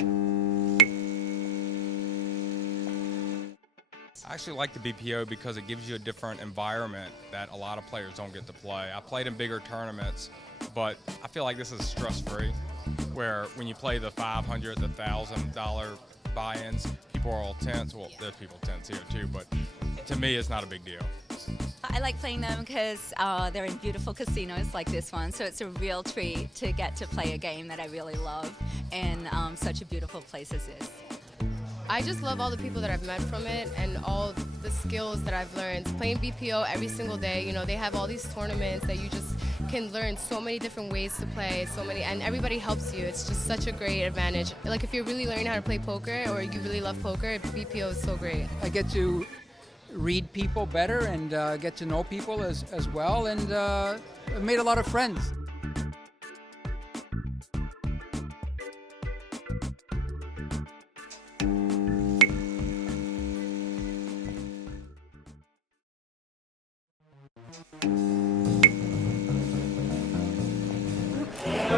I actually like the BPO because it gives you a different environment that a lot of players don't get to play. I played in bigger tournaments, but I feel like this is stress-free, where when you play the $500, the $1,000 buy-ins, people are all tense. Well, there's people tense here too, but to me, it's not a big deal. I like playing them because they're in beautiful casinos like this one, so it's a real treat to get to play a game that I really love in such a beautiful place as this. I just love all the people that I've met from it and all the skills that I've learned. Playing BPO every single day, you know, they have all these tournaments that you just can learn so many different ways to play, and everybody helps you. It's just such a great advantage. Like if you're really learning how to play poker or you really love poker, BPO is so great. I get to read people better and get to know people as well, and I've made a lot of friends.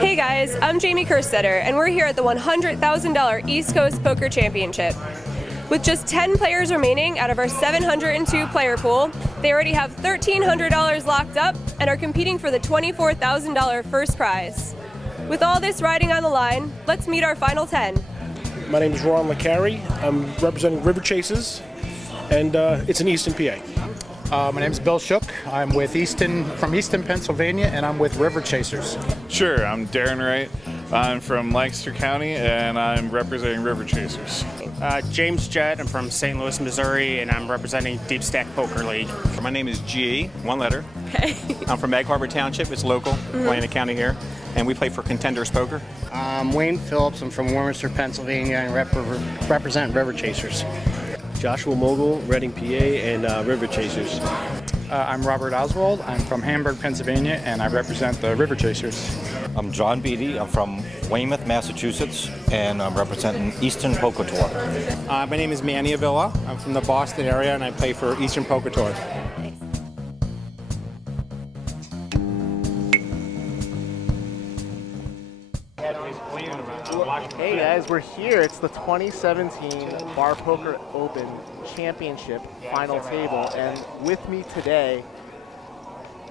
Hey guys, I'm Jamie Kerstetter, and we're here at the $100,000 East Coast Poker Championship. With just 10 players remaining out of our 702 player pool, they already have $1,300 locked up and are competing for the $24,000 first prize. With all this riding on the line, let's meet our final 10. My name is Ron LeCarry. I'm representing River Chasers, and it's in Easton, PA. My name is Bill Shook. I'm with from Easton, Pennsylvania, and I'm with River Chasers. Sure, I'm Darren Wright. I'm from Lancaster County, and I'm representing River Chasers. James Jett. I'm from St. Louis, Missouri, and I'm representing Deep Stack Poker League. My name is G, one letter. Okay. I'm from Egg Harbor Township. It's local, Atlantic County here, and we play for Contenders Poker. I'm Wayne Phillips. I'm from Warminster, Pennsylvania, and represent River Chasers. Joshua Mogul, Reading, PA, and River Chasers. I'm Robert Oswald. I'm from Hamburg, Pennsylvania, and I represent the River Chasers. I'm John Beatty. I'm from Weymouth, Massachusetts, and I'm representing Eastern Poker Tour. My name is Manny Avila. I'm from the Boston area, and I play for Eastern Poker Tour. Hey guys, we're here. It's the 2017 Bar Poker Open Championship final table, and with me today,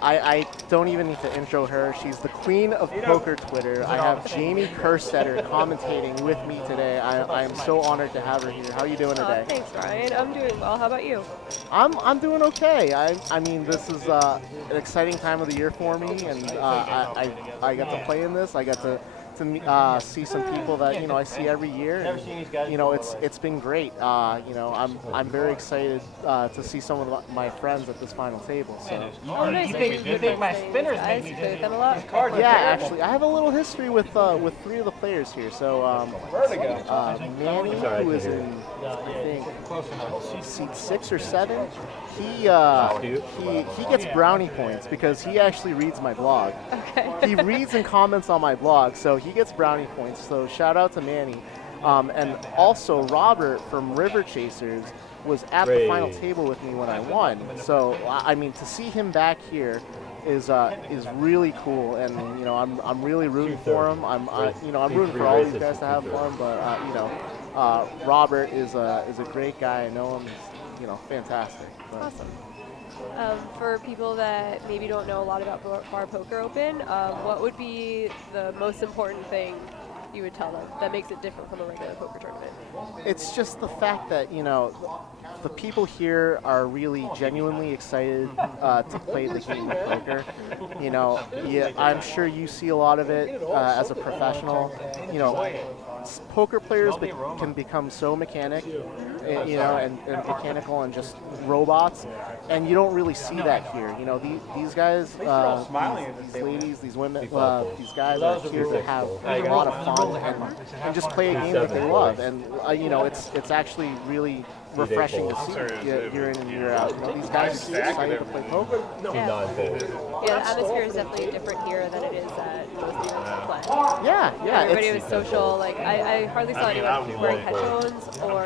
I don't even need to intro her. She's the queen of poker Twitter. I have Jamie Kerstetter commentating with me today. I am so honored to have her here. How are you doing today? Thanks, Ryan. I'm doing well. How about you? I'm doing okay. I mean, this is an exciting time of the year for me, and I got to play in this. I got to see some people that I see every year. And, it's been great. I'm very excited to see some of my friends at this final table. So. Oh, nice. You think my spinners made me play with them a lot? Yeah, actually, I have a little history with 3 of the players here. So Manny, who is in I think seat 6 or 7, he gets brownie points because he actually reads my blog. Okay. He reads and comments on my blog, so he gets brownie points. So shout out to Manny. And also Robert from River Chasers was at the final table with me when I won. So I mean, to see him back here is really cool, and I'm really rooting for him. I'm rooting for all these guys to have fun, but Robert is a great guy. I know him. He's fantastic. But. Awesome. For people that maybe don't know a lot about Bar Poker Open, what would be the most important thing you would tell them that makes it different from a regular poker tournament? It's just the fact that, the people here are really genuinely excited to play the game of poker. I'm sure you see a lot of it as a professional. Poker players can become so mechanical and just robots, and you don't really see that here. These guys, these ladies, these women, these guys are here to have a lot of fun and just play a game that they love. And it's actually really refreshing to see year in and year out. These guys are excited to play poker. Yeah, the atmosphere is definitely different here than it is at most of the events we play. Yeah, yeah. Everybody was social. Like I hardly saw anyone wearing headphones or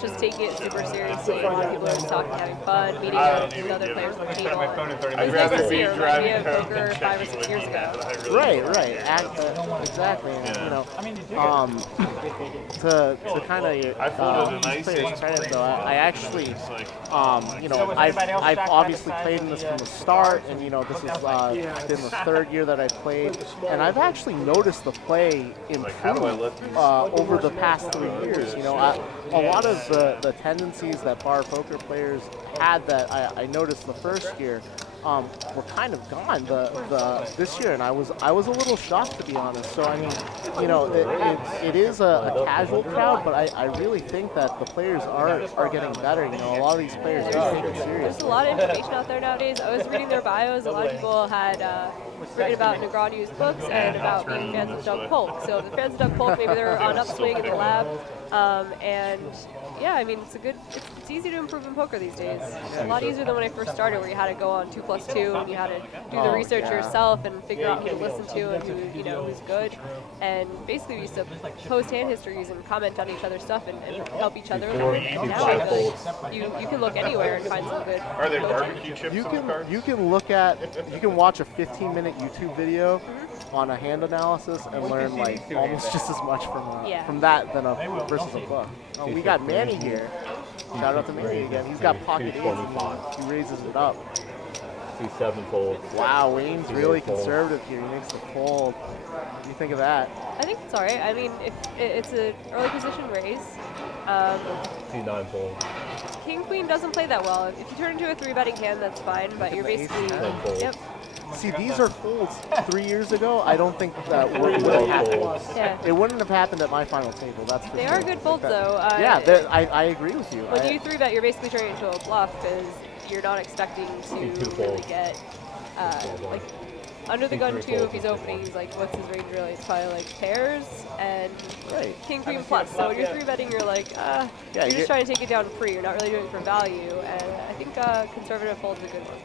just taking it super seriously. A lot of people are just talking, having fun, meeting up with other players on the table. It was nice to see. It reminded me of poker 5 or 6 years ago. Right. Exactly. And, to kind of players' credit though, I actually, I've obviously played in this from the start, and this has been the 3rd year that I played, and I've actually noticed the play improve over the past 3 years. A lot of the tendencies that bar poker players had that I noticed the first year were kind of gone this year, and I was a little shocked, to be honest. So I mean, it is a casual crowd, but I really think that the players are getting better. A lot of these players are taking it serious. There's a lot of information out there nowadays. I was reading their bios. A lot of people had written about Negranu's books and about being fans of Doug Polk. So the fans of Doug Polk, maybe they're on upswing in the lab, and yeah, I mean, it's easy to improve in poker these days. It's a lot easier than when I first started, where you had to go on 2+2 and you had to do the research yourself and figure out who to listen to and who's good. And basically, we used to post hand histories and comment on each other's stuff and help each other. Now I feel like you can look anywhere and find some good. Are there barbecue chips? You can watch a 15-minute YouTube video on a hand analysis and learn like almost just as much from that than versus a book. Oh, we got Manny here. Shout out to Manny again. He's got pocket eights and he raises it up. C7 fold. Wow, Wayne's really conservative here. He makes the fold. What do you think of that? I think it's all right. I mean, if it's an early position raise. C9 fold. King Queen doesn't play that well. If you turn into a 3-betting hand, that's fine, but you're basically yep. See, these are folds 3 years ago. I don't think that would have happened. Yeah. It wouldn't have happened at my final table. That's for They sure. are good folds, though. Yeah, I agree with you. When you 3-bet, you're basically turning into a bluff because you're not expecting to really get like under the gun 2. If he's opening, he's like, what's his range really? It's probably like pairs and King Queen plus. So when you're 3-betting, you're like, you're just trying to take it down free. You're not really doing it for value. And I think conservative fold's a good one.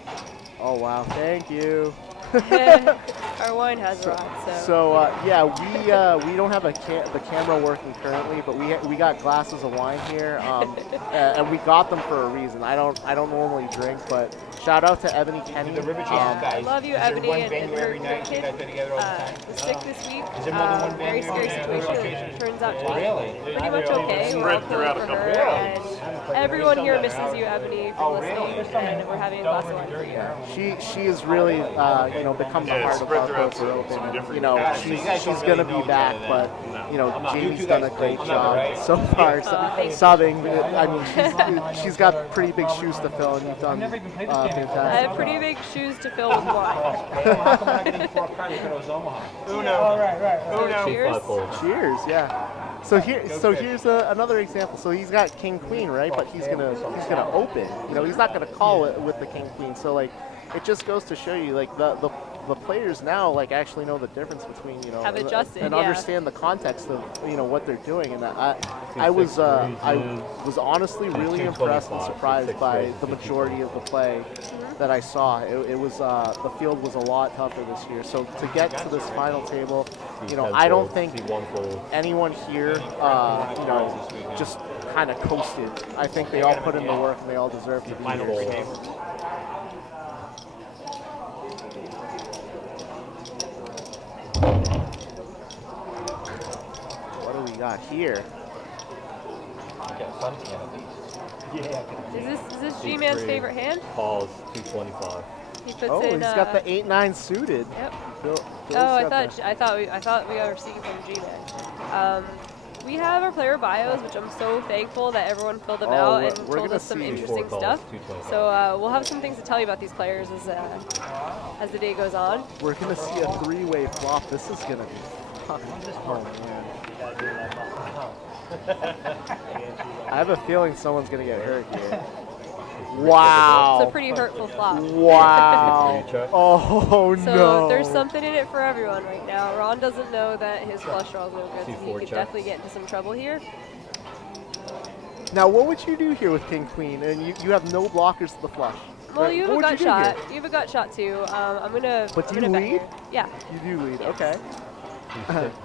Oh wow, thank you. Our wine has rot, so. So yeah, we don't have the camera working currently, but we got glasses of wine here, and we got them for a reason. I don't normally drink, but shout out to Ebony Kenny. I love you, Ebony, and her kid. Was sick this week. Very scary situation. It turns out to be pretty much okay. We're all pulling for her, and everyone here misses you, Ebony, for listening, and we're having a glass of wine for you. She is really become the heart of our poker open. She's gonna be back, but Jamie's done a great job so far subbing. I mean, she's got pretty big shoes to fill, and you've done fantastic. I have pretty big shoes to fill with wine. Uno. Cheers, yeah. So here's another example. So he's got King Queen, right? But he's gonna open. He's not gonna call it with the King Queen. So like, it just goes to show you like the players now like actually know the difference between have adjusted and understand the context of what they're doing. And I was honestly really impressed and surprised by the majority of the play that I saw. It was the field was a lot tougher this year. So to get to this final table, I don't think anyone here just kind of coasted. I think they all put in the work and they all deserve to be here. What do we got here? Is this G-Man's favorite hand? Calls 225. He puts oh, in, he's got the 8-9 suited. Yep. I thought we were seeing from G-Man. We have our player bios, which I'm so thankful that everyone filled them out and told us some interesting stuff. So we'll have some things to tell you about these players as the day goes on. We're gonna see a 3-way flop. This is gonna be fun. Oh man. I have a feeling someone's gonna get hurt here. Wow. It's a pretty hurtful flop. Wow. Oh no. So there's something in it for everyone right now. Ron doesn't know that his flush draw is no good, so he could definitely get into some trouble here. Now what would you do here with King Queen? And you have no blockers to the flush. Well, you have a What would gut you do shot. here? You have a gut shot too. I'm gonna. But I'm do you gonna bet lead? here. Yeah. You do lead. Yes. Okay.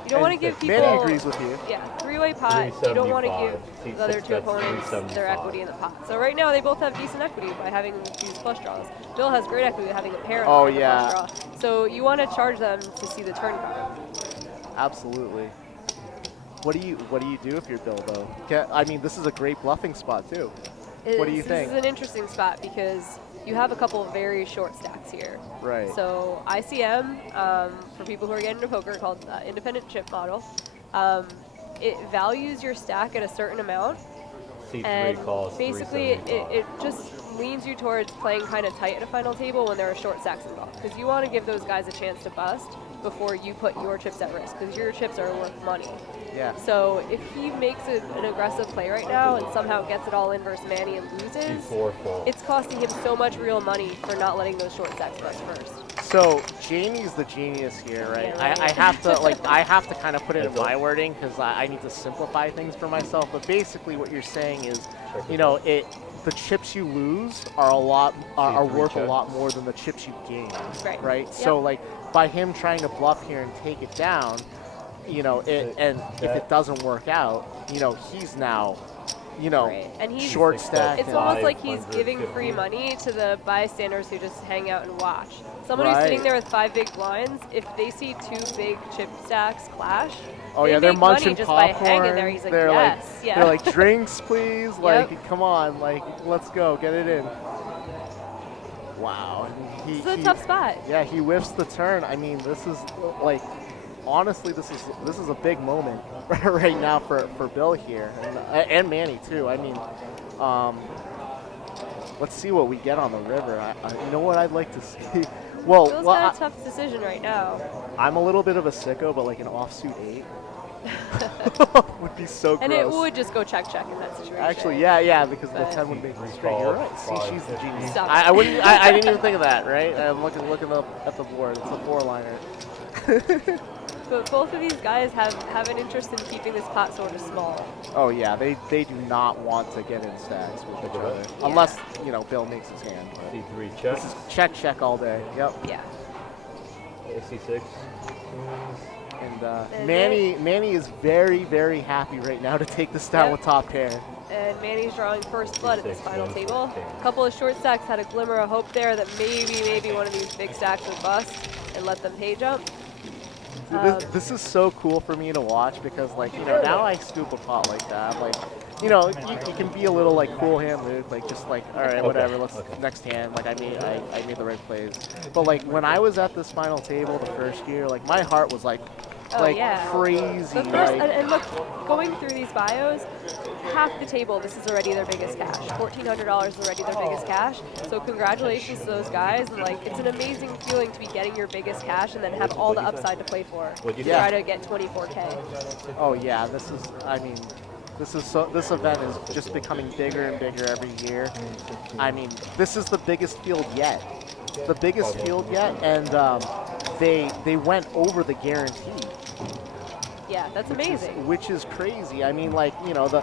You don't want to give people. Manny agrees with you. Yeah, three-way pot. You don't want to give the other two opponents their equity in the pot. So right now they both have decent equity by having these flush draws. Bill has great equity having a pair of the flush draw. So you want to charge them to see the turn card. Absolutely. What do you do if you're Bill though? I mean, this is a great bluffing spot too. What do you think? This is an interesting spot because you have a couple of very short stacks here. Right. So ICM, for people who are getting into poker, called independent chip model, it values your stack at a certain amount. And basically it just leans you towards playing kind of tight at a final table when there are short stacks involved. Because you want to give those guys a chance to bust before you put your chips at risk, because your chips are worth money. Yeah. So if he makes an aggressive play right now and somehow gets it all in versus Manny and loses, it's costing him so much real money for not letting those short stacks bust first. So Jamie's the genius here, right? Yeah, right. I have to kind of put it in my wording because I need to simplify things for myself. But basically, what you're saying is, you know, the chips you lose are worth a lot more than the chips you gain. Right. Yep. So like by him trying to bluff here and take it down, you know, if it doesn't work out, you know, he's now, you know, and he's short stack. It's almost like he's giving free money to the bystanders who just hang out and watch. Someone who's sitting there with 5 big blinds, if they see 2 big chip stacks clash, they're munching just popcorn. by hanging there. He's like, they're yes, they're like, drinks, please. Like, come on, like, let's go, get it in. Wow. This is a tough spot. Yeah, he whiffs the turn. I mean, this is like, honestly, this is a big moment right now for Bill here, and Manny too. I mean, let's see what we get on the river. You know what I'd like to see? Well, Bill's got a tough decision right now. I'm a little bit of a sicko, but like an offsuit 8 would be so gross. And it would just go check in that situation. Actually, yeah, because the 10 would make it straight. You're right. See, she's the genius. I didn't even think of that, right? I'm looking at the board. It's a 4-liner. But both of these guys have an interest in keeping this pot sort of small. Oh yeah, they do not want to get in stacks with each other, unless you know Bill makes his hand. C3 check. This is check all day. Yep. Yeah. C6. And Manny is very, very happy right now to take this down with top pair. And Manny's drawing first blood at this final table. A couple of short stacks had a glimmer of hope there that maybe one of these big stacks would bust and let them pay jump. This is so cool for me to watch because, like, you know, now I scoop a pot like that. Like, you know, you can be a little like cool hand Luke, like just like, all right, whatever, let's next hand. Like I made the right plays. But like when I was at this final table the first year, like my heart was like crazy. The first, and look, going through these bios, half the table, this is already their biggest cash. $1,400 is already their biggest cash. So congratulations to those guys. And like, it's an amazing feeling to be getting your biggest cash and then have all the upside to play for. Try to get 24K. Oh yeah, this is. I mean, this event is just becoming bigger and bigger every year. I mean, this is the biggest field yet. The biggest field yet, and they went over the guarantee. Yeah, that's amazing. Which is crazy. I mean, like, you know, the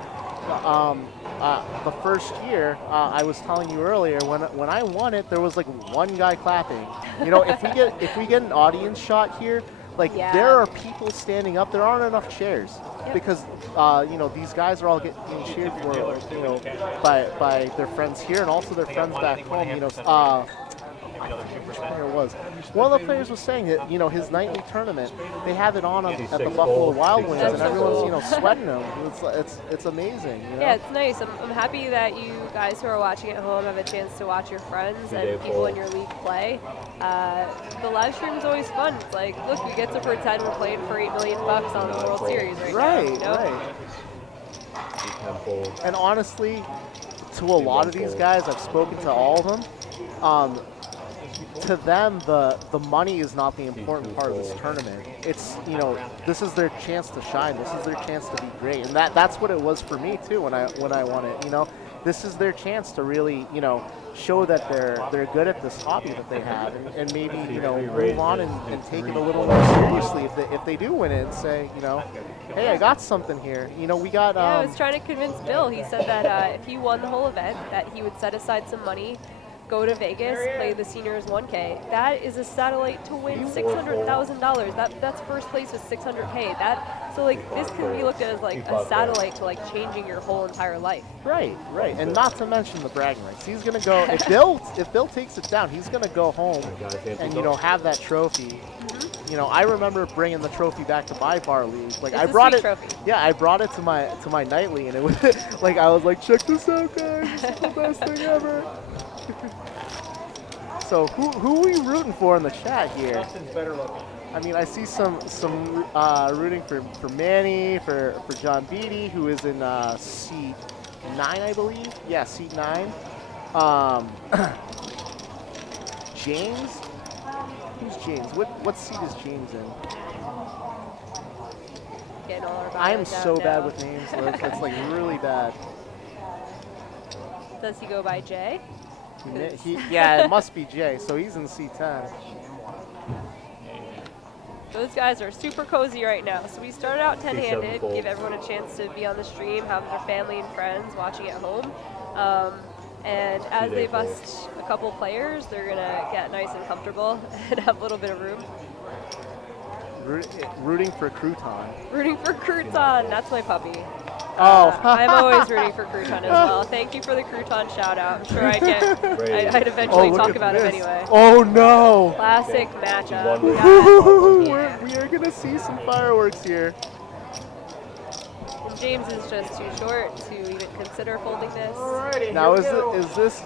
first year, I was telling you earlier, when I won it, there was like one guy clapping. You know, if we get an audience shot here, like there are people standing up. There aren't enough chairs because you know, these guys are all getting cheered for, you know, by their friends here and also their friends back home. You know. I forget which player it was. One of the players was saying that, you know, his nightly tournament, they have it on at the Buffalo Wild Wings, and everyone's, you know, sweating them. It's amazing. You know? Yeah, it's nice. I'm happy that you guys who are watching at home have a chance to watch your friends and people in your league play. The live stream is always fun. It's like, look, we get to pretend we're playing for $8 million on the World Series now. You know? Right. And honestly, to a lot of these guys, I've spoken to all of them. To them, the money is not the important part of this tournament. It's, you know, this is their chance to shine. This is their chance to be great, and that's what it was for me too when I won it. You know, this is their chance to really, you know, show that they're good at this hobby that they have, and maybe, you know, move on and take it a little more seriously if they do win it and say, you know, hey, I got something here. You know, we got. I was trying to convince Bill. He said that if he won the whole event, that he would set aside some money, go to Vegas, play the seniors 1K. That is a satellite to win $600,000. That's first place with 600K. So like this can be looked at as like a satellite to like changing your whole entire life. Right. And not to mention the bragging rights. He's gonna go if Bill takes it down, he's gonna go home and have that trophy. I remember bringing the trophy back to my bar league. Like I brought it. Trophy. Yeah, I brought it to my nightly, and it was like I was like, check this out, guys. This is the best thing ever. So who are we rooting for in the chat here? I mean, I see some rooting for Manny, for John Beatty, who is in seat 9, I believe. Yeah, seat 9. James. Who's James? What seat is James in? I am so bad with names. It's like really bad. Does he go by Jay? Yeah, it must be Jay. So he's in C10. Those guys are super cozy right now. So we started out 10-handed, give everyone a chance to be on the stream, have their family and friends watching at home. And as they bust a couple players, they're going to get nice and comfortable and have a little bit of room. Rooting for Crouton. Rooting for Crouton. That's my puppy. Oh. I'm always rooting for Crouton as well. Thank you for the Crouton shout out. I'm sure I'd eventually talk about him anyway. Oh no! Classic matchup. We are going to see some fireworks here. And James is just too short to even consider folding this. Now is this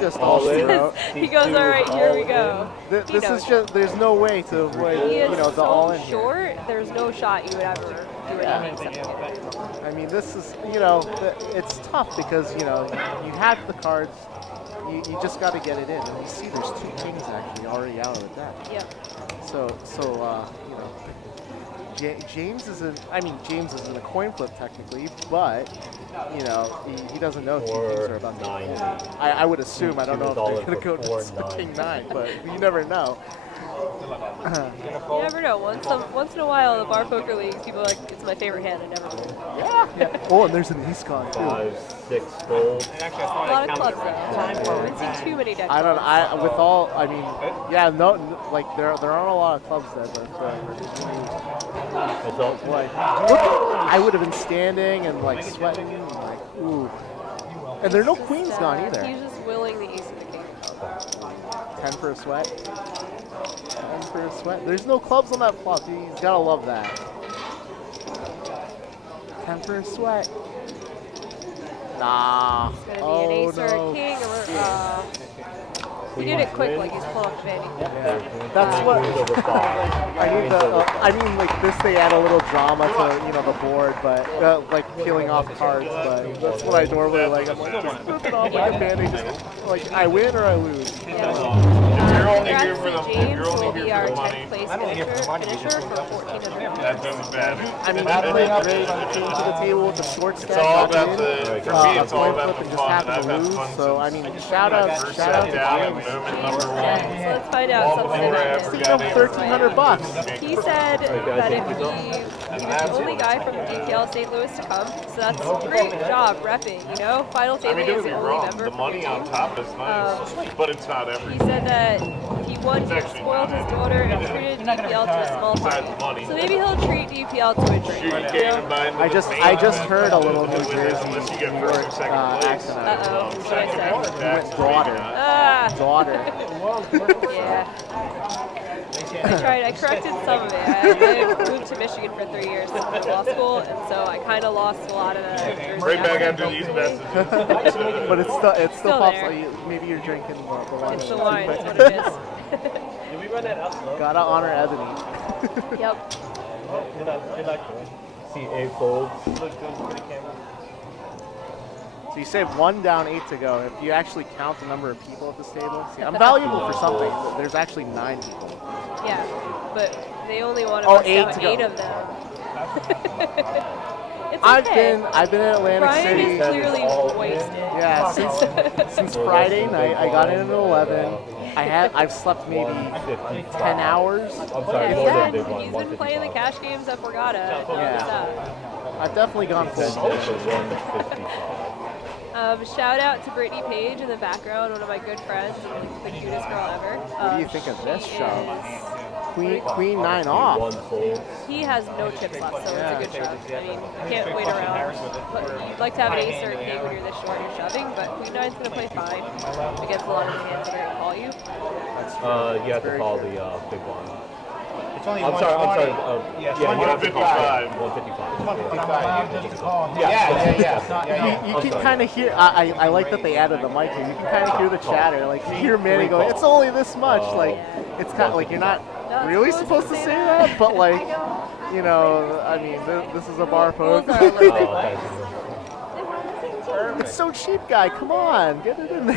just all she wrote? He goes, all right, here we go. This is just, there's no way to avoid, he is the all in short, there's no shot you would ever do anything. I mean, this is, it's tough because, you have the cards, you just got to get it in. And you see there's 2 kings actually already out of the deck. Yep. So James is in a coin flip technically, but he doesn't know 2 kings are about to go. I would assume. I don't know if they're going to go to King 9, but you never know. You never know. Once in a while, the bar poker leagues, people are like, it's my favorite hand. I never win. Yeah. Oh, and there's an ace gone too. 5, 6 gold. A lot of clubs though. I haven't seen too many decks. I don't. There aren't a lot of clubs that are I would have been standing and like sweating and like ooh. And there are no queens gone either. He's just willing the ace of the king. 10 for a sweat. 10 for a sweat. There's no clubs on that flop. He's gotta love that. 10 for a sweat. Nah. It's gonna be an ace or a king or he did it quick, like he's pulling off Vanny. Yeah. That's what I mean, like this, they add a little drama to the board, but like peeling off cards. But that's what I normally like. I'm like, just flip it off like a band-aid. Like I win or I lose. Congrats to James, will be our 10th place finisher for $1,400. That doesn't matter. I mean, he played great. He came to the table with the short stack. It's all about for me, it's all about the fun. I've had fun. So I mean, shout out to James. Let's find out something about him. $1,300. He said that if he's the only guy from DPL St. Louis to come, so that's a great job repping, Final table is the only member. The money on top is nice, but it's not everything. He said that he spoiled his daughter and treated DPL to a small party. So maybe he'll treat DPL to a drink. I just heard a little New Jersey, New York accent. Uh-oh, what should I say? He went daughter. Daughter. Yeah. I corrected some of it. I moved to Michigan for 3 years to law school, and so I kind of lost a lot of the right back after these messages. But it still pops. Maybe you're drinking the wine. It's the wine, that's what it is. Did we run that up slow? Gotta honor Ebony. Yep. See A fold. So you say 1 down, 8 to go. If you actually count the number of people at this table, see, I'm valuable for something. There's actually 9 people. Yeah, but they only want to bust out 8 of them. It's okay. I've been in Atlantic Brian City. Is clearly wasted. Yeah, since Friday night, I got in at 11. I've slept maybe 10 hours. Yeah, he's been playing the cash games at Borgata. Yeah. I've definitely gone full. Shout out to Brittany Page in the background, one of my good friends, and the cutest girl ever. What do you think of this she shove? is- Queen 9 off. He has no chips left, so it's a good shove. I mean, you can't wait around. But you'd like to have an ace or a king when you're this short and you're shoving, but Queen 9's going to play fine against a lot of the hands that are going to call you. You have to call the big blind. It's only I'm sorry. Yeah, You have to call 155. 155. Yeah. You can kind of hear, I like that they added the mic here. You can kind of hear the chatter. Like, you hear Manny go, it's only this much. Like, it's kind of like you're not really supposed to say that, but like, you know, I mean, this is a bar poke. It's so cheap, guy. Come on, get it in there.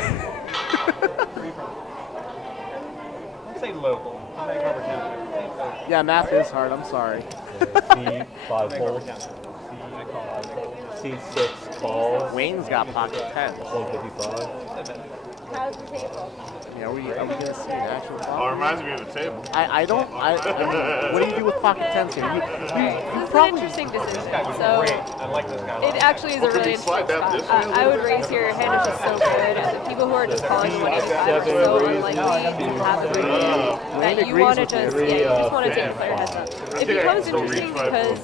Say local. Yeah, math is hard. I'm sorry. C5 fold. C6 calls. Wayne's got pocket 10s. 155. How's the table? Yeah, are we going to see an actual flop? Oh, it reminds me of the table. I mean, what do you do with pocket 10s here? This is an interesting decision. So it actually is a really interesting spot. I would raise here. Your hand is just so good, and the people who are just calling you 85 are so unlikely to have the read that you want to just, you just want to take a player heads up. It becomes interesting because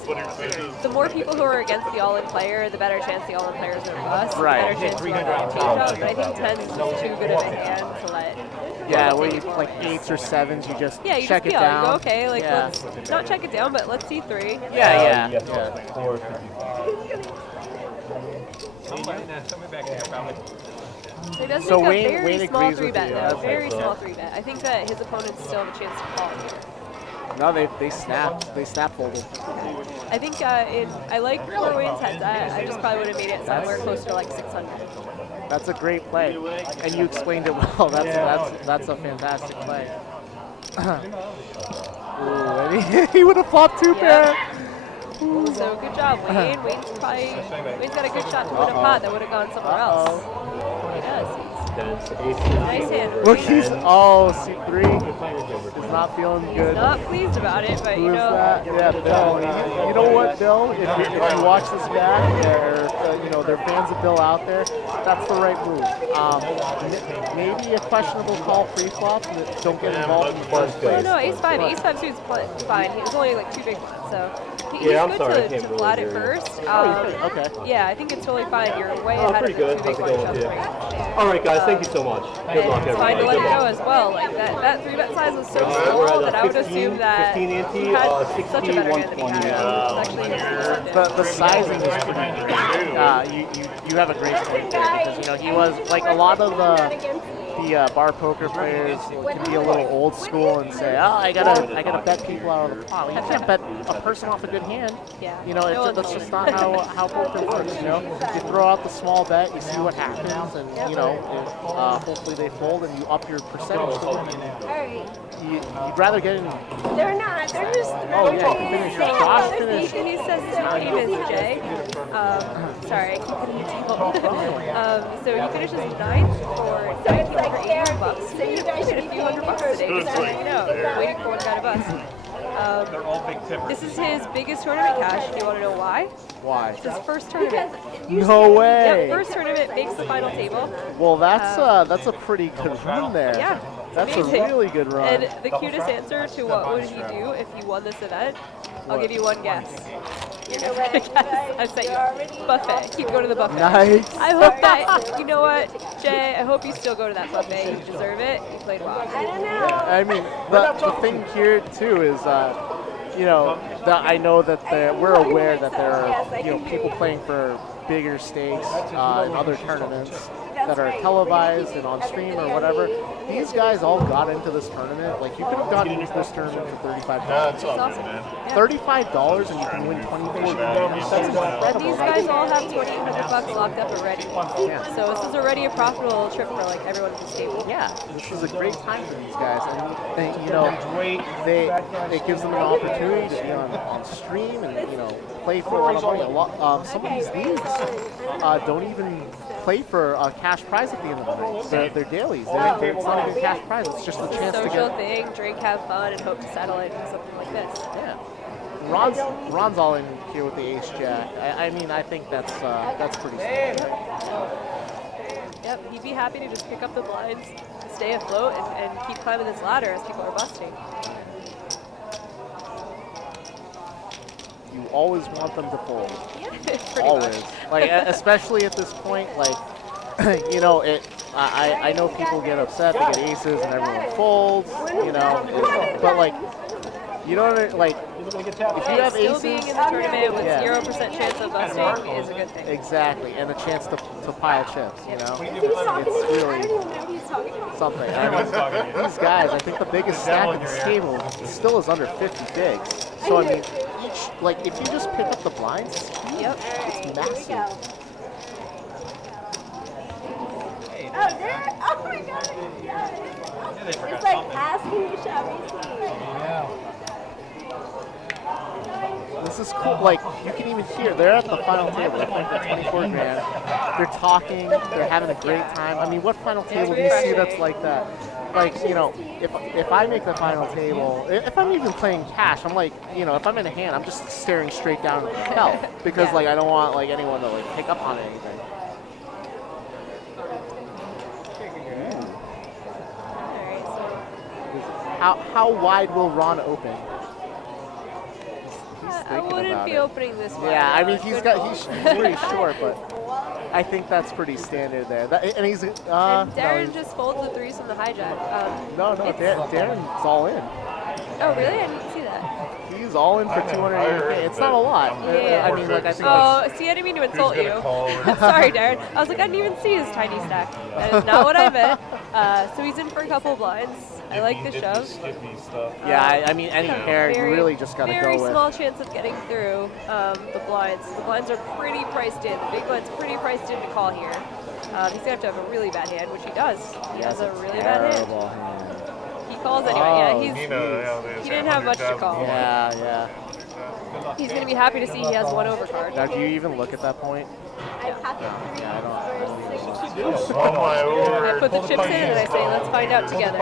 the more people who are against the all-in player, the better chance the all-in players are bust. Right. The better chance you have to but I think 10 is just too good of a hand to let. Yeah, where you like 8s or 7s, you just Yeah, you check just it feel down. You go, okay, like let's not check it down, but let's see 3. Yeah. He does So make a very Wayne small agrees 3 with bet you. though, Okay. very small 3 bet. I think that his opponents still have a chance to call here. No, they snapped. They snap folded. I think I like where Wayne's heads at. I just probably would have made it somewhere closer to like 600. That's a great play, and you explained it well. That's a fantastic play. Ooh, and he would have flopped 2 pair. So good job, Wayne. Wayne's got a good shot to win a pot that would have gone somewhere else. He does. Nice hand. Look, he's C3 is not feeling good. Not pleased about it, but Who you is know. that? Yeah, Bill. You know what, Bill? If you watch this back, or you know, there are fans of Bill out there, that's the right move. Maybe a questionable call pre-flop. Don't get involved in the first place. No, ace-5. Ace-5 suit's fine. He was only like 2 big ones, so he's I'm good sorry, I to can't flat really it hear you. first. Okay. Yeah, I think it's totally fine. You're way ahead of Pretty the good. 2 big How's it one going? shove Yeah. All right, guys. Thank you so much. Good luck, It's fine to let everybody. it go as well. Like that 3 bet size was so small that I would assume that 15 he ante, had 60, such a better hand than he had. It's actually The sizing is pretty. You have a great point there because you know he was like a lot of the bar poker players can be a little old school and say, oh, I gotta bet people out of the pot. Well, you can't bet a person off a good hand. Yeah. You know, that's just not how poker works. You know, you throw out the small bet, you see what happens, and you know, hopefully they fold and you up your percentage. You'd rather get in. They're not. They're just. Oh yeah, you can finish. Josh finished. He says his name is Jay. Sorry, I keep getting the table. So he finishes 9th for $1,981. So you guys should a few $100 today. Just so you know, waiting for one guy to bust. They're all big tippers. This is his biggest tournament cash. Do you want to know why? Why? It's his first tournament. No way. Yep, first tournament makes the final table. Well, that's a pretty good run there. Yeah. That's Amazing. a really good run. And the cutest answer to what would he do if he won this event, I'll give you one guess. You're never gonna guess. I said you. Buffet. Keep going to the buffet. Nice. I hope that, you know what, Jay, I hope you still go to that buffet. You deserve it. You played well. I don't know. I mean, the thing here, too, is, you know, that I know that we're aware that there are, you know, people playing for bigger stakes in other tournaments that are televised and on stream or whatever. These guys all got into this tournament. Like, you could have gotten into this tournament for $35. That's awesome, man. $35 and you can win 24 games. That's incredible. These guys all have $2,800 locked up already. Yeah. So this is already a profitable trip for like everyone at the table. Yeah, this is a great time for these guys, and you know, it gives them an opportunity to be on stream and you know play for a lot of money. Some of these leagues don't even play for a cash prize at the end of the night. They're dailies. It's not even a cash prize. It's just a chance to Social get. thing, drink, have fun, and hope to settle it into something like this. Yeah. Ron's all in here with the ace jack. I mean, I think that's pretty smart. Yep, he'd be happy to just pick up the blinds, stay afloat, and keep climbing this ladder as people are busting. You always want them to fold. Yeah, pretty Always. much. Like, especially at this point, like, you know, I know people get upset, they get aces and everyone folds, you know, but like, you know what I mean? Like, if you have still aces, being in the tournament with yeah. 0% chance of busting is a good thing. Exactly, and the chance to pile chips, you know? It's really something. I mean, these guys, I think the biggest stack at this table still is under 50 bigs. So, I mean, like, if you just pick up the blinds, it's massive. Oh, there! Oh my god! Yes. It's like asking you, shall we see? This is cool. Like, you can even hear, they're at the final table. They're playing for 24 grand. They're talking. They're having a great time. I mean, what final table do you see that's like that? Like, you know, if I make the final table, if I'm even playing cash, I'm like, you know, if I'm in a hand, I'm just staring straight down at the belt because, like, I don't want, like, anyone to, like, pick up on anything. How wide will Ron open? I wouldn't be opening this wide. Yeah, I mean he's pretty short, but I think that's pretty standard there. And he's and Darren no, just folds the threes from the hijack. no, Darren's all in. Oh really? I didn't see that. He's all in for 280K. It's not a lot. Yeah. I mean, like I think. Oh, see, I didn't mean to insult you. Sorry, Darren. I was like, I didn't even see his tiny stack. That is not what I meant. So he's in for a couple blinds. I like the shove. Yeah, I mean, any pair, you really just got to go with. Very small chance of getting through the blinds. The blinds are pretty priced in. The big blind's pretty priced in to call here. He's going to have a really bad hand, which he does. He has a really bad hand. He calls anyway. Yeah, he didn't have much to call. Yeah. He's going to be happy to see he has one overcard. Now, do you even look at that point? I pocket three I put the chips in and I say, let's find out together.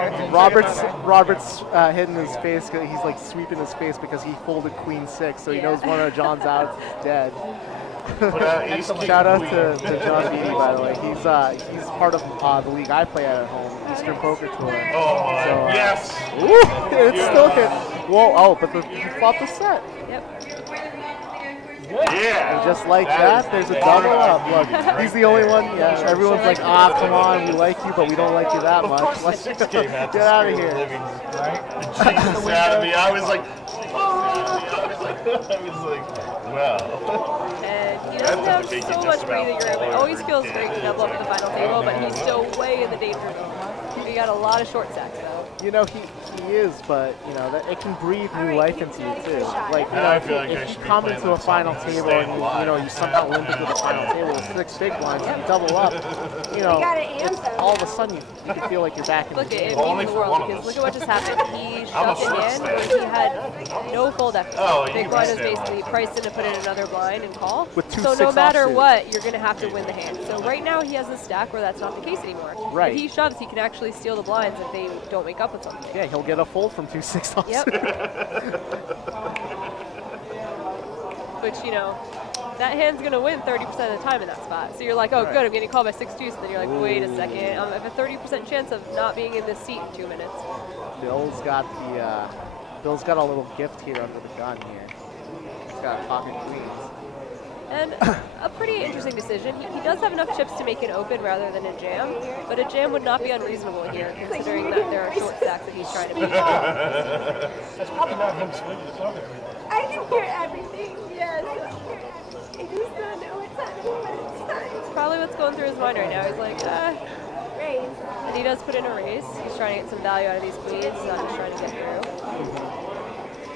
Robert's hitting his face. He's like sweeping his face because he folded queen 6, so he knows one of John's outs is dead. Shout out to John Beatty, by the way. He's part of the league I play at home, Eastern Poker Tour. Oh, so, yes! Woo, it's still hit. Whoa, but he flopped the set. Yep. Yeah. And just like that, there's a double up. Look, he's the only one. Yeah, everyone's like, come on, we like you, but we don't like you that much. Let's get out of here. Out of me. I was like, wow. And he doesn't have so much breathing room. It always feels great to double up at the final table, but he's still way in the danger zone. He got a lot of short stacks though. You know, he is, but, you know, that it can breathe new life into you, too. Like, you know, if you come into a final table and, you somehow limp into the final table with 6 big blinds and you double up, you know, all of a sudden you can feel like you're back in the game. It means the world, because look at what just happened. He shoved a hand where he had no fold equity. Big blind is basically priced in to put in another blind and call. So no matter what, you're going to have to win the hand. So right now he has a stack where that's not the case anymore. Right. If he shoves, he can actually steal the blinds if they don't make up with something. Yeah, he'll get a fold from 2-6 offsuit. Yep. Which, you know, that hand's going to win 30% of the time in that spot. So you're like, oh, good, I'm getting called by 6-2. So then you're like, wait a second. I have a 30% chance of not being in this seat in 2 minutes. Bill's got a little gift here under the gun here. He's got a pocket queens. And a pretty interesting decision. He does have enough chips to make it open rather than a jam, but a jam would not be unreasonable here, considering that there are short stacks that he's trying to make. That's probably not him swinging. I can hear everything, yes. I just don't know what's happening, but it's fine. It's probably what's going through his mind right now. He's like, raise. And he does put in a raise. He's trying to get some value out of these queens, not just trying to get through.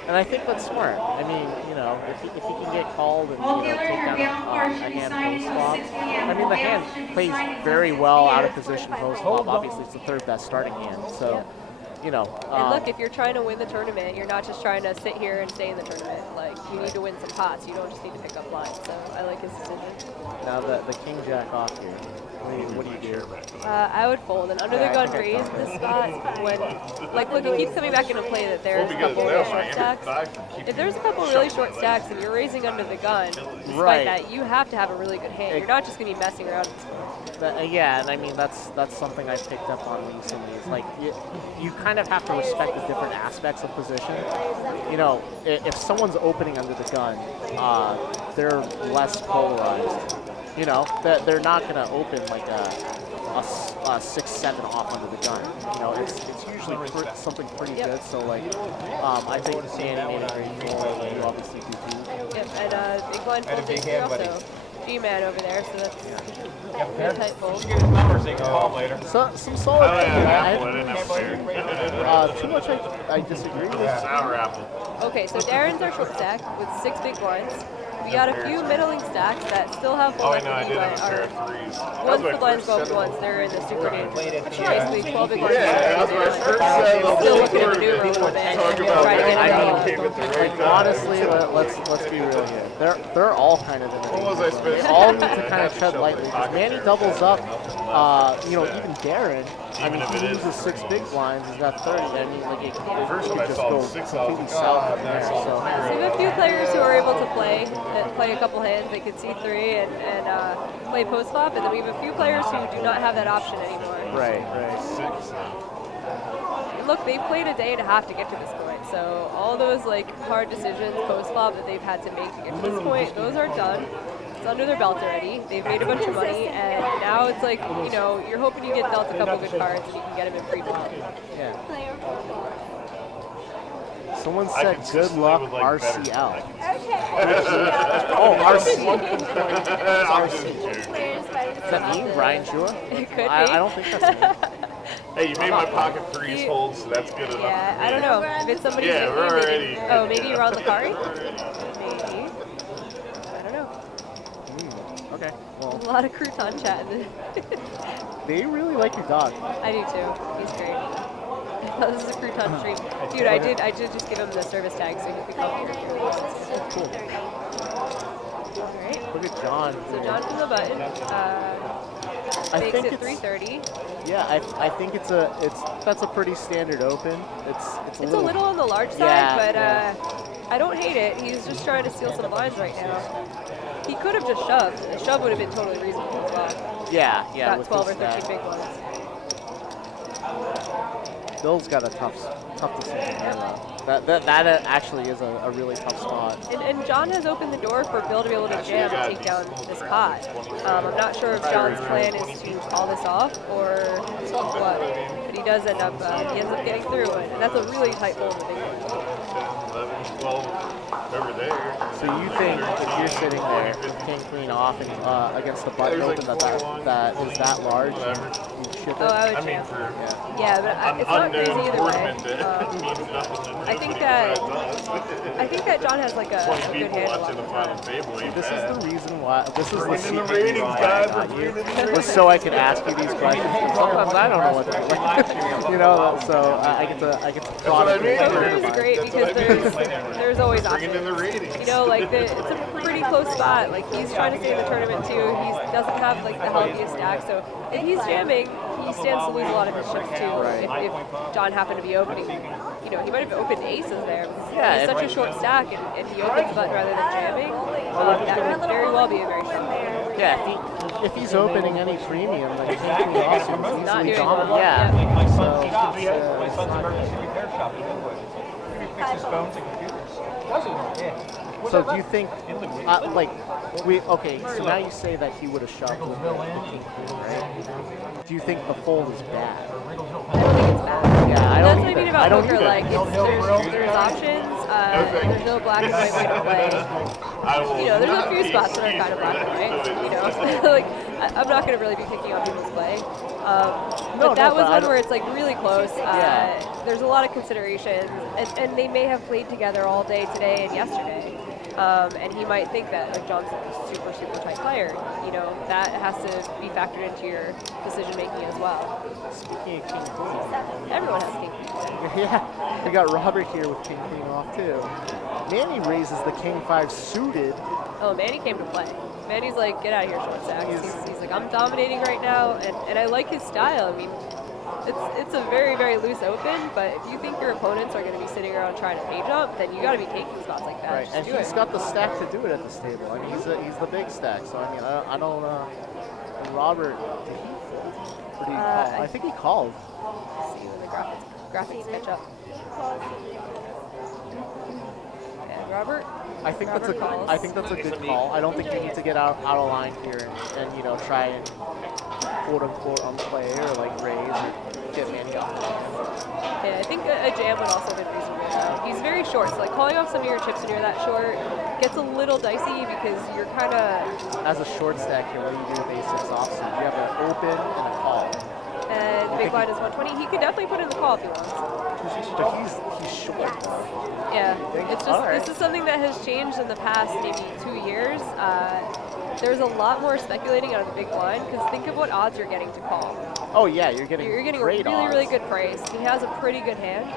And I think that's smart. I mean, you know, if he can get called and take down a hand post-flop. I mean, the hand plays very well out of position post-flop. Obviously, it's the third best starting hand. So, you know. And look, if you're trying to win the tournament, you're not just trying to sit here and stay in the tournament. Like, you need to win some pots. You don't just need to pick up lines. So I like his decision. Now the king-jack off here. What do you do? I would fold an under the gun raise in this spot when, like, look, it keeps coming back into play that there's a couple really short stacks. If there's a couple really short stacks and you're raising under the gun, despite that, you have to have a really good hand. You're not just going to be messing around. Yeah, and I mean that's something I've picked up on recently. Is like you kind of have to respect the different aspects of position. You know, if someone's opening under the gun, they're less polarized. You know, that they're not gonna open like a 6-7 off under the gun. You know, it's usually something pretty good. So like, I think Sandy made a great goal. You obviously do too. Yep, and big blind fold is also G-man over there, so that's a tight fold. So, some solid. Too much I disagree with. Sour apple. Okay, so Darren's our short stack with 6 big blinds. We got a few middling stacks that still have full equity, but are once the blinds go up once, they're in the super dude. Basically 12 big blinds. Still looking at the new room a little bit and trying to get it all. Honestly, let's be real here. They're all kind of in the They all need to kind of tread lightly. Because Manny doubles up. You know, even Darren. I mean, he loses 6 big blinds. He's got 30. I mean, like it could just go completely south from there. So we have a few players who are able to play a couple hands. They can see 3 and play post flop, and then we have a few players who do not have that option anymore. Right. And look, they've played a day and a half to get to this point, so all those like hard decisions post flop that they've had to make to get to this point, those are done. It's under their belt already. They've made a bunch of money, and now it's like, you know, you're hoping you get dealt a couple good cards and you can get them in pre-flop. Yeah. Someone said good luck RCL. Oh, RC. Is that me, Ryan Chua? It could be. I don't think that's me. Hey, you made my pocket threes hold, so that's good enough. Yeah, I don't know. If it's somebody we're already. Maybe you're on Macari? Maybe. I don't know. Okay. Well, a lot of crouton chat. They really like your dog. I do too. He's great. This is a crouton stream. Dude, I did just give him the service tag so he could come here. Cool. Alright. Look at John. So John from the button. Makes it 330. Yeah, I think that's a pretty standard open. It's a little on the large side, but I don't hate it. He's just trying to steal some blinds right now. He could have just shoved. The shove would have been totally reasonable as well. Yeah. Got 12 or 13 big blinds. Bill's got a tough decision here, though. That actually is a really tough spot. And John has opened the door for Bill to be able to jam and take down this pot. I'm not sure if John's plan is to call this off or what, but he does end up getting through it, and that's a really tight fold in the big one. 11, 12, over there. So you think if you're sitting there with king queen off and against the button open that is that large, you chip it? Oh, I would jam. Yeah, but it's not crazy either way. I think that John has like a good hand. This is the reason why. This is the Bring in the ratings, guys. was so I could ask you these questions. Sometimes I don't know what to like. You know, so I get to plot it. Poker is great because there's always options. You know, like it's a pretty close spot. Like he's trying to stay in the tournament too. He doesn't have like the healthiest stack, so if he's jamming, he stands to lose a lot of his chips too. If John happened to be opening, you know, he might have opened aces there because he's such a short stack, and he opens the button rather than jamming. That would very well be a very strong player. Yeah, if he's opening any premium, then king queen also is Not easily doing dominant. well. So do you think, so now you say that he would have shoved with the king queen, right? Do you think the fold is bad? I don't think it's bad. Yeah, I don't That's what I mean about poker. Like, there's options. There's no black and white way to play. You know, there's a few spots that are kind of black and white. You know, like I'm not going to really be picking on people's play. But that was one where it's like really close. There's a lot of considerations, and they may have played together all day today and yesterday. And he might think that like John's a super, super tight player. You know, that has to be factored into your decision making as well. Speaking of king queen, everyone has king queen. Yeah, we got Robert here with king queen off too. Manny raises the king 5 suited. Oh, Manny came to play. Manny's like, get out of here, short stack. He's like, I'm dominating right now, and I like his style. I mean, it's a very, very loose open, but if you think your opponents are going to be sitting around trying to pay jump, then you got to be taking spots like that. Right, and he's got the stack to do it at this table. I mean, he's the big stack, so I mean, I Robert, did he fold? Or did he call? I think he called. Let's see when the graphics catch up. And Robert? I think Robert that's a calls. I think that's a good call. I don't think you need to get out of line here and you know try and quote unquote unplay or like raise or get Manny off the hand. Yeah, I think a jam would also be reasonable. He's very short, so like calling off some of your chips when you're that short gets a little dicey because you're kind of. As a short stack here, what do you do with ace-6 offsuit? You have an open and a call. And the big blind is 120. He could definitely put in the call if he wants. But he's short. Yeah, it's just this is something that has changed in the past maybe 2 years. There's a lot more speculating out of the big blind because think of what odds you're getting to call. Oh yeah, you're getting a great really odds. really good price. He has a pretty good hand.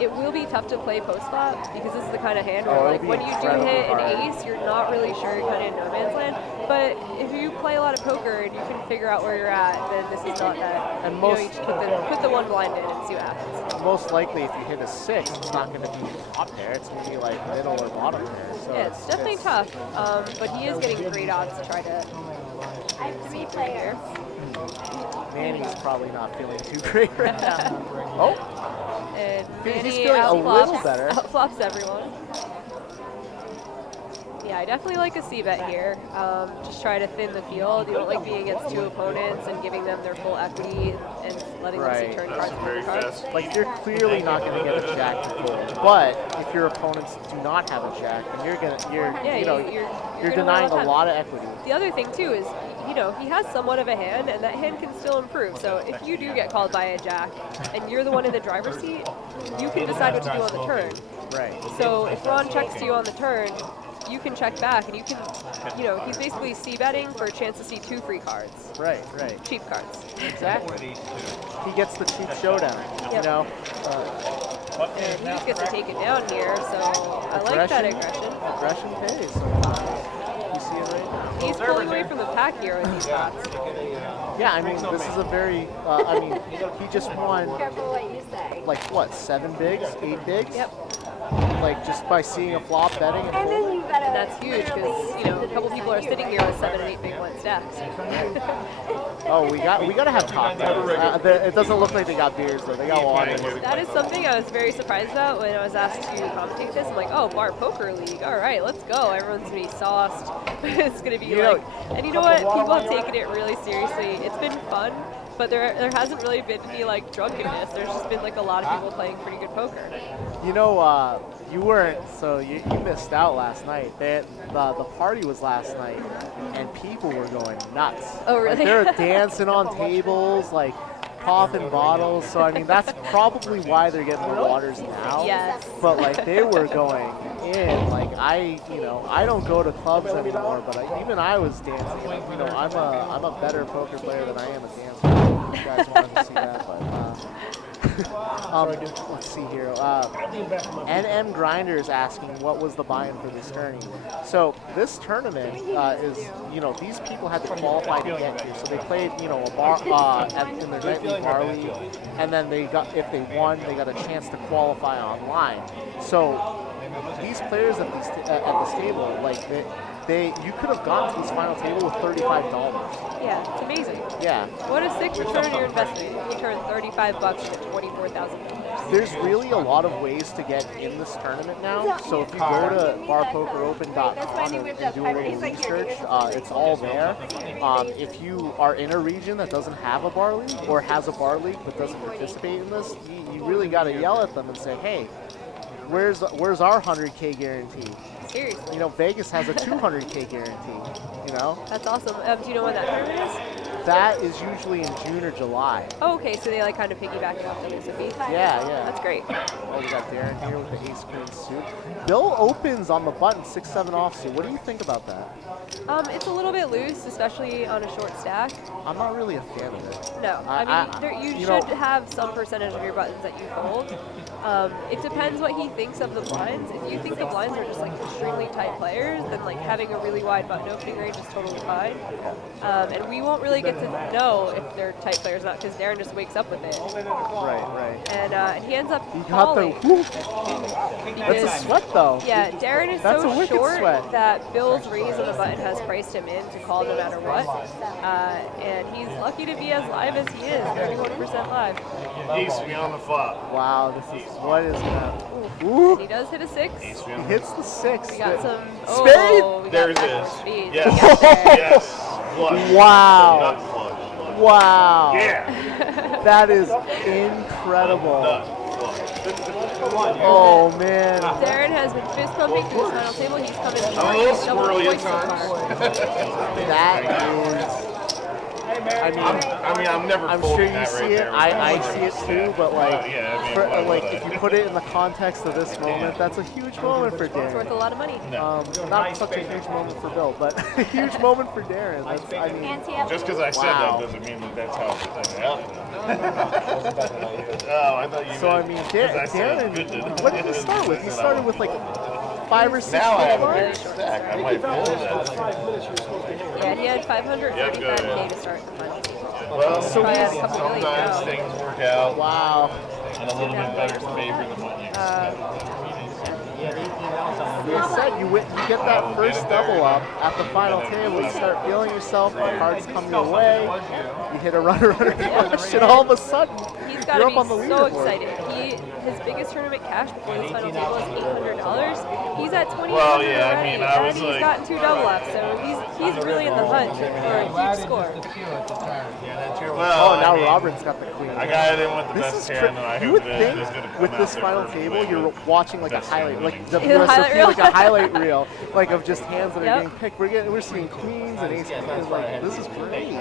It will be tough to play post flop because this is the kind of hand where like when you do hit an ace, you're not really sure, you're kind of in no man's land. But if you play a lot of poker and you can figure out where you're at, then this is not that. And you most know, you just put the one blind in and see what happens. Most likely, if you hit a 6, it's not going to be top pair. It's going to be like middle or bottom pair. So Yeah, it's definitely tough. But he is getting great odds to try to. I have 3 players. Manny's probably not feeling too great right now. Oh. And He's Manny feeling a little better. outflops everyone. Yeah, I definitely like a c-bet here. Just try to thin the field. You don't like being against 2 opponents and giving them their full equity and letting them see turn cards and cards. Like you're clearly not going to get a jack to fold, but if your opponents do not have a jack, then you're denying a lot of equity. The other thing too is, you know, he has somewhat of a hand, and that hand can still improve. So if you do get called by a jack, and you're the one in the driver's seat, you can decide what to do on the turn. Right. So if Ron checks to you on the turn, you can check back, and you can, you know, he's basically c-betting for a chance to see 2 free cards. Right. Cheap cards. Exactly. He gets the cheap showdown, you know. And he just gets to take it down here, so I like that aggression. Aggression pays. You see it right? He's pulling away from the pack here with these spots. Yeah, I mean, this is a very, I mean, he just won, Careful what you say. like what, 7 bigs, 8 bigs? Yep. Like just by seeing a flop, betting, and And then you better. And that's huge because, you know, a couple people are sitting here with 7 and 8 big blind stacks. Oh, we gotta have cocktails. It doesn't look like they got beers though. They got water. That is something I was very surprised about when I was asked to commentate this. I'm like, oh, Bar Poker League. All right, let's go. Everyone's gonna be sauced. It's gonna be like, and you know what? People have taken it really seriously. It's been fun, but there hasn't really been any like drunkenness. There's just been like a lot of people playing pretty good poker. You know, you weren't, so you missed out last night. The party was last night, and people were going nuts. Oh, really? Like, they were dancing on tables, like popping bottles. So I mean, that's probably why they're getting the waters now. Yes. But like they were going in. Like I don't go to clubs anymore, but even I was dancing. Like, you know, I'm a better poker player than I am a dancer. If you guys wanted to see that, but let's see here. NM Grinder is asking what was the buy-in for this tourney. So this tournament is, you know, these people had to qualify to get here. So they played, you know, a bar in their nightly bar league, and then if they won, they got a chance to qualify online. So these players at this table, like you could have gone to this final table with $35. Yeah, it's amazing. Yeah. What a sick return on your investment. You turn $35 to $24,000. There's really a lot of ways to get in this tournament now. So if you go to barpokeropen.com and do a little research, it's all there. If you are in a region that doesn't have a bar league or has a bar league but doesn't participate in this, you really got to yell at them and say, hey, where's our 100K guarantee? Seriously. You know, Vegas has a 200K guarantee, you know? That's awesome. Do you know when that tournament is? That is usually in June or July. Oh, okay, so they like kind of piggyback it off WSOP? Yeah. That's great. Oh, we got Darren here with the ace-queen suit. Bill opens on the button, 6-7 offsuit. What do you think about that? It's a little bit loose, especially on a short stack. I'm not really a fan of it. No, I mean, you should have some percentage of your buttons that you fold. It depends what he thinks of the blinds. If you think the blinds are just like extremely tight players, then like having a really wide button opening range is totally fine. And we won't really get to know if they're tight players or not because Darren just wakes up with it. Right. And he ends up He got the calling. That's a sweat though. Yeah, Darren is That's a so wicked short sweat. that Bill's raise on the button has priced him in to call no matter what. And he's lucky to be as live as he is, 31% live. Ace me on the flop. Wow, this is what is that? And he does hit a 6. He hits the 6. We got some Spade. we There got it back is. spade. Yes. We got there. Yes. Flush. Wow. Nut flush. Wow. Yeah. That is incredible. Oh man. Darren has been fist pumping through his final table. He's coming I'm a short. little He's double squirrely at points so far. That is. I'm never I'm folding sure you that see right it. there. I see it too, but like, yeah, I mean, for, why like would if I? you put it in the context of this moment, that's a huge moment for It's worth a Darren. lot of money. Not such a huge moment for Bill, but a huge moment for Darren. That's, I mean, Just because I said wow. that doesn't mean that that's how it's happening. Oh, I thought you So I meant mean, 'cause I said good Darren, to- what did he start with? He started with like 5 or 6 Now I have a big big stack. I might fold that. Yeah, he had 535K Yeah, to start the final table. Well, So probably had a couple million sometimes now. things work out Wow. in a little bit better favor than what you expect. You said you get that first double up at the final table. You start feeling yourself. The cards come your way. You hit a runner flush, and all of a sudden He's got you're to up on the be so leaderboard. excited. His biggest tournament cash before this final table is $800. He's at $2,800 Well, yeah, I already, mean, I was and he's like- gotten 2 double ups, so he's really in the hunt for a huge score. Well, Oh, now I mean, Robert's got the queen. I got it in with the This best is hand, and I you hope would that think it's going to come with out this there final perfectly table, with you're watching like a best highlight, hand. like the The highlight reel. like a highlight reel, like of just hands that are Yep. getting picked. We're seeing queens and aces. Like this is great.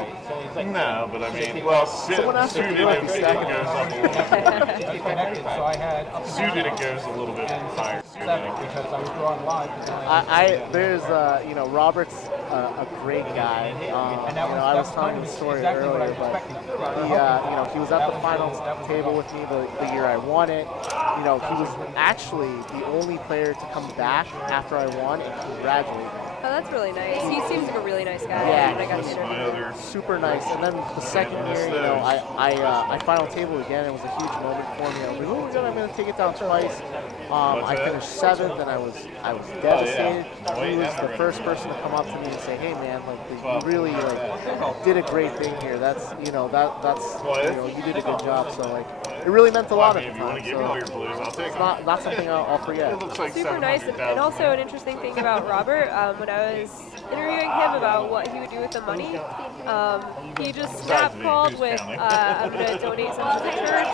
No, but I mean, well, Someone asked if suited you like it the stack of goes up a little bit. Suited it goes a little bit higher. There's Robert's a great guy. I was telling the story earlier, but he was at the finals table with me the year I won it. He was actually the only player to come back after I won and congratulate me. Oh, that's really nice. He seems like a really nice guy. Yeah, and I got to interview him. super nice. And then the second year, I final tabled again. It was a huge moment for me. I was like, oh my god, I'm gonna take it down twice. I finished 7th, and I was devastated. He was the first person to come up to me and say, hey man, like you really did a great thing here. That's you did a good job. So like it really meant a lot at the time. So it's not something I'll forget. Super nice, and also an interesting thing about Robert, when I was interviewing him about what he would do with the money, he just snap called with, I'm going to donate some to the church.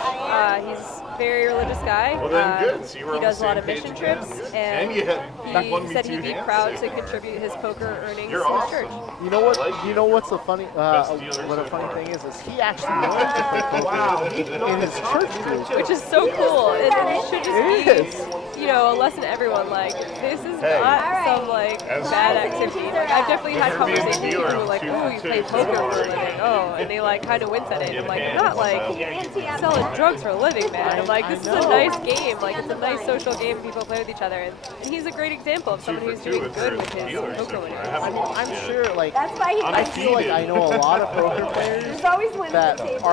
He's a very religious guy. Well, then good. So you were He on the does a lot same of page mission again. trips, And and you won me he said 2 he'd be hands proud there. to contribute his poker earnings You're to the awesome. church. You know what? You know what's the funny? What a funny thing is he actually learned to play poker in his church group, Which is so cool. And it should It just be, a lesson to everyone. Like, this is not some bad activity. Like, I've definitely had conversations with people who are like, "Ooh, you play poker for a living?" Oh, and they kind of wince at it. I'm like, "You're not selling drugs for a living, man." I'm like, "This is a nice game. Like, it's a nice social game people play with each other." And he's a great example of someone who's doing good with his poker winnings. I'm sure, That's why he I feel like I know a lot of poker players There's always one that at the table.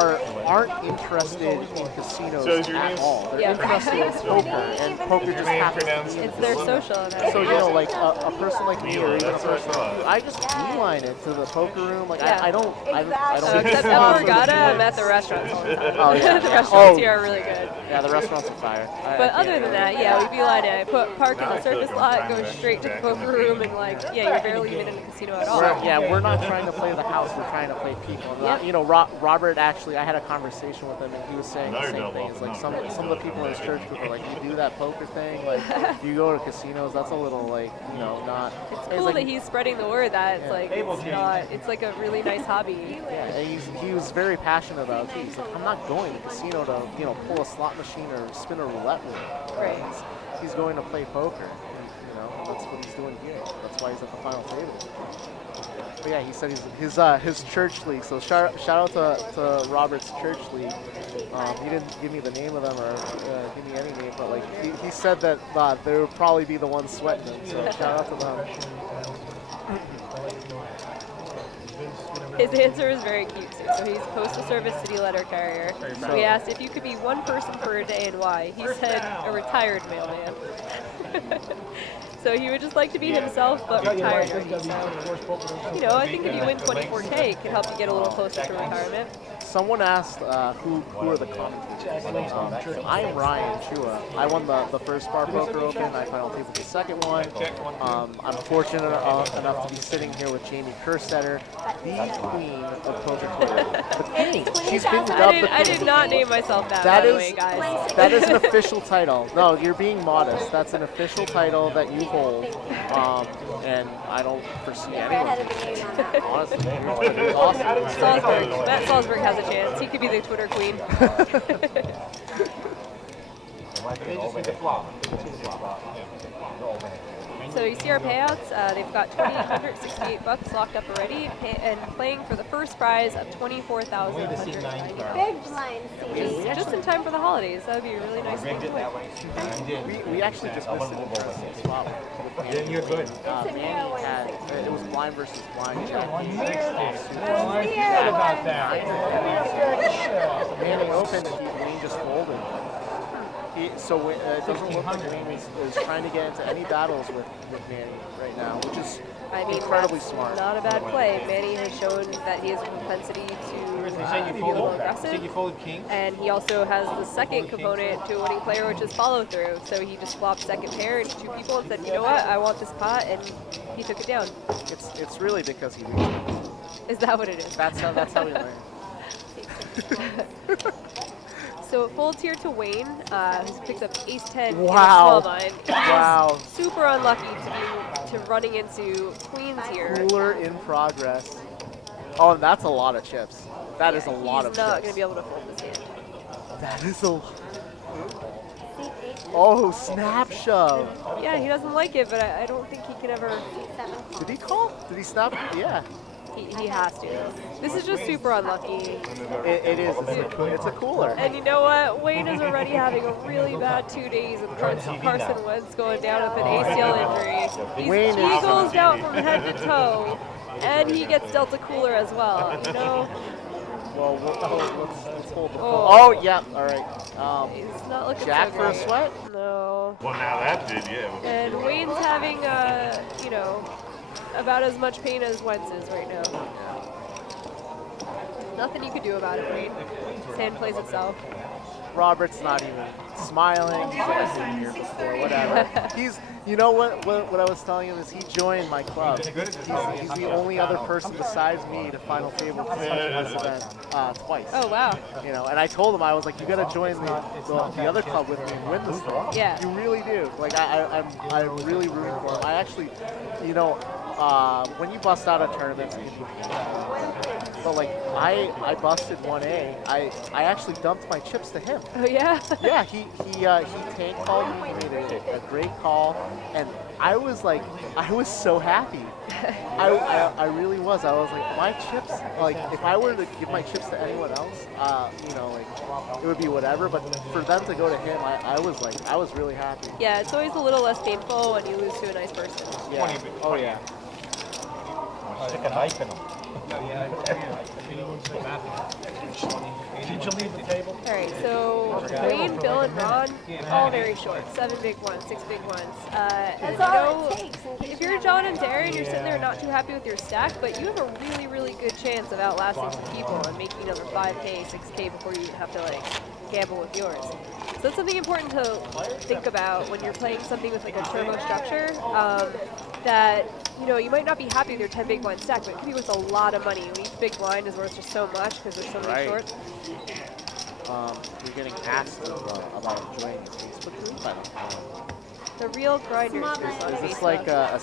aren't interested in casinos So is your at name- all. They're Yeah. interested in poker, and poker just happens to be It's their social. And So a person like me, or even a person like you, I just beeline it to the poker room. Like Yeah. I don't. So except at Borgata, I'm at the restaurants all the time. Oh, yeah. The restaurants here are really good. Yeah, the restaurants are fire. But other than that, we beeline it. I park in the surface lot, go straight to the poker room, and you're barely even in the casino at all. We're not trying to play the house. We're trying to play people. Yep. Robert actually, I had a conversation with him, and he was saying the same thing. It's like some of the people in his church group are like, you do that poker thing, like you go to casinos. That's a little not. It's cool that he's spreading the word that it's like a really nice hobby. Yeah, and he was very passionate about it too. He's like, I'm not going to the casino to pull a slot machine or spin a roulette wheel. Right. He's going to play poker. And, that's what he's doing here. That's why he's at the final table. But yeah, he said his church league. So shout out to Robert's church league. He didn't give me the name of them or give me any name, but like he said that they would probably be the ones sweating them. So shout out to them. His answer is very cute too. So he's postal service city letter carrier. So we asked if you could be one person for a day and why. He said a retired mailman. So he would just like to be himself, but retired. So, you know, I think if you win 24K, it could help you get a little closer to retirement. Someone asked who are the commentators. I am Ryan Chua. I won the first Bar Poker Open. I final tabled the second one. I'm fortunate enough to be sitting here with Jamie Kerstetter, the queen of poker Twitter. The queen. She's been dubbed the queen. I did not name myself that, by the way, guys. That is an official title. No, you're being modest. That's an official title that you hold. And I don't foresee anyone. Honestly, it's awesome. Salzburg. Matt Salzburg has a chance. He could be the Twitter queen. So you see our payouts. They've got $2,868 locked up already, and playing for the first prize of $24,190. Big blind, CD. Just in time for the holidays. That would be a really nice thing to win. We actually just missed it in the swap. You're good. Manny had it was blind versus blind. Manny opened and Wayne just folded. So it doesn't look like Wayne is trying to get into any battles with Manny right now, which is incredibly smart. Not a bad play. Manny has shown that he has a propensity to be a little aggressive. And he also has the second component to a winning player, which is follow through. So he just flopped second pair into two people and said, you know what, I want this pot, and he took it down. It's really because he reached. Is that what it is? That's how we learn. So it folds here to Wayne, who picks up ace-10 wow. in a small blind. Wow. Super unlucky to running into queens here. Cooler in progress. Oh, and that's a lot of chips. That is a lot of chips. He's not going to be able to fold this hand. That is a... Oh, snap shove. Yeah, he doesn't like it, but I don't think he can ever... Did he call? Did he snap? Yeah. He has to. This is just super unlucky. It is. It's a cooler. And you know what? Wayne is already having a really bad 2 days with Carson Wentz going down with an ACL injury. He goes down from head to toe, and he gets dealt a cooler as well. You know. Well, let's hold the Oh, yeah. All right. It's not looking Jack so for a great. sweat? No. Well, now that did, yeah. And Wayne's having, you know, about as much pain as Wentz is right now. Nothing you could do about it, Wayne. His hand plays itself. Robert's not even smiling. He's like, I've been here before, whatever. You know what I was telling him is he joined my club. He's the only other person besides me to final table this event twice. Oh, wow. You know, and I told him, I was like, you got to join the other club with me and win this thing. Yeah. You really do. Like, I'm really rooting for him. I actually, you know, when you bust out of tournaments, but like I busted 1A. I actually dumped my chips to him. Oh yeah. Yeah, he tank called me. He made a great call, and I was so happy. I really was. I was like, my chips. Like if I were to give my chips to anyone else, you know, like it would be whatever. But for them to go to him, I was really happy. Yeah, it's always a little less painful when you lose to a nice person. Yeah. Oh yeah. Stick a knife in them. Did you leave the table? All right, so Wayne, Bill, and Ron, all very short. 7 big ones, 6 big ones. That's you all know, it takes. if you're John and Darren, you're sitting there not too happy with your stack, but you have a really, really good chance of outlasting some people and making another 5K, 6K before you even have to like gamble with yours. So that's something important to think about when you're playing something with like a turbo structure. That you know, you might not be happy with your 10 big blind stack, but it could be worth a lot of money. When each big blind is worth just so much because there's so many shorts. You're getting asked about joining this Facebook group. The real grinders. Is this like a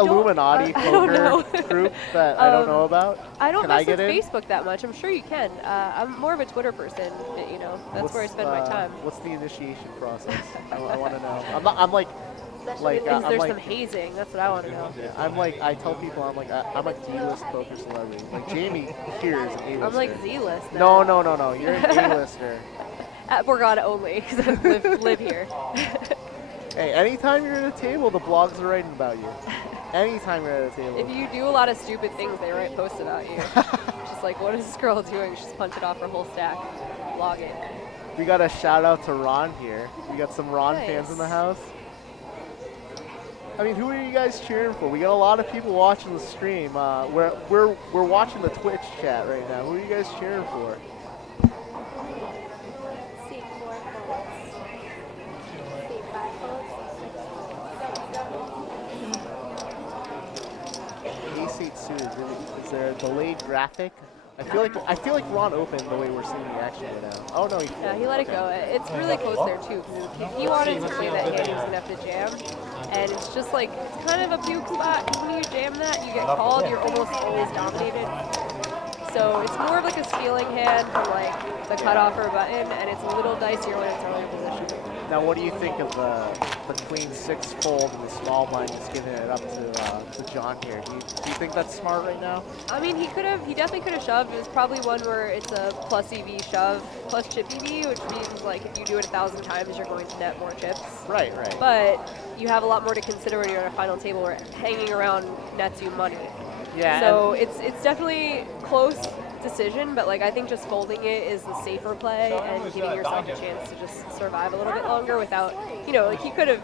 Illuminati poker group that I don't know about? I don't can mess I get with in? Facebook that much. I'm sure you can. I'm more of a Twitter person. That's where I spend my time. What's the initiation process? I want to know. I'm like. Like, Is I'm there like, some hazing? That's what I want to know. I'm like, I tell people I'm like, I'm a D-list poker celebrity. Like Jamie here is an A-lister. I'm like Z-list. No. You're an A-lister. At Borgata only, because I live here. Hey, anytime you're at a table, the blogs are writing about you. Anytime you're at a table. If you do a lot of stupid things, they write posts about you. Just like, what is this girl doing? She's punching off her whole stack. Log it. We got a shout out to Ron here. We got some Ron Nice. fans in the house. I mean, who are you guys cheering for? We got a lot of people watching the stream. We're watching the Twitch chat right now. Who are you guys cheering for? Seat 4 folds. Seat 5 folds. 6 folds. A-Seat suit is there a delayed graphic? I feel like Ron opened the way we're seeing the action right now. Oh no, He let it go. It's really close there too. Because he wanted to play that hand, he was gonna have to jam, and it's just like it's kind of a puke spot. 'Cause when you jam that, you get called. You're almost always dominated. So it's more of like a stealing hand from like the cutoff or button, and it's a little dicier when it's earlier position. Now, what do you think of the queen 6 fold and the small blind just giving it up to John here? Do you think that's smart right now? I mean, he definitely could have shoved. It was probably one where it's a plus EV shove, plus chip EV, which means like if you do it 1,000 times, you're going to net more chips. Right. But you have a lot more to consider when you're at a final table where hanging around nets you money. Yeah. So it's definitely close decision, but like I think just folding it is the safer play and giving yourself a chance to just survive a little bit longer without, like he could have,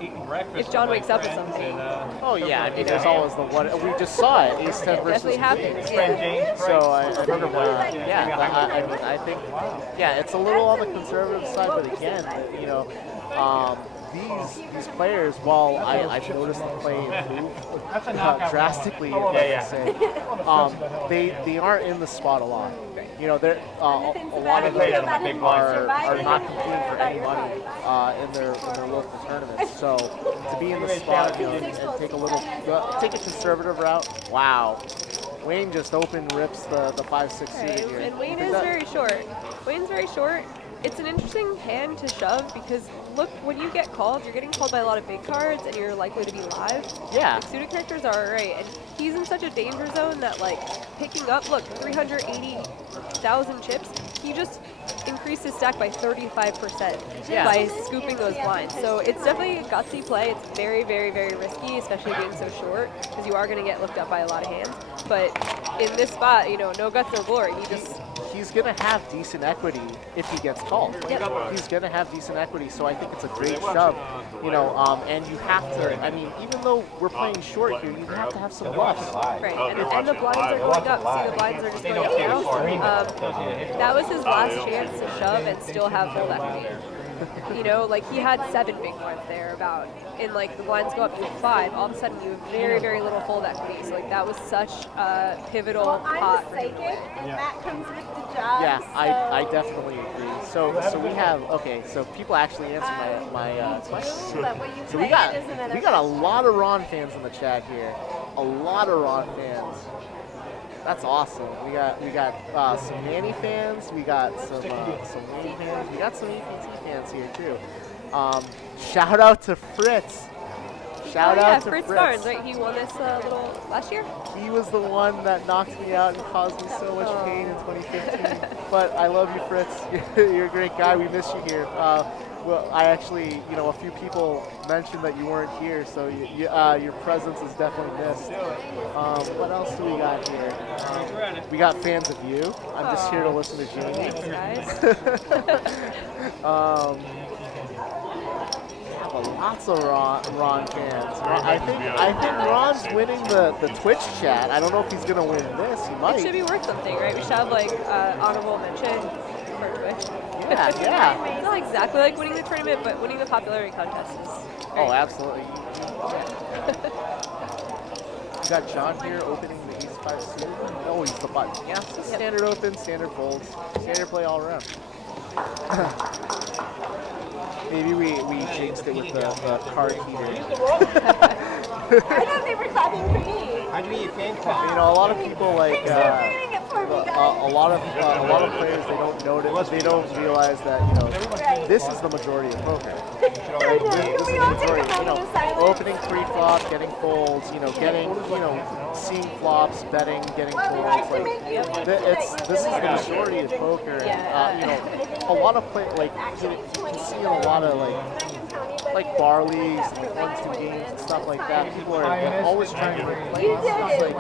if John wakes up with something. Oh yeah, I mean there's always the one, we just saw it, ace 10 versus definitely happens. queen. So I think, it's a little on the conservative side, but again, these players, while I've noticed them play improve drastically, they aren't in the spot a lot. They're a lot of them are not competing for any money in their local tournaments. So to be in the spot and take a conservative route. Wow, Wayne just open rips the 5-6 suited here. And Wayne is very short. Wayne's very short. It's an interesting hand to shove because look, when you get called, you're getting called by a lot of big cards and you're likely to be live. Yeah. Like, suited characters are alright, and he's in such a danger zone that like picking up, look, 380,000 chips, he just increased his stack by 35% by scooping those blinds. So it's definitely a gutsy play. It's very, very, very risky, especially being so short, because you are going to get looked up by a lot of hands. But in this spot, no guts, no glory. He's going to have decent equity if he gets called. Yep. He's going to have decent equity, so I think it's a great shove. And you have to, I mean, even though we're playing short here, you have to have some bluffs. Right, and the blinds are going up. See, the blinds are just going up now. That was his last chance to shove and still have full equity. Like he had 7 big blinds there and like the blinds go up to 5, all of a sudden you have very, very little fold equity. So like that was such a pivotal pot. I'm a psychic, and that comes with the job. Yeah, I definitely agree. So we have, so people actually answer my question. So we got a lot of Ron fans in the chat here. A lot of Ron fans. That's awesome. We got some Manny fans. We got some Wayne fans. We got some EPT fans here too. Shout out to Fritz. Shout out to Fritz Barnes, right? He won this last year. He was the one that knocked me out and caused me so much pain in 2015. But I love you, Fritz. You're a great guy. We miss you here. Well, I actually, a few people mentioned that you weren't here, so your presence is definitely missed. What else do we got here? We got fans of you. I'm just here to listen to Jamie. Thanks, guys. Lots of Ron fans. I think Ron's winning the Twitch chat. I don't know if he's gonna win this. He might. It should be worth something, right? We should have like honorable mention for Twitch. Yeah. It's not exactly like winning the tournament, but winning the popularity contest is Oh, absolutely. You got John here opening the East 5 suit. Oh, he's the button. Yeah, standard open, standard folds, standard play all around. Maybe we jinxed it with the card heater. I thought they were clapping for me. How'd you get your fan club? You know, a lot of people like a lot of players, they don't notice, they don't realize that, you know, this is the majority of poker. Right? This is the majority. You know, opening pre-flop, getting folds, you know, seeing flops, betting, getting folds. Like this is the majority of poker. And you know, a lot of like you can see in a lot of like bar leagues, like 1-2 games and stuff like that. People are always trying to play. It's like,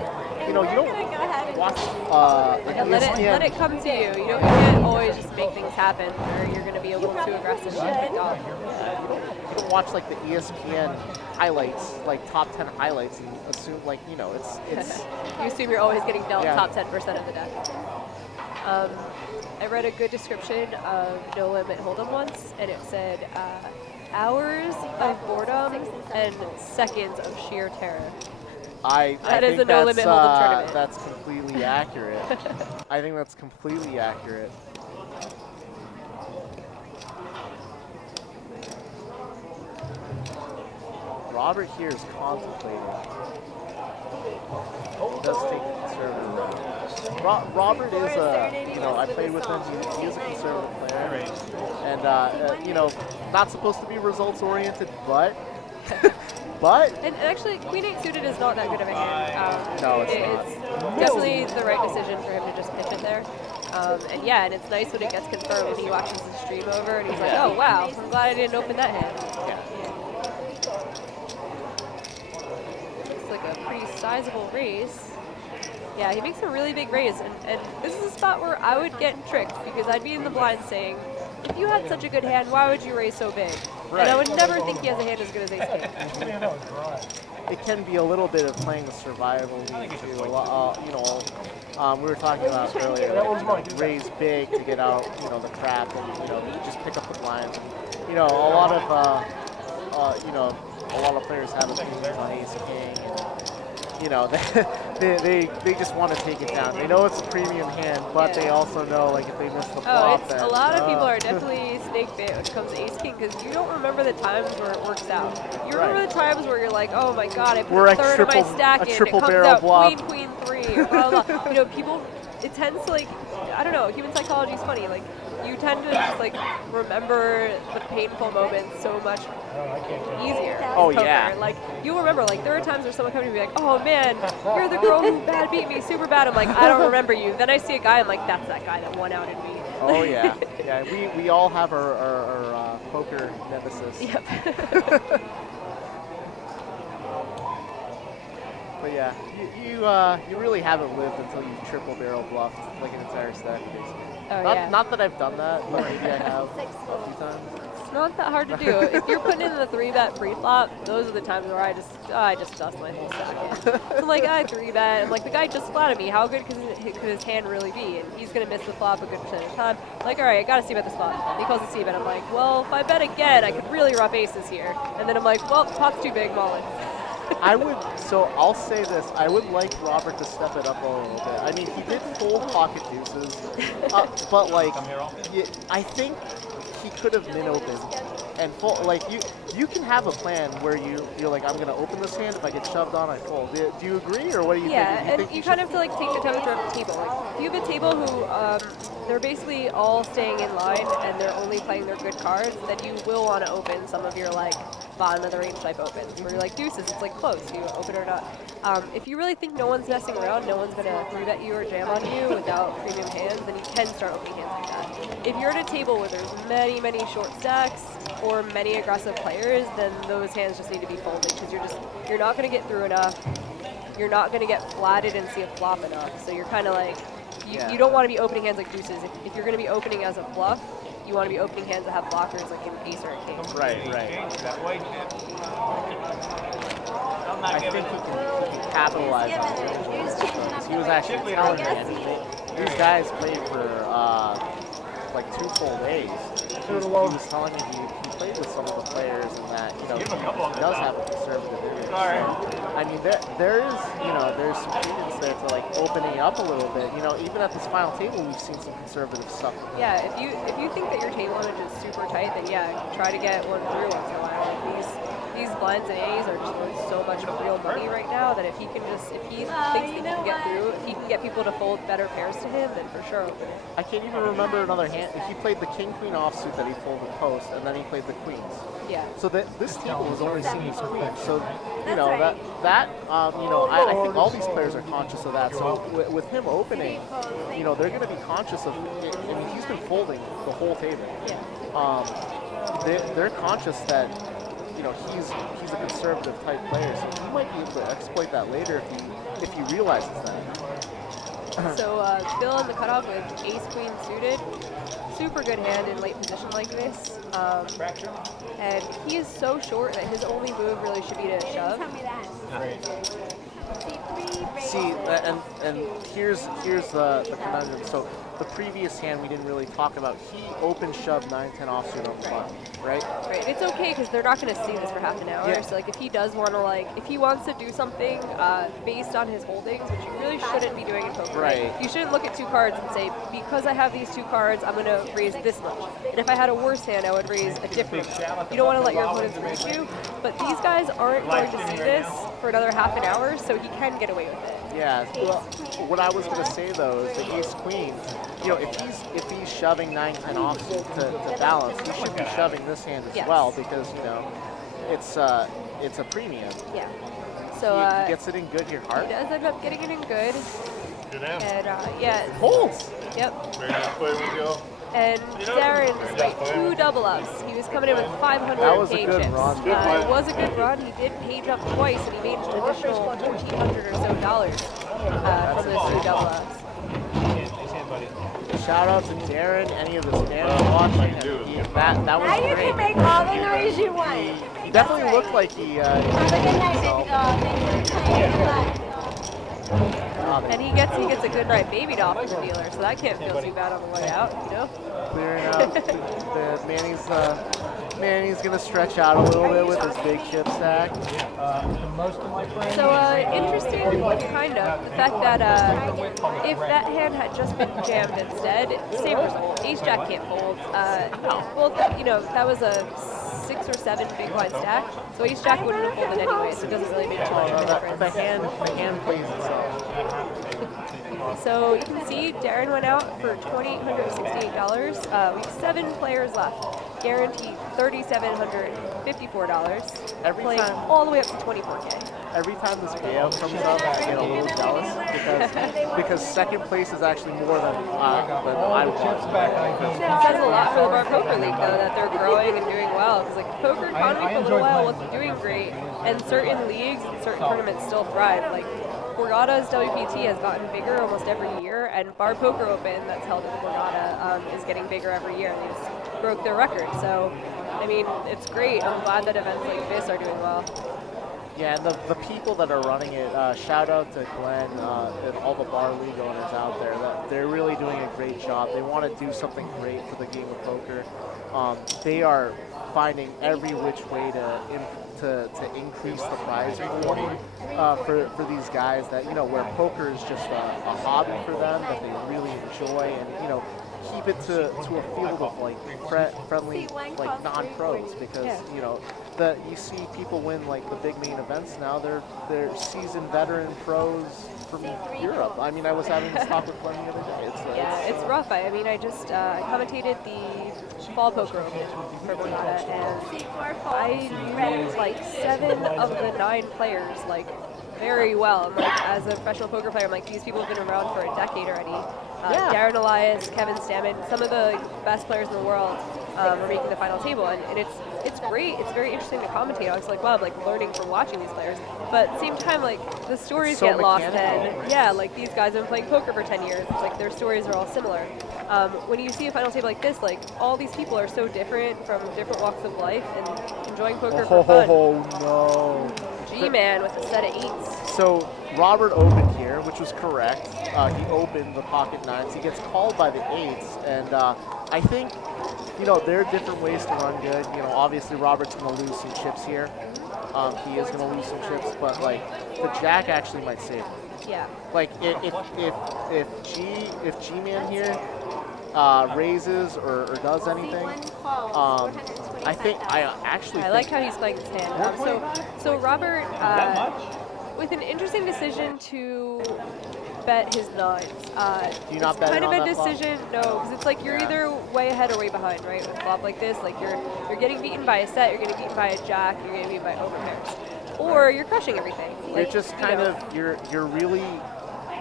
you know, you don't watch let it come to you. You can't always just make things happen, or you're going to be a little too aggressive. You don't watch like the ESPN highlights, like top 10 highlights, and assume like, you know, it's you assume you're always getting dealt top 10% of the deck. I read a good description of No Limit Hold'em once, and it said hours of boredom and seconds of sheer terror. I that think is a No Limit Hold'em tournament. That's completely accurate. I think that's completely accurate. Robert here is contemplating. He does take the conservative route. Robert is a, you know, I played with him. He is a conservative player, and you know, not supposed to be results oriented, but. And actually, Queen 8 suited is not that good of a hand. No, it's definitely the right decision for him to just pitch it there. And yeah, and it's nice when it gets confirmed when he watches the stream over and he's like, oh wow, I'm glad I didn't open that hand. Looks like a pretty sizable raise. Yeah, he makes a really big raise, and this is a spot where I would get tricked because I'd be in the blind saying, if you had such a good hand, why would you raise so big? Right. And I would never think he has a hand as good as ace-king. It can be a little bit of playing the survival league too. You know, we were talking about earlier, like, raise big to get out, you know, the trap, and you know, just pick up the blinds. And, you know, a lot of players have opinions on ace-king. You know, they just want to take it down. They know it's a premium hand, but they also know, like, if they miss the flop, a lot of people are definitely snake bait when it comes to ace king because you don't remember the times where it works out. You remember the times where you're like, oh my god, I put a third of my stack in, it comes out queen, queen, 3, or blah, blah, blah. You know, people, it tends to, like, I don't know, human psychology is funny. Like, you tend to just, like, remember the painful moments so much easier. Oh, yeah. Like, you remember, like, there are times where someone comes to me like, oh man, you're the girl who bad beat me super bad. I'm like, I don't remember you. Then I see a guy, I'm like, that's that guy that won out in me. Oh yeah, yeah. We all have our poker nemesis. Yep. But yeah, you really haven't lived until you triple barrel bluffed like an entire stack. Not that I've done that, but maybe I have a few times. It's not that hard to do. If you're putting in the 3-bet pre-flop, those are the times where I just dust my whole stack. So I'm like, I 3-bet. I'm like, the guy just flatted me. How good could his hand really be? And he's gonna miss the flop a good percent of the time. I'm like, all right, I gotta c-bet this flop. He calls it c-bet. I'm like, well, if I bet again, I could really rough aces here. And then I'm like, well, pot's too big, Mullen. I'll say this, I would like Robert to step it up a little bit. I mean, he did fold pocket deuces, but like, I think he could have min opened and fold. Like, you can have a plan where you're like, I'm gonna open this hand, if I get shoved on, I fold. Do you agree, or what do you think? Yeah, and you kind of have to, like, take the temperature of the table. Like, if you have a table who, they're basically all staying in line and they're only playing their good cards, then you will want to open some of your, like, bottom of the range type opens, where you're like deuces, it's like close, do you open or not? If you really think no one's messing around, no one's gonna 3-bet you or jam on you without premium hands, then you can start opening hands like that. If you're at a table where there's many, many short stacks or many aggressive players, then those hands just need to be folded because you're not gonna get through enough. You're not gonna get flatted and see a flop enough. So you're kind of like, you don't want to be opening hands like deuces. If you're gonna be opening as a bluff, you want to be opening hands that have blockers like an ace or a king. Right. I think he can capitalize on it. He was actually telling me, these guys played for like 2 full days. He was telling me he played with some of the players and that, you know, he does have a conservative image. I mean, there's some credence there to, like, opening up a little bit. You know, even at this final table, we've seen some conservative stuff. Yeah, if you think that your table image is super tight, then yeah, try to get one through once in a while. these blinds and A's are just worth so much real money right now that if he thinks that he can get through, if he can get people to fold better pairs to him, then for sure open it. I can't even remember another hand. He played the king-queen offsuit that he folded post, and then he played the queens. Yeah. So this table was only seeing these queens. So, you That's know, right. I think all these players are conscious of that. So with him opening, you know, they're going to be conscious of, I mean, he's been folding the whole table. Yeah. They're conscious that, you know, he's a conservative type player, so he might be able to exploit that later if he realizes that. So Bill on the cutoff with ace-queen suited. Super good hand in late position like this. And he is so short that his only move really should be to shove. Tell me that. See, and here's the conundrum. So the previous hand we didn't really talk about. He open shoved 9-10 offsuit on the button, right? Right. It's okay because they're not going to see this for half an hour. Yeah. So like if he does want to if he wants to do something based on his holdings, which you really shouldn't be doing in poker. Right. You shouldn't look at two cards and say, because I have these two cards, I'm going to raise this much. And if I had a worse hand, I would raise a different amount. You don't want to let your opponents read you. But these guys aren't going to see this for another half an hour, so he can get away with it. Yeah. Well, what I was going to say though is the ace queen. You know, if he's shoving 9-10 offsuit to balance, he should be shoving this hand as well because you know it's a premium. Yeah. So he gets it in good here, Hart. He does end up getting it in good. Good hand. And yeah. Holds. Yep. Very nice play with you. And Darren, despite 2 double ups, he was coming in with 500 That was a page good chips. run. It was a good run. He did page up twice, and he made an additional $1,400 or so from those 2 double ups. Shout out to Darren, any of the fans watching. That was Now you great. can make all the noise you want. He definitely looked like he. Have a good night, thanks for playing. Good luck. And he gets a good night baby doll from the dealer, so that can't feel too bad on the way out, you know? Clearing out. Manny's gonna stretch out a little bit with his big chip stack. So interesting, kind of, the fact that if that hand had just been jammed instead, same result. Ace Jack can't fold. Well, you know, that was a 6 or 7 big blind stack, so Ace Jack wouldn't have folded anyway, so it doesn't really make too much of a difference. The hand plays itself. So you can see Darren went out for $2,868. We have 7 players left. Guaranteed $3,754. Playing all the way up to 24K. Every time this payout comes up, I get a little jealous because second place is actually more than I want. It says a lot for the Bar Poker League, though, that they're growing and doing well. Because like the poker economy for a little while wasn't doing great, and certain leagues and certain tournaments still thrive. Like Borgata's WPT has gotten bigger almost every year, and Bar Poker Open that's held at Borgata is getting bigger every year. They just broke their record. So, I mean, it's great. I'm glad that events like this are doing well. Yeah, and the people that are running it, shout out to Glenn and all the bar league owners out there. That they're really doing a great job. They want to do something great for the game of poker. They are finding every which way to increase the prize pool for these guys that, you know, where poker is just a hobby for them that they really enjoy, and, you know, keep it to a field of like friendly like non-pros, because you know you see people win like the big main events now. They're seasoned veteran pros from Europe. I mean, I was having this talk with Glenn the other day. It's rough. I mean, I just commentated the Fall Poker Open for Borgata, and I knew like 7 of the 9 players like very well. I'm like, as a professional poker player, I'm like, these people have been around for a decade already. Darren Elias, Kevin Stammen, some of the best players in the world are making the final table, and it's great. It's very interesting to commentate. I was like, wow, I'm like learning from watching these players. But at the same time, like the stories get lost. And yeah, like these guys have been playing poker for 10 years. It's like their stories are all similar. When you see a final table like this, like all these people are so different from different walks of life and enjoying poker for fun. Oh no! G-Man with a set of 8s. So Robert opened here, which was correct. He opened the pocket 9s. He gets called by the 8s, and I think, you know, there are different ways to run good. You know, obviously Robert's going to lose some chips here. He is going to lose some chips, but like the Jack actually might save him. Yeah. Like if G-Man here raises or does anything, I think I actually. I like how he's playing his hand. So Robert, with an interesting decision to bet his nines. Do you not bet kind it of on a that flop? decision, no, because it's like you're either way ahead or way behind, right? With a flop like this, like you're getting beaten by a set, you're getting beaten by a jack, you're getting beaten by overpairs, or you're crushing everything. You're just kind of you're really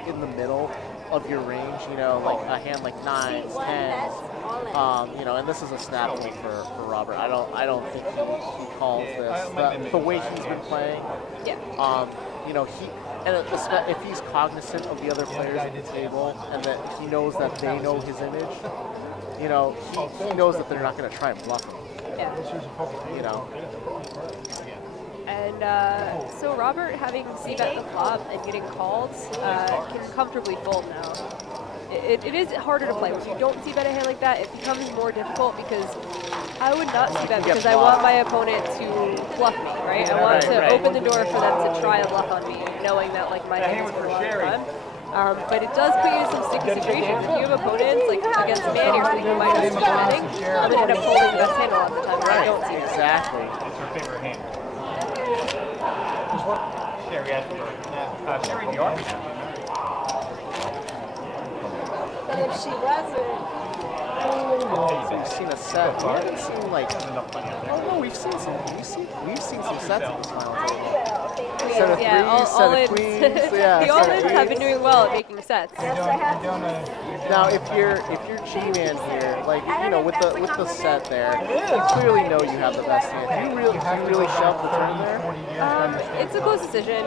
in the middle of your range. You know, like a hand like nines, tens. You know, and this is a snap one for Robert. I don't think he calls this the way he's been playing. Yeah. You know, if he's cognizant of the other players at the table and that he knows that they know his image, you know, he knows that they're not going to try and bluff him. Yeah. You know. And so Robert, having c-bet the flop and getting called, can comfortably fold now. It is harder to play. When you don't c-bet a hand like that, it becomes more difficult because I would not c-bet because I want my opponent to bluff me, right? I want to open the door for them to try a bluff on me, knowing that like my hand is for a long time. But it does put you in some sticky situations. If you have opponents like against a man here who might just keep betting, I'm going to end up folding the best hand a lot of the time. I don't see exactly. What's her favorite hand? Sherry Edinburgh. Sherry the Army. But if she wasn't, we've seen a set. We haven't seen like. Oh no, we've seen some sets in this final table. Set of threes, set of queens. Yeah, the all-ins have been doing well at making sets. Now, if you're G-man here, like you know, with the set there, you clearly know you have the best hand. Do you really shove the turn there? It's a close decision.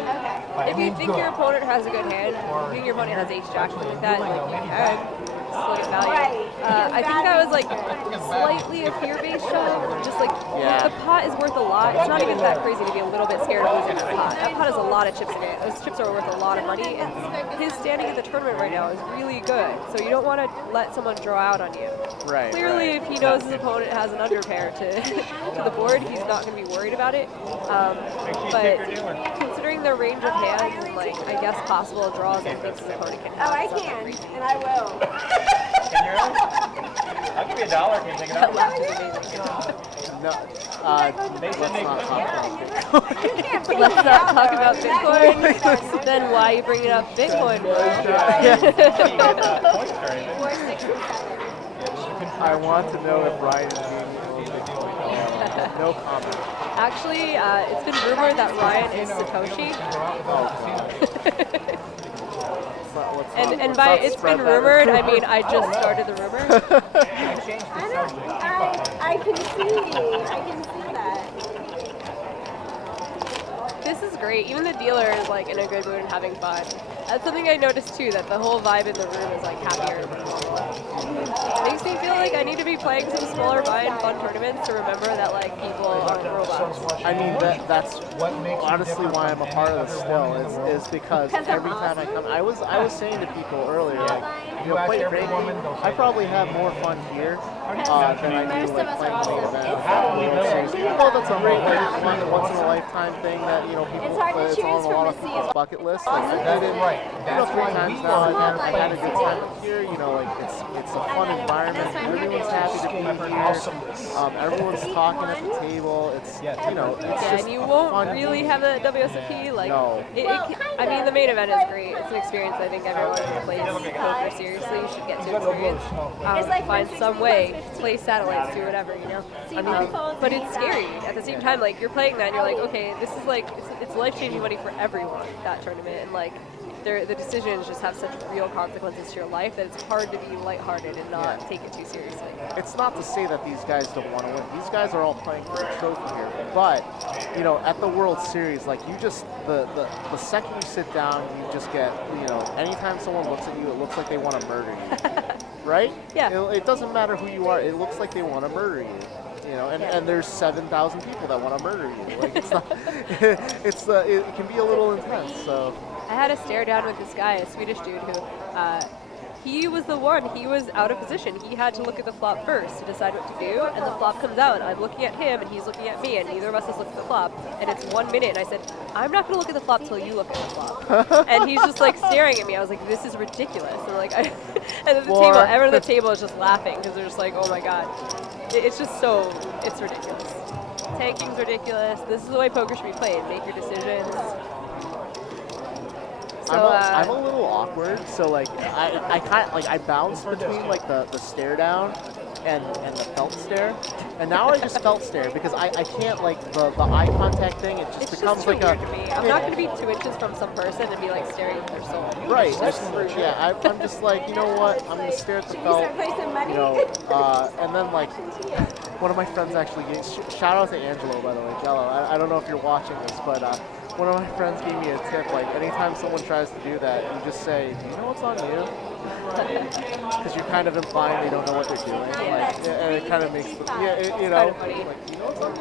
If you think your opponent has a good hand, if you think your opponent has ace-jack, something like that, like you can just look at value. I think that was like slightly a fear-based shove. Just like the pot is worth a lot. It's not even that crazy to be a little bit scared of losing the pot. That pot has a lot of chips in it. Those chips are worth a lot of money, and his standing in the tournament right now is really good. So you don't want to let someone draw out on you. Right. Clearly, if he knows his opponent has an underpair to the board, he's not going to be worried about it. But considering the range of hands and like I guess possible draws and things his opponent can have. I can, and I will. I'll give you $1 if you take it out. No, let's not talk about Bitcoin. Then why are you bringing up Bitcoin? I want to know if Ryan is being no comment. Actually, it's been rumored that Ryan is Satoshi. And by it's been rumored, I mean I just started the rumor. I can see that. This is great. Even the dealer is like in a good mood and having fun. That's something I noticed too, that the whole vibe in the room is like happier. It makes me feel like I need to be playing some smaller buy-in fun tournaments to remember that like people aren't robots. I mean that's honestly why I'm a part of this still is because every time I come, I was saying to people earlier, like, you know, quite frankly, I probably have more fun here than I do like playing the main event. Even though that's a great like once in a lifetime thing that you know people it's on a lot of people's bucket lists. Like, I did it, you know, 3 times now. I've had a good time here. You know, like it's a fun environment. Everyone's happy to be here. Everyone's talking at the table. It's you know, it's just and you won't really have the WSOP like. No. I mean, the main event is great. It's an experience I think everyone who plays poker seriously should get to experience. Find some way, play satellites, do whatever, you know. But it's scary at the same time. Like you're playing that, and you're like, okay, this is like it's life-changing money for everyone. That tournament, and like the decisions just have such real consequences to your life that it's hard to be lighthearted and not take it too seriously. It's not to say that these guys don't want to win. These guys are all playing for the trophy here. But, you know, at the World Series, like you just, the second you sit down, you just get, you know, anytime someone looks at you, it looks like they want to murder you. Right? Yeah. It doesn't matter who you are. It looks like they want to murder you. You know, and there's 7,000 people that want to murder you. Like it's not, it can be a little intense. So I had a stare down with this guy, a Swedish dude who, he was the one. He was out of position. He had to look at the flop first to decide what to do, and the flop comes out. And I'm looking at him, and he's looking at me, and neither of us has looked at the flop. And it's 1 minute, and I said, I'm not going to look at the flop till you look at the flop. And he's just like staring at me. I was like, this is ridiculous. And like, and at the table, everyone at the table is just laughing because they're just like, oh my god. it's just so, it's ridiculous. Tanking's ridiculous. This is the way poker should be played. Make your decisions. So, I'm a little awkward, so like I kind like I bounce between like the stare down and the felt stare, and now I just felt stare because I can't like the eye contact thing. It just it's becomes just too like weird to me. I'm not going to be 2 inches from some person and be like staring at their soul. right. That's Yeah, I'm just like, you know what? I'm gonna stare at the felt. You know, and then like one of my friends actually gave, shout out to Angelo, by the way, Jello. I don't know if you're watching this, but one of my friends gave me a tip. Like anytime someone tries to do that, you just say, "Do you know what's on you?" Because you're kind of implying they don't know what they're doing. Like, and it kind of makes the you know, like, you know what's on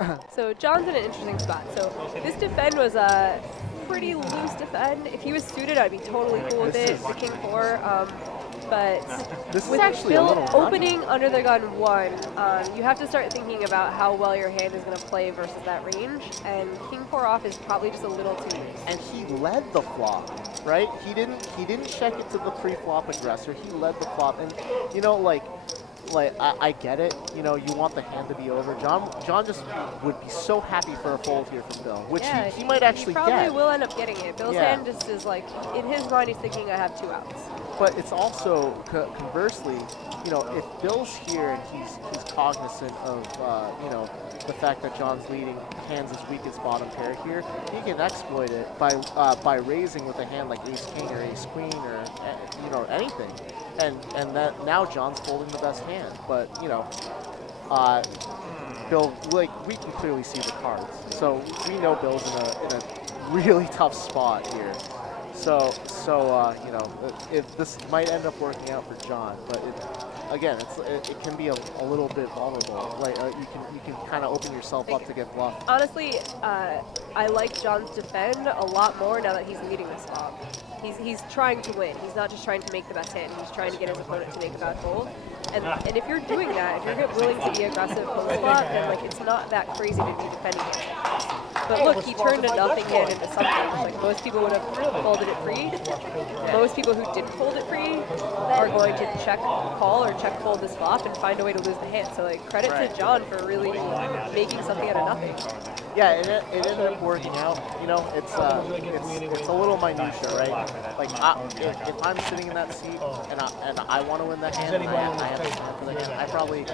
you? Like, So John's in an interesting spot. So this defend was a pretty loose defend. If he was suited, I'd be totally cool with it. The king 4. But this is with actually a Bill little opening under the gun 1, you have to start thinking about how well your hand is going to play versus that range. And king 4 off is probably just a little too loose. and he led the flop, right? He didn't check it to the pre-flop aggressor. He led the flop, and you know, like I get it. You know, you want the hand to be over. John just would be so happy for a fold here from Bill, which he might actually probably get. will end up getting it. Bill's Yeah. hand just is like, in his mind, he's thinking I have 2 outs. But it's also conversely, you know, if Bill's here and he's cognizant of you know, the fact that John's leading hands his weakest bottom pair here, he can exploit it by raising with a hand like ace king or ace queen or you know, anything, and that now John's folding the best hand. But you know, Bill, like, we can clearly see the cards, so we know Bill's in a really tough spot here. So you know, this might end up working out for John, but again, it can be a little bit vulnerable. Like you can kind of open yourself up to get bluffed. Honestly, I like John's defend a lot more now that he's leading this flop. He's trying to win. He's not just trying to make the best hand. He's trying to get his opponent to make a bad fold. And if you're doing that, if you're willing to be aggressive post flop, then like it's not that crazy to be defending it. But look, he turned a nothing hand into something. Like most people would have folded it free. Most people who didn't fold it free are going to check call or check fold this flop and find a way to lose the hand. So like credit to John for really making something out of nothing. Yeah, it ended up working out. You know, it's a little minutia, right? Like if I'm sitting in that seat and I want to win the hand, and I have to stand for the hand. I probably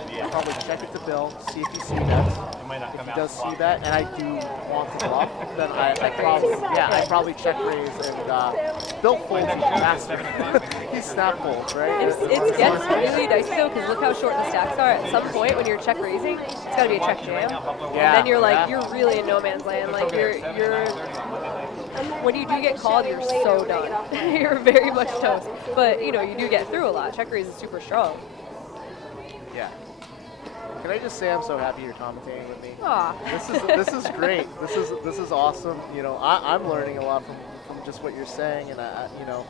check it to Bill, see if he sees that. If he does see that, and I do want to bluff, then I probably check raise and Bill folds faster. He snap folds, right? It gets really dicey though, because look how short the stacks are. At some point when you're check raising, it's got to be a check jam. And then you're like, you're really in no man's land. Like you're when you do get called, you're so done. You're very much toast. But you know, you do get through a lot. Check raise is super strong. Yeah. Can I just say I'm so happy you're commentating with me? Aw. This is great. This is awesome. You know, I'm learning a lot from just what you're saying, and you know,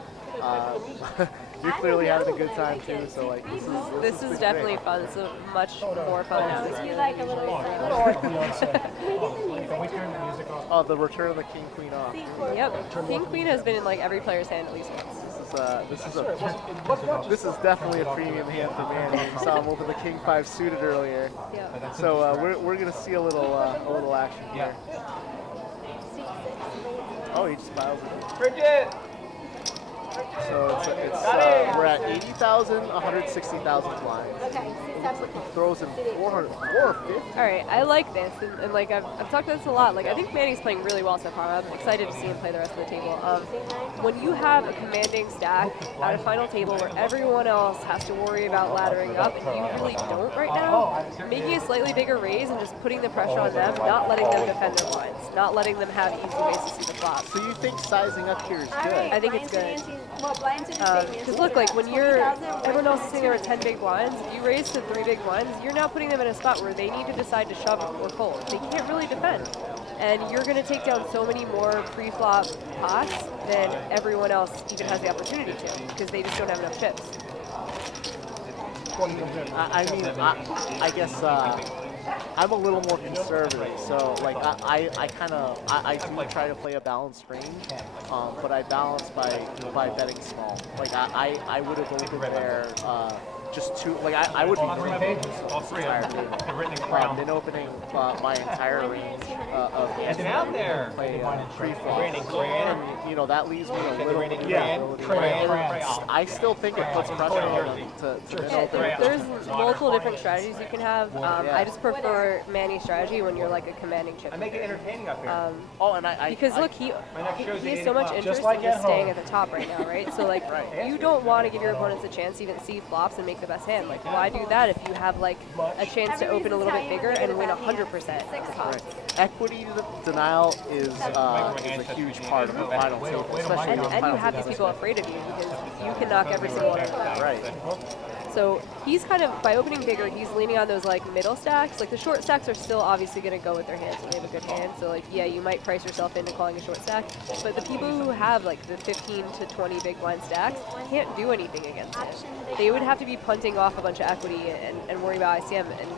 you're clearly having a good time too. So like, this is definitely fun. It's a much more fun atmosphere. Like a little Oh, the return of the king queen off. Yep, king queen has been in like every player's hand at least once. This is definitely a premium hand for Manny. We saw him open the king 5 suited earlier. Yeah. So we're gonna see a little action here. Oh, he just piles it. Bridget! So we're at 80,000, 160,000 blinds. Okay, He throws in 450. All right, I like this, and like I've talked about this a lot. Like I think Manny's playing really well so far. I'm excited to see him play the rest of the table. When you have a commanding stack at a final table where everyone else has to worry about laddering up, and you really don't right now, making a slightly bigger raise and just putting the pressure on them, not letting them defend their blinds, not letting them have easy ways to see the flop. So you think sizing up here is good? I think it's good. Because look, like when everyone else is sitting there with 10 big blinds, if you raise to 3 big blinds, you're now putting them in a spot where they need to decide to shove or fold. They can't really defend. And you're going to take down so many more pre-flop pots than everyone else even has the opportunity to, because they just don't have enough chips. I mean, I guess I'm a little more conservative, so like I do try to play a balanced range, but I balance by betting small. Like I would have opened there just too, like, I would be drinking this entire table. Min opening my entire range of hands to play pre-flop. And, you know, that leaves me a little bit of ability. I still think it puts pressure on them to min open. There's multiple different strategies you can have. I just prefer Manny's strategy when you're like a commanding chip. Make it entertaining up here. Because look, he has so much interest in just staying at the top right now, right? So like, you don't want to give your opponents a chance to even see flops and make the best hand. Like, why do that if you have like a chance to open a little bit bigger and win 100% at the top? Equity denial is a huge part of the final table, especially and you have these people afraid of you because you can knock every single one of them out. Right. So he's kind of, by opening bigger, he's leaning on those like middle stacks. Like the short stacks are still obviously going to go with their hands when they have a good hand. So like, yeah, you might price yourself into calling a short stack. But the people who have like the 15 to 20 big blind stacks can't do anything against it. They would have to be punting off a bunch of equity and worry about ICM. And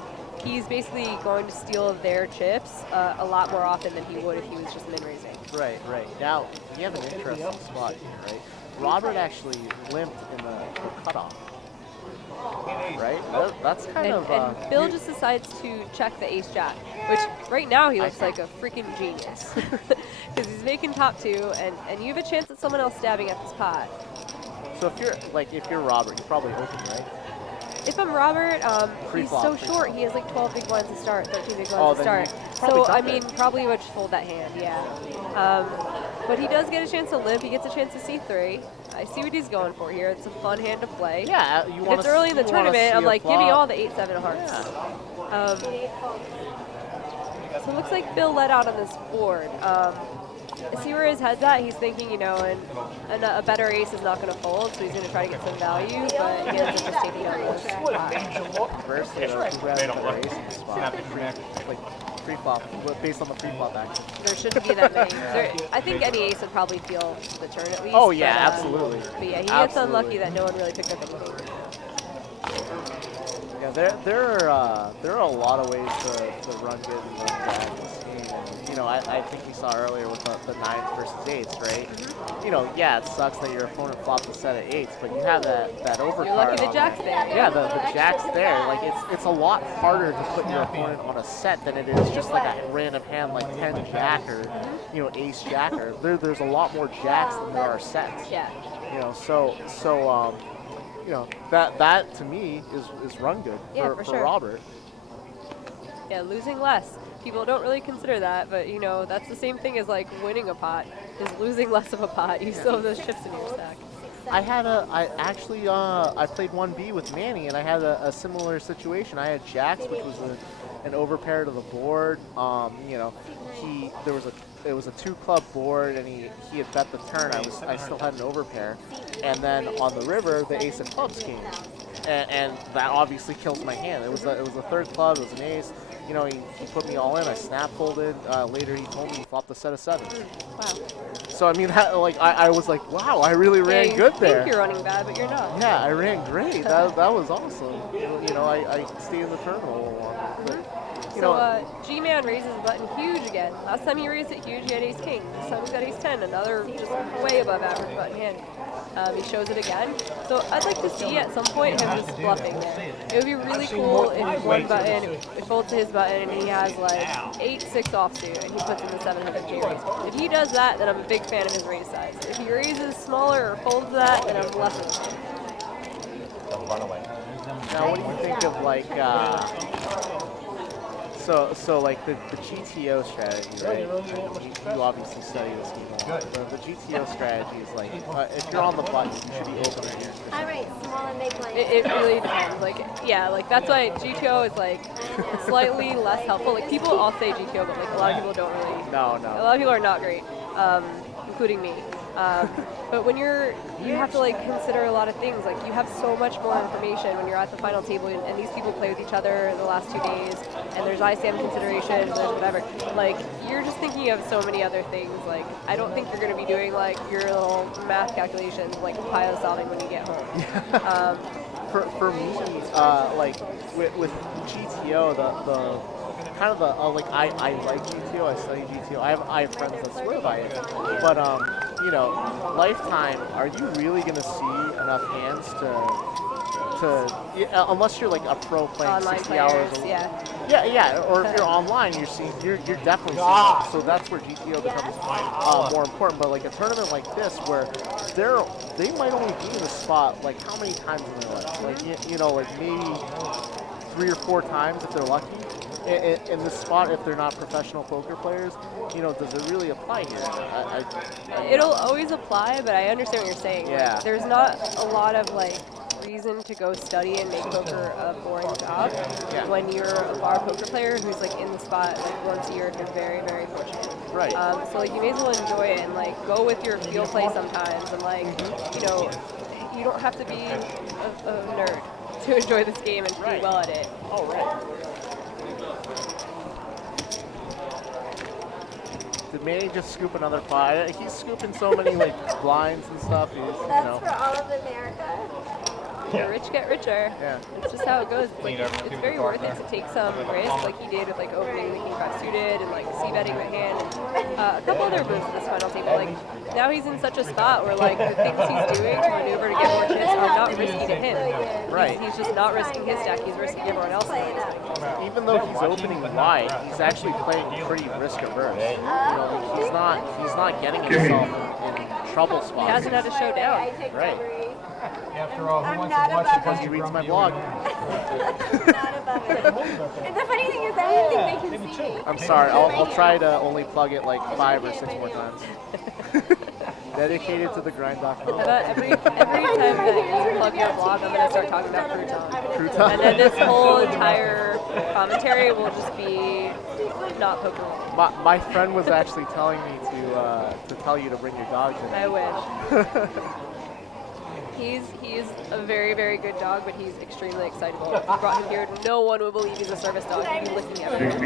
he's basically going to steal their chips a lot more often than he would if he was just min-raising. Right. Now, you have an interesting spot here, right? Robert actually limped in the cutoff. Right? That's kind of... And Bill just decides to check the ace-jack, which right now he looks like a freaking genius. Because he's making top two, and you have a chance at someone else stabbing at this pot. So if you're Robert, you're probably open, right? If I'm Robert, he's so short. He has like 12 big blinds to start, 13 big blinds to start. So, I mean, probably would just fold that hand, yeah. But he does get a chance to limp. He gets a chance to C3. I see what he's going for here. It's a fun hand to play. Yeah, you want It's early in the tournament. I'm like, give me all the 8-7 hearts. Yeah. So it looks like Bill let out on this board. I see where his head's at. He's thinking, you know, and a better ace is not going to fold, so he's going to try to get some value, but he ends up just taking out this spot. Conversely, though, who has a better ace in the spot? Like pre-flop, based on the pre-flop action. There shouldn't be that many. I think any ace would probably feel the turn at least. Oh yeah, absolutely. But yeah, he gets unlucky that no one really picked up anything. Yeah, there are a lot of ways to run good and run bad in this game. And, you know, I think we saw earlier with the 9s versus 8s, right? You know, yeah, it sucks that your opponent flops a set of 8s, but you have that overcard. You're lucky the jack's there. Yeah, the jack's there. Like it's a lot harder to put your opponent on a set than it is just like a random hand like 10 jack or you know ace jacker. There's a lot more jacks than there are sets. Yeah. You know, so you know, that to me is run good for sure. Robert. Yeah, losing less. People don't really consider that, but you know, that's the same thing as like winning a pot, is losing less of a pot. You still have those chips in your stack. I played 1B with Manny, and I had a similar situation. I had jacks, which was an overpair to the board. You know, it was a 2-club board, and he had bet the turn. I still had an overpair, and then on the river, the ace of clubs came, and that obviously kills my hand. It was a 3rd club. It was an ace. You know, he put me all in. I snap folded. Later, he told me he flopped the set of 7s. Wow. So I mean, I was like, wow, I really ran good there. You think you're running bad, but you're not. Yeah, I ran great. That was awesome. You know, I stayed in the tournament a little longer. But, you know, G-Man raises the button huge again. Last time he raised it huge, he had ace-king. This time he's got ace-10, another just way above average button hand. He shows it again. So I'd like to see at some point him just bluffing there. It would be really cool if one button, it folds to his button and he has like 8-6 offsuit and he puts in the 750 raise. If he does that, then I'm a big fan of his raise size. If he raises smaller or folds that, then I'm less of a fan. Now, what do you think of like, so like the GTO strategy, right? You obviously study this game a lot. The GTO strategy is like, if you're on the button, you should be open here. I write small and big lines. It really depends. Like, yeah, like that's why GTO is like slightly less helpful. Like people all say GTO, but like a lot of people don't really. No. A lot of people are not great, including me. But when you have to like consider a lot of things. Like you have so much more information when you're at the final table, and these people play with each other the last 2 days, and there's ICM considerations, there's whatever. Like you're just thinking of so many other things. Like I don't think you're going to be doing like your little math calculations, like pile solving when you get home. For me, like with GTO, the kind of like I like GTO. I study GTO. I have friends that swear by it. But you know, lifetime, are you really going to see enough hands unless you're like a pro playing Online 60 hours players, a week. yeah. Yeah. Or if you're online, you're definitely seeing that. So that's where GTO becomes more important. But like a tournament like this, where they might only be in the spot like how many times in their life? Like like maybe 3 or 4 times if they're lucky. In this spot, if they're not professional poker players, does it really apply here? It'll always apply, but I understand what you're saying. Yeah. Like, there's not a lot of like reason to go study and make poker a boring job when you're a bar poker player who's like in the spot like once a year if you're very, very fortunate. Right. So like you may as well enjoy it and like go with your field play sometimes and like you don't have to be a nerd to enjoy this game and do well at it. Oh, right. Did Manny just scoop another pie? He's scooping so many like blinds and stuff. That's for all of America. The rich get richer. Yeah. It's just how it goes. It's, like, it's very worth it to take some risk, like he did with like opening the King 5 suited and like c-betting the hand and a couple other moves in this final table. Like now he's in such a spot where like the things he's doing to maneuver to get more chips are not risky to him. Right. He's just not risking his stack. He's risking everyone else's. Even though he's opening wide, he's actually playing pretty risk averse. He's not getting himself in trouble spots. He hasn't had a showdown. Right. After all, who wants not to watch above a bunch He of reads my grumpy blog. Not above it. And the funny thing is, I don't think they can see me. I'm sorry. I'll try to only plug it like 5 or 6 more times. Dedicated to the grind.com. Every time that you plug your blog, I'm going to start talking about crouton. Crouton. And then this whole entire commentary will just be not poker. My friend was actually telling me to tell you to bring your dogs in. I wish. He's a very, very good dog, but he's extremely excitable. If you brought him here, no one would believe he's a service dog. He'd be licking everything.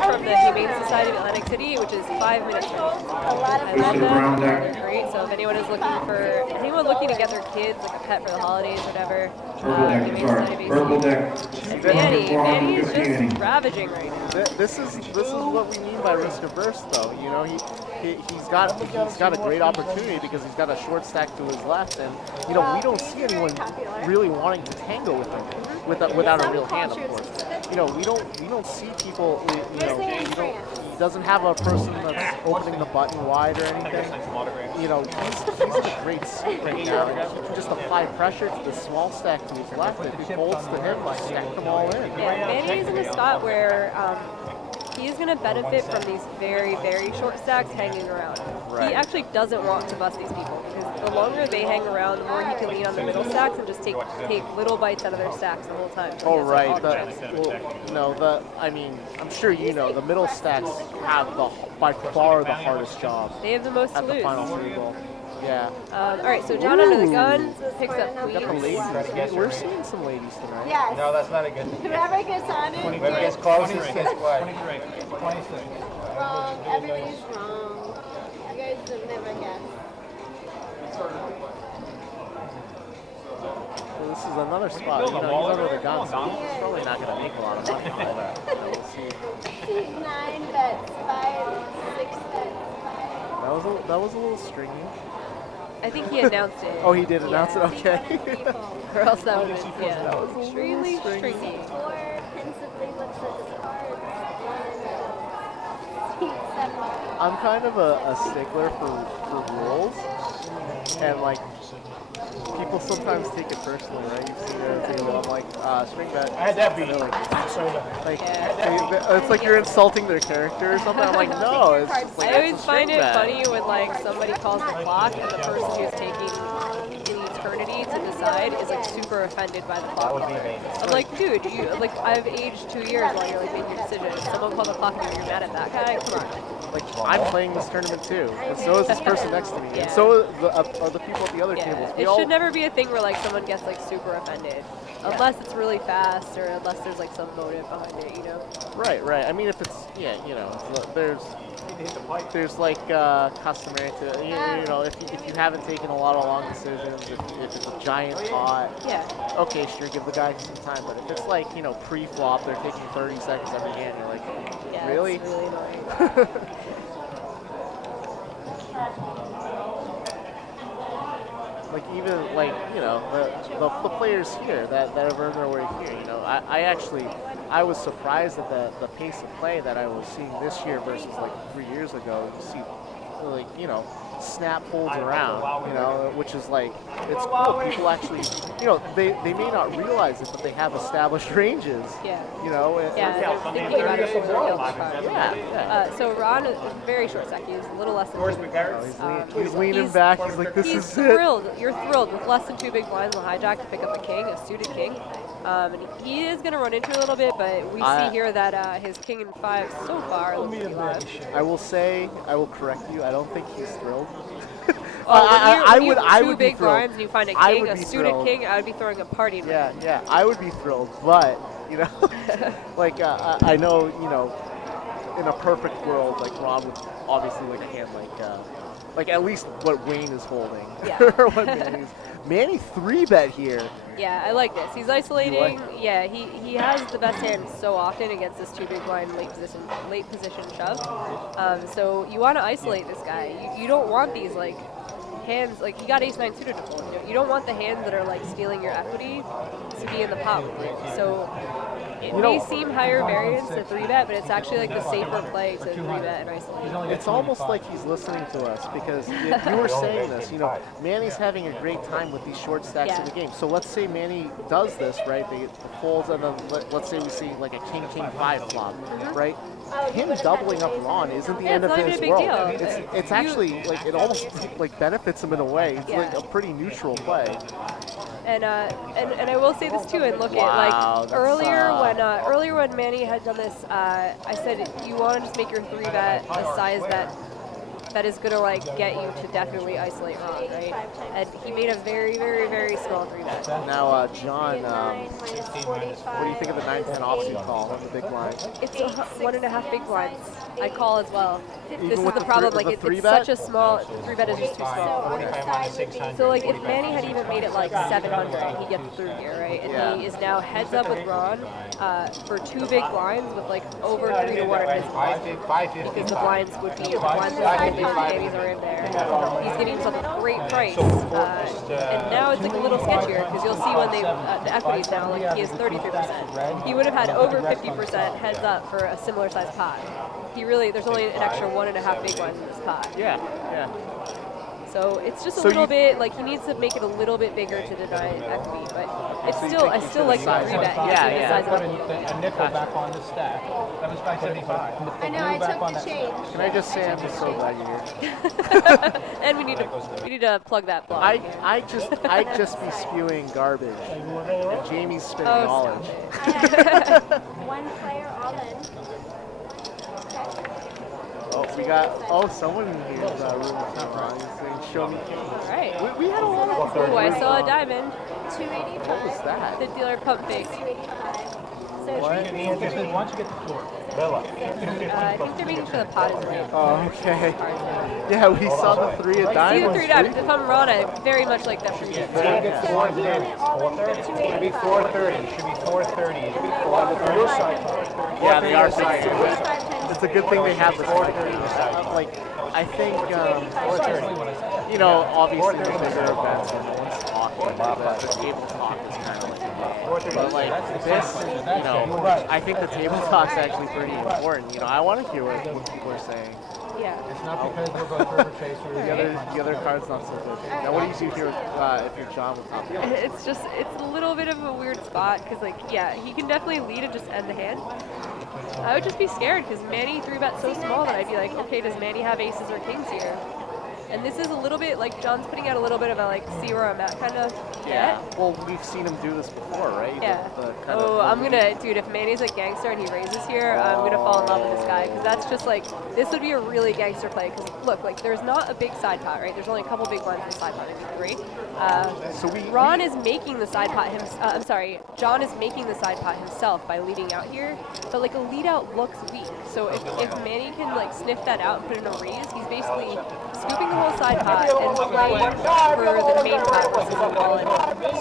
From the Humane Society of Atlantic City, which is 5 minutes from here. I love them. They're great. So if anyone is anyone looking to get their kids like a pet for the holidays, whatever, Humane Society basically. Manny is just ravaging right now. This is what we mean by risk averse, though. He's got a great opportunity because he's got a short stack to his left, and we don't see anyone really wanting to tango with him without a real hand, of course. We don't see people. He doesn't have a person that's opening the button wide or anything. He's in a great seat right now. And he can just apply pressure to the small stack to his left. If he folds to him, stack them all in. Yeah, Manny is in a spot where he is going to benefit from these very, very short stacks hanging around. Right. He actually doesn't want to bust these people because the longer they hang around, the more he can lean on the middle stacks and just take little bites out of their stacks the whole time. So oh, right. I'm sure the middle stacks have by far the hardest job. They have the most to at lose. the final table. Yeah. All right, so John under the gun picks up Got the queens. ladies. We're seeing some ladies tonight. Yes. No, that's not a good. Whoever gets on it. Whoever gets closest gets what? Wrong. Everybody's wrong. You guys have never guessed. Well, this is another spot. He's under the gun, so he's probably not going to make a lot of money on that. We'll see. 9 bets, 5, 6 bets. That was a little stringy. I think he announced it. Oh, he did announce it? Okay. Or else that would have been, extremely stringy. Or pensively looks at his cards. I'm kind of a stickler for rules. And, people sometimes take it personally, right? You've seen it. I'm like, string bet. I had that beat. It's like you're insulting their character or something. I'm like, no. It's just like, I always find it funny when somebody calls the clock and the person who's taking an eternity to decide is super offended by the clock. I'm like, dude, I've aged 2 years while you're making your decision. If someone called the clock and you're mad at that guy, come on. I'm playing this tournament too, and so is this person next to me, and so are the people at the other tables. It should never be a thing where someone gets super offended, unless it's really fast or unless there's some motive behind it, Right. I mean, if it's there's customary to if you haven't taken a lot of long decisions, if it's a giant pot, okay, sure, give the guy some time. But if it's pre-flop, they're taking 30 seconds every hand. You're like, really? It's really annoying. like even like the players here that have earned their way here. I was surprised at the pace of play that I was seeing this year versus like 3 years ago. You see, like snap holds around, which is like, it's cool. People actually, they may not realize it, but they have established ranges. Yeah. So Ron is very short stack. He's a little less than he's leaning back. He's like, this is thrilled. You're thrilled with less than 2 big blinds on hijack to pick up a king, a suited king. And he is going to run into it a little bit, but we see here that his king and 5 so far looks to be live. I will correct you. I don't think he's thrilled. I would be big thrilled. blinds and you find a king, a suited king, I would be throwing a party. Yeah, I would be thrilled, but like I know, in a perfect world, like Ron would obviously like a hand like at least what Wayne is holding. Yeah. Or what Manny 3-bet here. Yeah, I like this. He's isolating. Yeah, he has the best hand so often against this 2 big blind late position shove. So you want to isolate this guy. You don't want these like hands, like you got ace-9 suited to fold. You don't want the hands that are like stealing your equity to be in the pot with you. So it may seem higher variance to 3-bet, but it's actually like the safer play to 3-bet and isolate. It's almost like he's listening to us, because you were saying this, Manny's having a great time with these short stacks in the game. So let's say Manny does this, right? They folds, and then let's say we see like a king-5 flop, right? Him doubling up Ron isn't the end of his world. It's actually like, it almost like benefits him in a way. It's like a pretty neutral play. And I will say this too, and look at like earlier when Manny had done this, I said you want to just make your 3-bet a size that is gonna like get you to definitely isolate Ron, right? And he made a very, very, very small 3-bet. Now, John, what do you think of the 9-10 offsuit call on the big blind? It's 1.5 big blinds. I call as well. This is the problem. Like it's such a small 3-bet is just too small. So like if Manny had even made it like 700, he gets through here, right? And he is now heads up with Ron for 2 big blinds with like over 3 to 1 in his blind, because the blinds would be Manny's are in there. He's getting himself a great price, and now it's like a little sketchier because you'll see when the equities now, like he has 33%. He would have had over 50% heads up for a similar size pot. There's only an extra 1.5 big ones in this pot. Yeah. So it's just a little bit, like he needs to make it a little bit bigger to deny equity, but it's still, I still like the 3-bet. A nickel back on the stack. That was 575. I know, I took the change. Can I just say I'm just so glad you're here. And we need to plug that block. I just be spewing garbage, and Jamie's spitting knowledge. One player all in. We got, someone in here is room with Ron. He's saying, show me king. All right. We had a lot of Ooh, I saw a diamond. 285. What was that? The dealer pump fake. 285. So Once you get the floor, Bella. I think they're making sure the pot is right. Oh, okay. Yeah, we saw the 3 of diamonds. See the 3 diamonds. If I'm Ron, I very much like that for you. Should be 430. Should be 430. Yeah, they are side. It's a good thing they have the side. Like, I think, obviously there's bigger events and no one's talking about the table talk is kind of like, but like this, I think the table talk's actually pretty important. I want to hear what people are saying. Yeah. It's not because we're both river chasers. The other card's not so good. Now, what do you do here if you're John with top? It's a little bit of a weird spot because, like, he can definitely lead and just end the hand. I would just be scared because Manny 3-bet so small that I'd be like, okay, does Manny have aces or kings here? And this is a little bit, like, John's putting out a little bit of a, like, see where I'm at kind of bet. Well, we've seen him do this before, right? Yeah. Dude, if Manny's a gangster and he raises here, I'm going to fall in love with this guy because that's just, like, this would be a really gangster play because, look, like, there's not a big side pot, right? There's only a couple big ones in the side pot, maybe 3. Ron is making the side pot John is making the side pot himself by leading out here, but, like, a lead out looks weak. So if Manny can, like, sniff that out and put in a raise, he's basically scooping the whole side pot and playing for the main pot versus the all-in.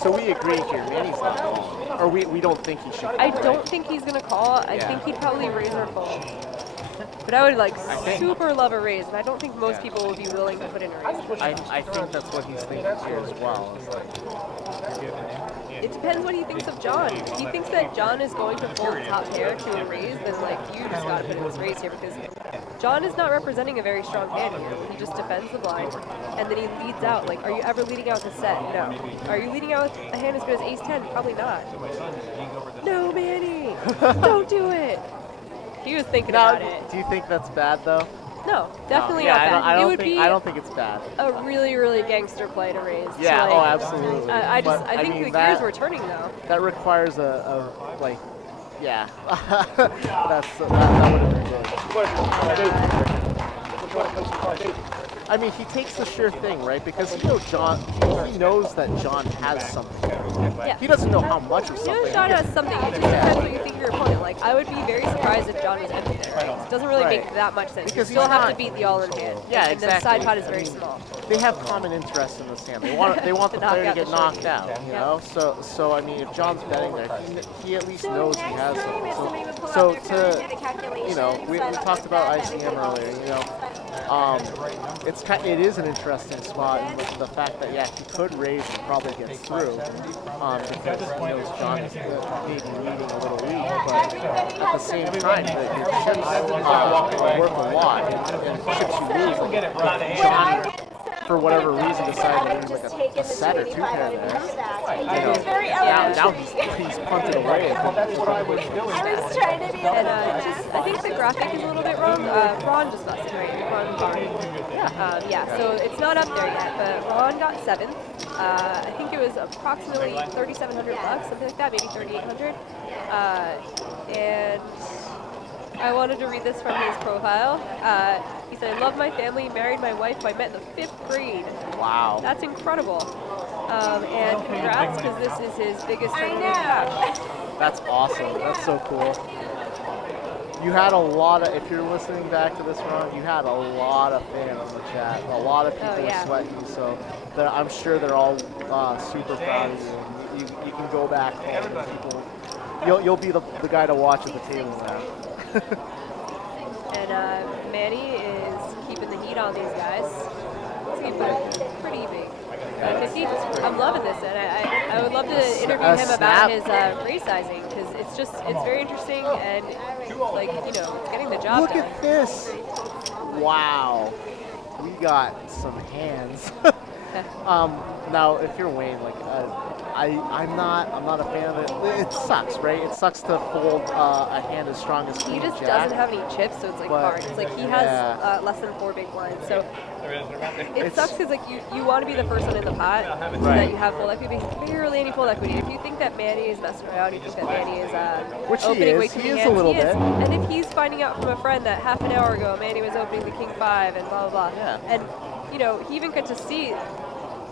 So we agree here, Manny's not calling. Or we don't think he should. I don't think he's going to call. I think he'd probably raise or fold. But I would like super love a raise, and I don't think most people will be willing to put in a raise. I think that's what he's thinking here as well. It's like, It depends what he thinks of John. If he thinks that John is going to fold top pair to a raise, then like you just gotta put in this raise here because John is not representing a very strong hand here. He just defends the blind, and then he leads out. Like, are you ever leading out with a set? No. Are you leading out with a hand as good as ace-10? Probably not. No, Manny! Don't do it! He was thinking about it. Do you think that's bad though? No, definitely No. not bad. I It don't would think, be I don't think it's bad. a really, really gangster play to raise. Yeah, So, oh, like, absolutely. I think mean, the that, gears were turning though. That requires a like, yeah. that would have been good. I mean, he takes the sure thing, right? Because he knows he knows that John has something. Yeah. He doesn't know how much of You something. know John has something. It just depends what you think of your opponent. Like, I would be very surprised if John was empty there. It doesn't really make that much sense. Because you still he's have not- to beat the all-in hand. Yeah, and exactly. the side pot is very small. They have common interests in this hand. They want the player to get knocked out. You know, so I mean, if John's betting there, he at least knows he has something. So you know, we talked about ICM earlier. You know, it is an interesting spot, and the fact that he could raise and probably get through, because he knows John is maybe leading a little weak, but at the same time, your chips worth a lot, and chips you lose, like John, for whatever reason, decided to lose like a set or two pair there. Now he's punted away. I was trying to be I think the graphic is a little bit wrong. Ron just got right. Ron Barr. Yeah, so it's not up there yet, but Ron got 7th. I think it was approximately $3,700, something like that, maybe $3,800. And I wanted to read this from his profile. He said, I love my family, married my wife who I met in the 5th grade. Wow. That's incredible. And congrats, because this is his biggest tournament cash. That's awesome. That's so cool. You had a lot of, if you're listening back to this round, you had a lot of fans in the chat. A lot of people were sweating you, so I'm sure they're all super proud of you. You can go back home and people, you'll be the guy to watch at the table now. And Manny is keeping the heat on these guys. He's keeping it pretty big. I'm loving this, and I would love to interview him about his race sizing, because it's very interesting, and like, you know, it's getting the job Look done. at this. Wow. We got some hands. Now, if you're Wayne, like, I'm not a fan of it. It sucks, right? It sucks to fold a hand as strong as Queen He just Jack. doesn't have any chips, so it's like hard. It's like he has less than 4 big blinds, so it sucks because like you want to be the first one in the pot so that you have full equity. But barely any full equity. If you think that Manny is messing around, you think that Manny is Which opening way he too is many a hands, little he is. bit. And if he's finding out from a friend that half an hour ago Manny was opening the King 5 and blah blah blah, and you know, he even got to see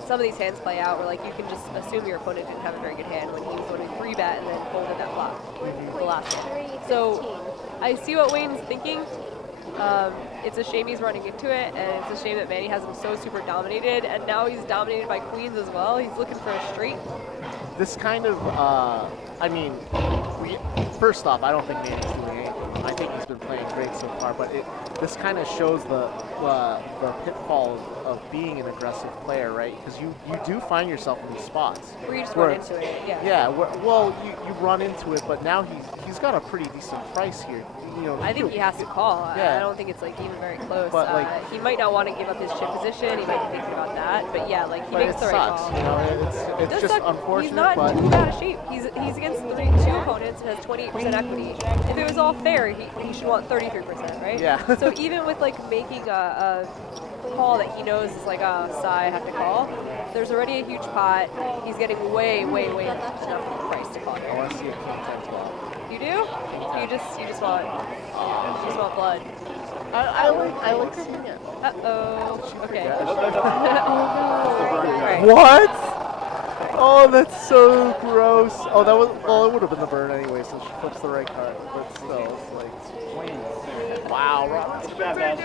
some of these hands play out where like you can just assume your opponent didn't have a very good hand when he was loading 3-bet and then folded that flop the last one. So I see what Wayne's thinking. It's a shame he's running into it, and it's a shame that Manny has him so super dominated, and now he's dominated by queens as well. He's looking for a straight. This kind of, I mean, first off, I don't think Manny's doing anything. I think he's been playing great so far, but this kind of shows the pitfall of being an aggressive player, right? Because you do find yourself in these spots. Where you just run into it, yeah. Yeah, well, you run into it, but now he's got a pretty decent price here. You know, I think he has to call. Yeah. I don't think it's like even very close. But, like, he might not want to give up his chip position. He might be thinking about that. But yeah, like he makes the right call. You know, it's just unfortunate. He's not but too bad a shape. He's against 2 opponents and has 28% equity. If it was all fair, he should want 33%, right? Yeah. So even with like making a call that he knows is like I have to call, there's already a huge pot. He's getting way enough of the price to call here. I want to see a King 10 12. You do? You just want blood. I like seeing it. Uh-oh. Okay. Oh no. Right. What? Oh, that's so gross. Oh, it would have been the burn anyway, so she flips the right card. But still, it's like, wow, Robert.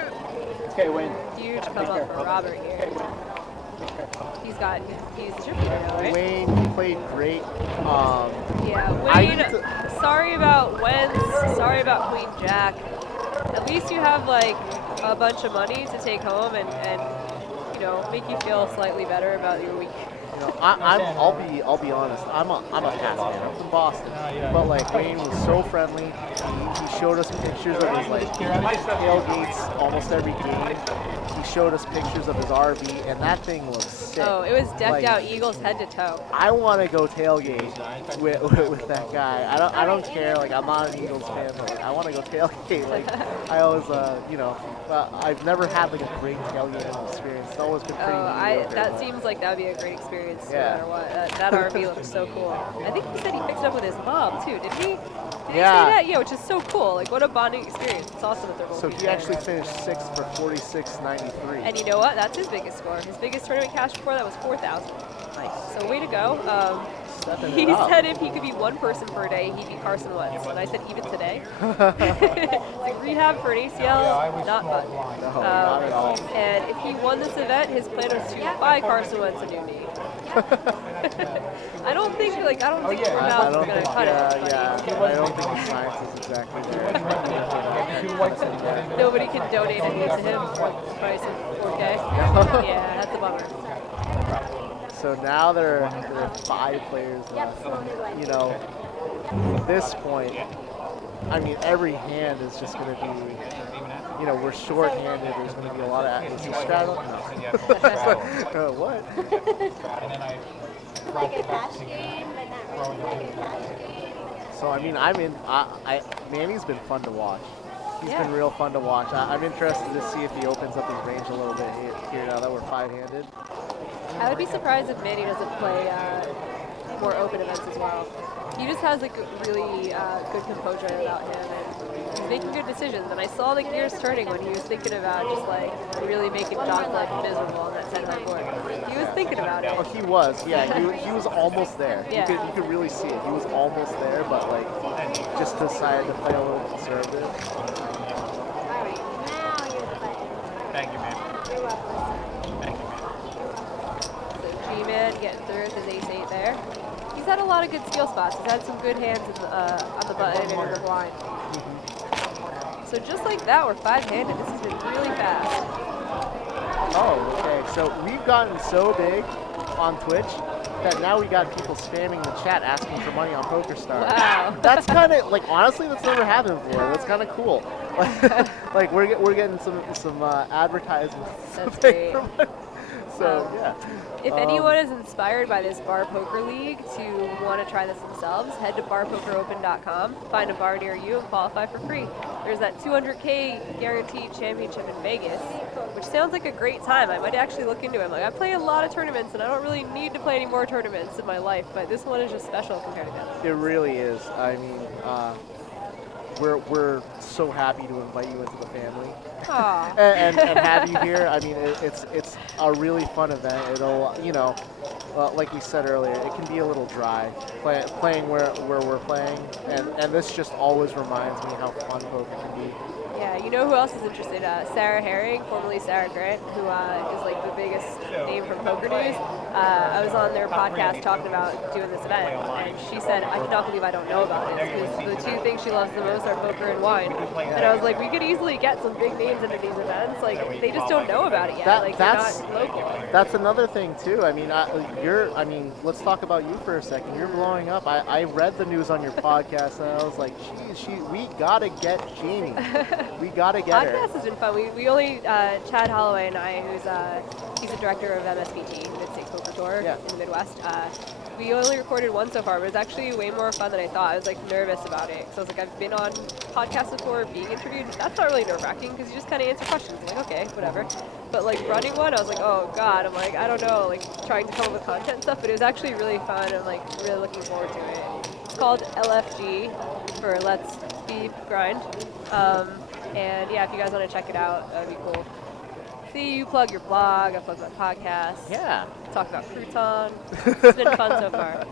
Okay, Wayne. Huge come up for Robert here. He's dripping now, right? Wayne, you played great. Yeah, Wayne, sorry about Wens, sorry about Queen Jack. at least you have like a bunch of money to take home and you know, make you feel slightly better about your week. You know, I'll be honest. I'm a Pats fan. I'm from Boston, but like Wayne was so friendly. He showed us pictures of his like tailgates almost every game. He showed us pictures of his RV, and that thing looks sick. Oh, it was decked Like, out Eagles head to toe. I want to go tailgate with that guy. I don't care. Like, I'm not an Eagles fan, but like, I want to go tailgate. Like, I always, you know, I've never had like a great tailgating experience. It's always been pretty mediocre. That seems like that would be a great experience no Yeah. matter what. That RV looks so cool. I think he said he picked it up with his mom too, didn't he? Did he say Yeah. that? Yeah, which is so cool. Like, what a bonding experience. It's awesome that they're both So being he actually together. finished 6th for 46.93. And you know what? That's his biggest score. His biggest tournament cash before that was 4,000. Nice. So way to go. Stepping He it up. said if he could be one person per day, he'd be Carson Wentz. And I said even today. Like rehab for an ACL, not fun. No, not at all. And if he won this event, his plan was to buy Carson Wentz a new knee. I don't think your mouth is gonna cut it. I don't think the science is exactly there. Nobody can donate a knee to him for the price of 4K. Yeah, that's a bummer. So now there are 5 players left. You know, at this point, I mean, every hand is just going to be, you know, we're short-handed. There's going to be a lot of, is he straddle? No. What? Like a dash game, but not really like a dash game. So, I mean, Manny's been fun to watch. He's Yeah. been real fun to watch. I'm interested to see if he opens up his range a little bit here now that we're 5-handed. I would be surprised if Manny doesn't play more open events as well. He just has like a really good composure about him, and he's making good decisions. And I saw the gears turning when he was thinking about just like really making John's life miserable on that 10-hole board. He was thinking about it. Oh, he was. Yeah, he was almost there. Yeah. You could really see it. He was almost there, but like just decided to play a little conservative. All right, now you're the button. Thank you, man. You're welcome. Thank you, man. So G-Man getting through with his ace-8 there. He's had a lot of good skill spots. He's had some good hands on the button and in the blind. So just like that, we're 5-handed. This has been really fast. Oh, okay. So we've gotten so big on Twitch that now we got people spamming the chat asking for money on PokerStars. Wow. That's kind of like, honestly, that's never happened before. That's kind of cool. Like we're getting some advertisements. That's great. So yeah. If anyone is inspired by this Bar Poker League to want to try this themselves, head to barpokeropen.com, find a bar near you, and qualify for free. There's that $200K guaranteed championship in Vegas, which sounds like a great time. I might actually look into it. Like, I play a lot of tournaments, and I don't really need to play any more tournaments in my life, but this one is just special compared to that. It really is. I mean, we're so happy to invite you into the family. Aw. and have you here. I mean, it's a really fun event. It'll, you know, like we said earlier, it can be a little dry playing where we're playing, and this just always reminds me how fun poker can be. Yeah, you know who else is interested? Sarah Herring, formerly Sarah Grant, who is like the biggest name from Poker News. I was on their podcast talking about doing this event, and she said, I cannot believe I don't know about this, because the two things she loves the most are poker and wine. And I was like, we could easily get some big names into these events. Like, they just don't know about it yet. Like, they're not local. That's another thing too. I mean, let's talk about you for a second. You're blowing up. I read the news on your podcast, and I was like, geez, we gotta get Jamie. We gotta get her. Podcast has been fun. We only Chad Holloway and I, he's the director of MSPT, Mid-State Poker Tour in the Midwest. We only recorded one so far, but it's actually way more fun than I thought. I was like nervous about it because I was like, I've been on podcasts before, being interviewed. That's not really nerve-wracking because you just kind of answer questions. I'm like, okay, whatever. But like running one, I was like, oh god. I'm like, I don't know, like trying to come up with content and stuff. But it was actually really fun. And like really looking forward to it. It's called LFG for Let's Beef Grind. And yeah, if you guys want to check it out, that'd be cool. See, you plug your blog, I plug my podcast. Yeah. Talk about crouton. It's been fun so far.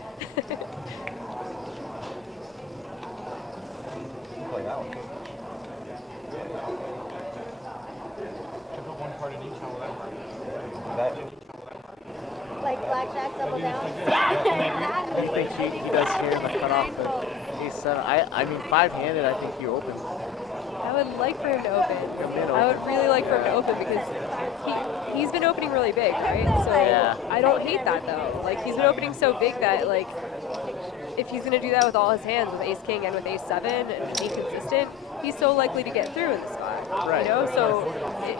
Like blackjack, double down. I think he does here in the cutoff, but he's 7. I mean, 5-handed, I think you open. I would like for him to open. I would really like for him to open because he's been opening really big, right? So I don't hate that though. Like he's been opening so big that like if he's gonna do that with all his hands, with Ace King and with Ace 7 and be consistent, he's so likely to get through in the spot. Right. You know, so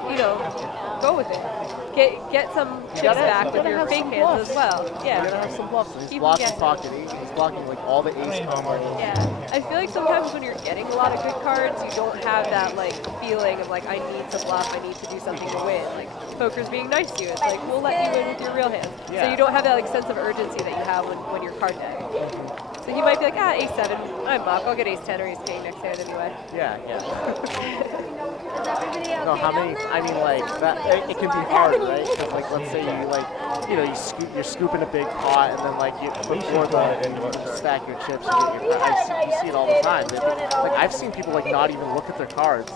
you know, go with it. Get some chips back with your fake hands as well. Yeah. You're gonna have some bluffs. He's blocking pocket 8. He's blocking like all the ace combos. Yeah. I feel like sometimes when you're getting a lot of good cards, you don't have that like feeling of like I need to bluff, I need to do something to win. Like poker's being nice to you. It's like we'll let you win with your real hands. Yeah. So you don't have that like sense of urgency that you have when you're card deck. So he might be like, Ace 7, I'm up. I'll get Ace 10 or Ace King next hand anyway. Yeah. No, how many? I mean, like that. It can be hard, right? Because like, let's say you like, you know, you're scooping a big pot, and then like you before you stack your chips, you see it all the time. Like I've seen people like not even look at their cards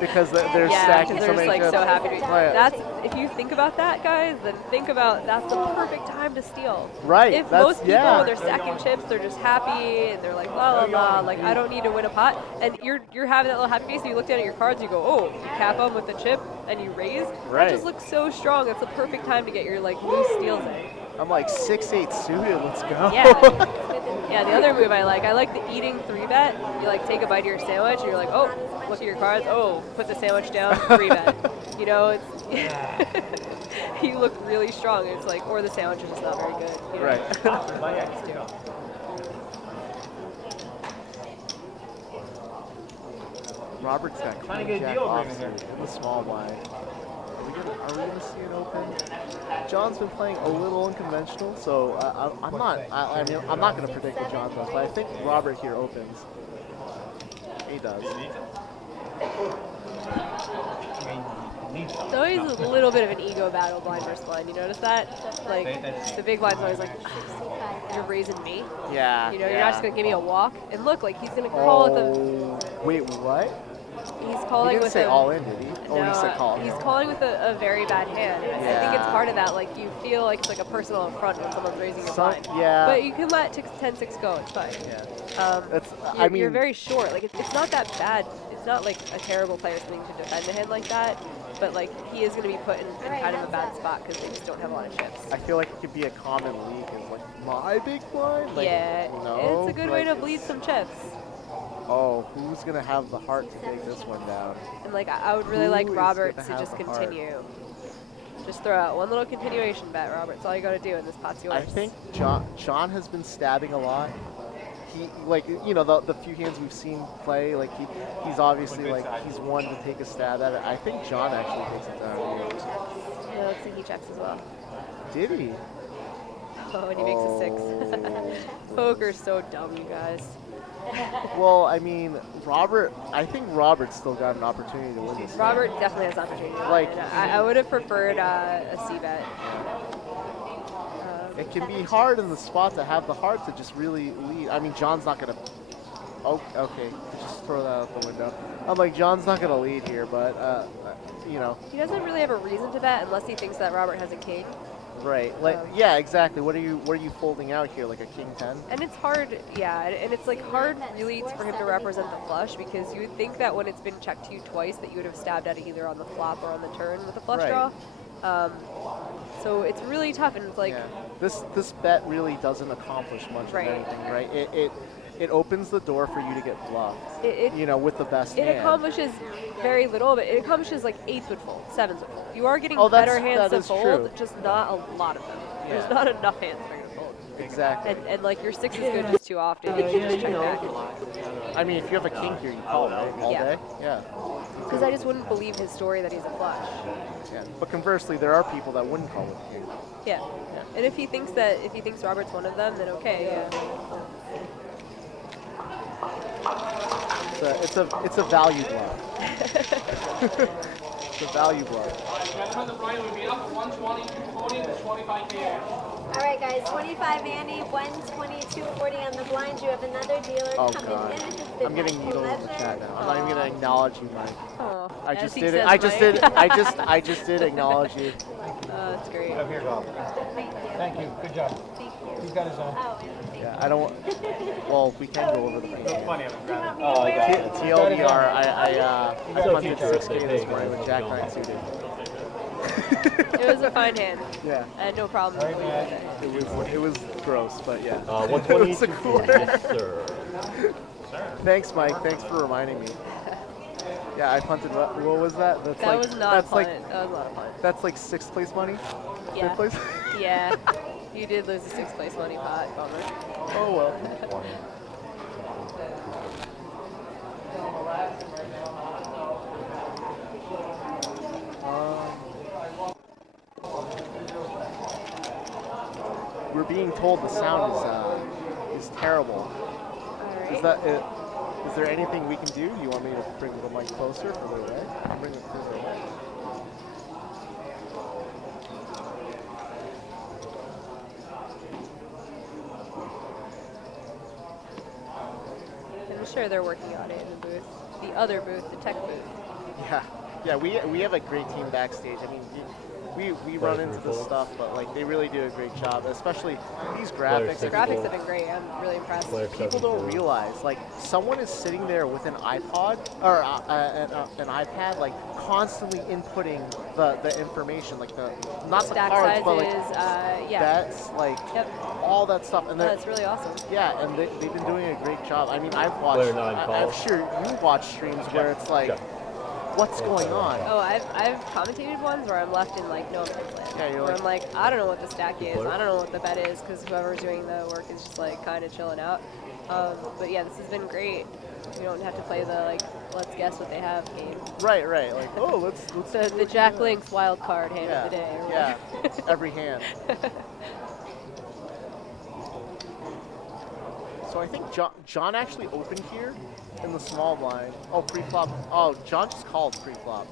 because they're stacking so many like chips. so happy to be. Right. That's if you think about that, guys. Then think about that's the perfect time to steal. Right. If most people when they're stacking chips, they're just happy and they're like la la la. Like I don't need to win a pot, and you're having that little happy face. And you look down at your cards, you go, oh, you cap them with the chip and you raise. Right. That just looks so strong. It's the perfect time to get your like loose steals in. I'm like 6-8 suited. Let's go. Yeah, the other move I like the eating 3-bet. You like take a bite of your sandwich and you're like, oh, look at your cards. Oh, put the sandwich down, 3-bet. You know, it's you look really strong. It's like, or the sandwich is just not very good. You know? Right. Robert's got queen jack offsuit in the small blind. Are we gonna see it open? John's been playing a little unconventional, so I'm not gonna predict what John does, but I think Robert here opens. He does. It's always a little bit of an ego battle, blind versus blind. You notice that? Like the big blind's always like, you're raising me. Yeah. You know, you're not just gonna give me a walk. And look, like he's gonna call it the. Wait, what? He's calling he didn't with say a, all in, did he? No, he said call. He's calling with a very bad hand. I think it's part of that. Like you feel like it's like a personal affront when someone's raising your blind. Yeah. But you can let 10-6 go. It's fine. Yeah. You're very short. Like it's not that bad. It's not like a terrible player something to defend a hand like that. But like he is going to be put in kind of a bad spot because they just don't have a lot of chips. I feel like it could be a common leak is like my big blind. Like, yeah, no, it's a good way to bleed some chips. Oh, who's gonna have the heart to take this one down? And like I would really like Robert to just continue. Just throw out one little continuation bet, Robert. That's all you got to do, and this pot's yours. I think John has been stabbing a lot. He like the few hands we've seen play, like he's obviously like he's one to take a stab at it. I think John actually takes it down here. Yeah, looks like he checks as well. Did he? Oh, and he makes a 6. Poker's so dumb, you guys. Well, I mean, I think Robert's still got an opportunity to win this. Robert definitely has an opportunity. Like, I would have preferred a C-bet. It can be hard in the spot to have the heart to just really lead. I mean, John's not going to... Oh, okay. Just throw that out the window. I'm like, John's not going to lead here, but, you know. He doesn't really have a reason to bet unless he thinks that Robert has a king. Right. Like, yeah, exactly. What are you folding out here? Like a king 10? And it's hard, yeah, and it's like hard really for him to represent the flush because you would think that when it's been checked to you twice that you would have stabbed at it either on the flop or on the turn with a flush draw. So it's really tough, and it's like this bet really doesn't accomplish much of anything, right? It opens the door for you to get bluffed. With the best hand. It accomplishes very little, but it accomplishes like 8s would fold, 7s would fold. You are getting Oh, better hands to fold, true. just not a lot of them. Yeah. There's not enough hands for you to fold. Exactly. And like your 6 is good just too often. You should just check back. I mean, if you have a king here, you call it all day. Yeah. Because I just wouldn't believe his story that he's a flush. Yeah. But conversely, there are people that wouldn't call it king. Yeah. And if he thinks Robert's one of them, then okay. Yeah. It's a value bluff. It's a value bluff. All right, guys, 25 Annie, 122.40 on the blind. You have another dealer coming in. At the I'm getting needled in the chat now. I'm not even gonna acknowledge you, Mike. Oh, I just did it. I just did acknowledge you. That's great. Thank you. Good job. He's got his own. Oh, Yeah, I don't. Well, we can go over the fine hand. Oh, I got it. TLDR, I So punted future, 6K they this pay morning guys with what Jack we 9 don't. suited. It was a fine hand. Yeah. I had no problem with it. It was gross, but yeah. 120. It was a cooler. Yes, sir. Thanks, Mike. Thanks for reminding me. Yeah, I punted. What was that? That's That like, was not a that's punt. like That was not a punt. that's like 6th place money. Yeah. 5th place. Yeah. You did lose the 6th place money pot. Bummer. Oh well. We're being told the sound is terrible. Is there anything we can do? Do you want me to bring the mic closer, further away? I'll bring it further away. I'm sure they're working on it in the booth. The other booth, the tech booth. Yeah. We have a great team backstage. I mean, we run into this stuff, but like they really do a great job, especially these graphics. The graphics have been great. I'm really impressed. People don't realize, like, someone is sitting there with an iPod or an iPad, like, constantly inputting the information, like not the Stack cards, but like yeah. bets, like all that stuff. And that's really awesome. Yeah, and they've been doing a great job. I mean, I've watched. I'm sure you watch streams where it's like, what's going on? Oh, I've commentated ones where I'm left in like no man's land. Yeah, you're where like, I'm like, I don't know what the stack is. I don't know what the bet is because whoever's doing the work is just like kind of chilling out. But yeah, this has been great. You don't have to play the like let's guess what they have game. Right. Like, oh, let's the Jack Link's wild card hand of the day. Or yeah, every hand. So I think John actually opened here in the small blind. Oh, pre-flop. Oh, John just called pre-flop.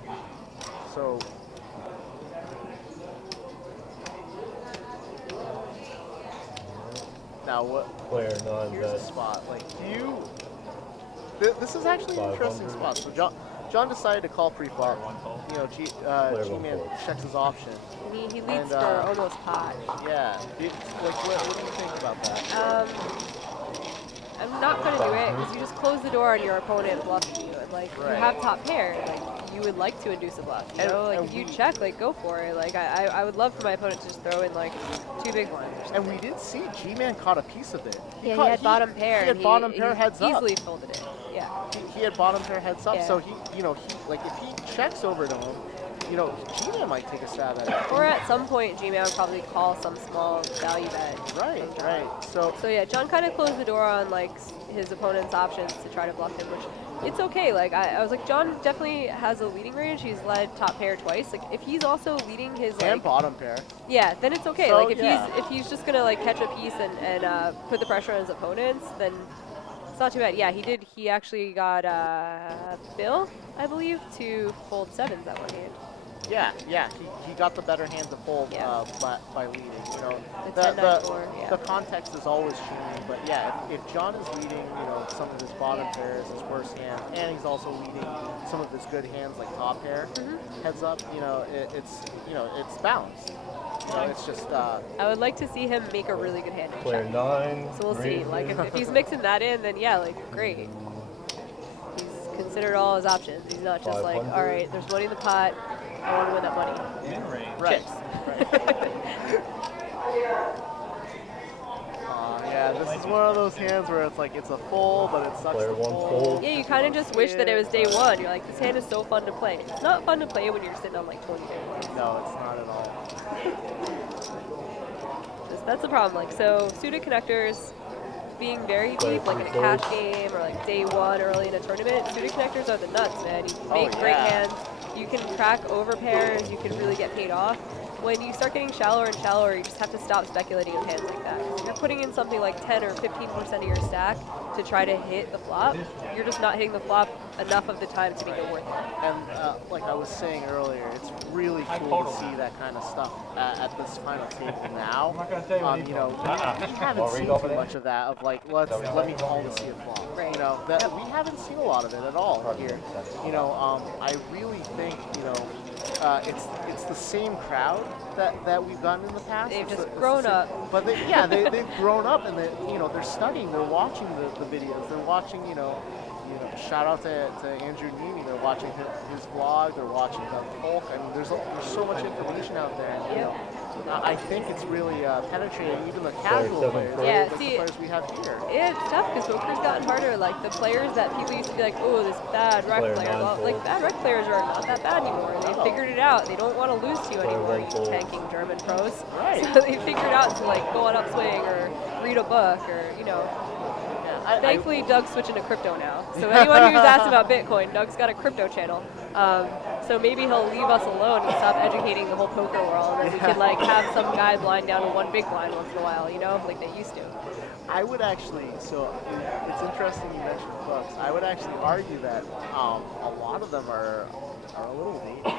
So. Now what? Player none. Here's a spot. Like, do you? This is actually an interesting spot. So John decided to call pre-flop. You know, G-Man checks his option. He leads for almost pot. Yeah. What do you think about that? I'm not going to do it because you just close the door on your opponent bluffing you. And, like, you have top pair. Like, you would like to induce a bluff. You know? Like, if you check, like, go for it. Like, I would love for my opponent to just throw in, like, 2 big ones. And we did see G-Man caught a piece of it. He had bottom pair. He had bottom pair heads up. Easily folded it. Yeah. He had bottom pair heads up. Yeah. So like if he checks over to him, G-Man might take a stab at it. Or at some point, G-Man would probably call some small value bet. Right. So yeah, John kind of closed the door on like his opponent's options to try to bluff him, which it's okay. Like I was like, John definitely has a leading range. He's led top pair twice. Like if he's also leading his and bottom pair. Yeah, then it's okay. So, like if he's just gonna like catch a piece and put the pressure on his opponents, then it's not too bad. Yeah, he actually got Bill, I believe, to fold 7s that one hand. Yeah. He got the better hand to fold by leading. The context is always changing, but yeah, if John is leading, some of his bottom pairs, his worst hand, and he's also leading some of his good hands like top pair, heads up, it's balanced. It's just. I would like to see him make a really good hand. Player 9. So we'll see. Like if he's mixing that in, then yeah, like great. He's considered all his options. He's not just like, all right, there's money in the pot. I want to win that money. In range. Right. Yeah, this is one of those hands where it's like it's a full, but it sucks to fold. Yeah, you kind of just wish that it was day one. You're like, this hand is so fun to play. It's not fun to play when you're sitting on like 20 day ones. No, it's not at all. That's the problem. Like, so suited connectors being very deep, like in a cash game or like day one early in a tournament, suited connectors are the nuts, man. You make great hands. You can crack over pairs. You can really get paid off. When you start getting shallower and shallower, you just have to stop speculating with hands like that. If you're putting in something like 10 or 15% of your stack to try to hit the flop, you're just not hitting the flop enough of the time to make it worth it. And like I was saying earlier, it's really cool to see that kind of stuff at this final table now. We haven't seen too much of that. Of like, let me call to see a flop. Right. We haven't seen a lot of it at all here. I really think it's the same crowd that we've gotten in the past. They've It's just the grown same- up. But they've grown up, and they're studying. They're watching the videos. They're watching shout out to Andrew Neamy. They're watching his vlog. They're watching Doug Polk. I mean, there's so much information out there. And, I think it's really penetrating even the casual players, Yeah, the see, players we have here. Yeah, it's tough because poker's gotten harder. Like the players that people used to be like, oh, this bad rec player. Well, like bad rec players are not that bad anymore. They figured it out. They don't want to lose to you anymore, you tanking German pros. Right. So they figured out to like go on upswing or read a book or Thankfully, Doug's switching to crypto now. So anyone who's asked about Bitcoin, Doug's got a crypto channel. So maybe he'll leave us alone and stop educating the whole poker world, and we could like have some guy blind down to one big blind once in a while, like they used to. I would actually, so it's interesting you mentioned books. I would actually argue that a lot of them are a little dated.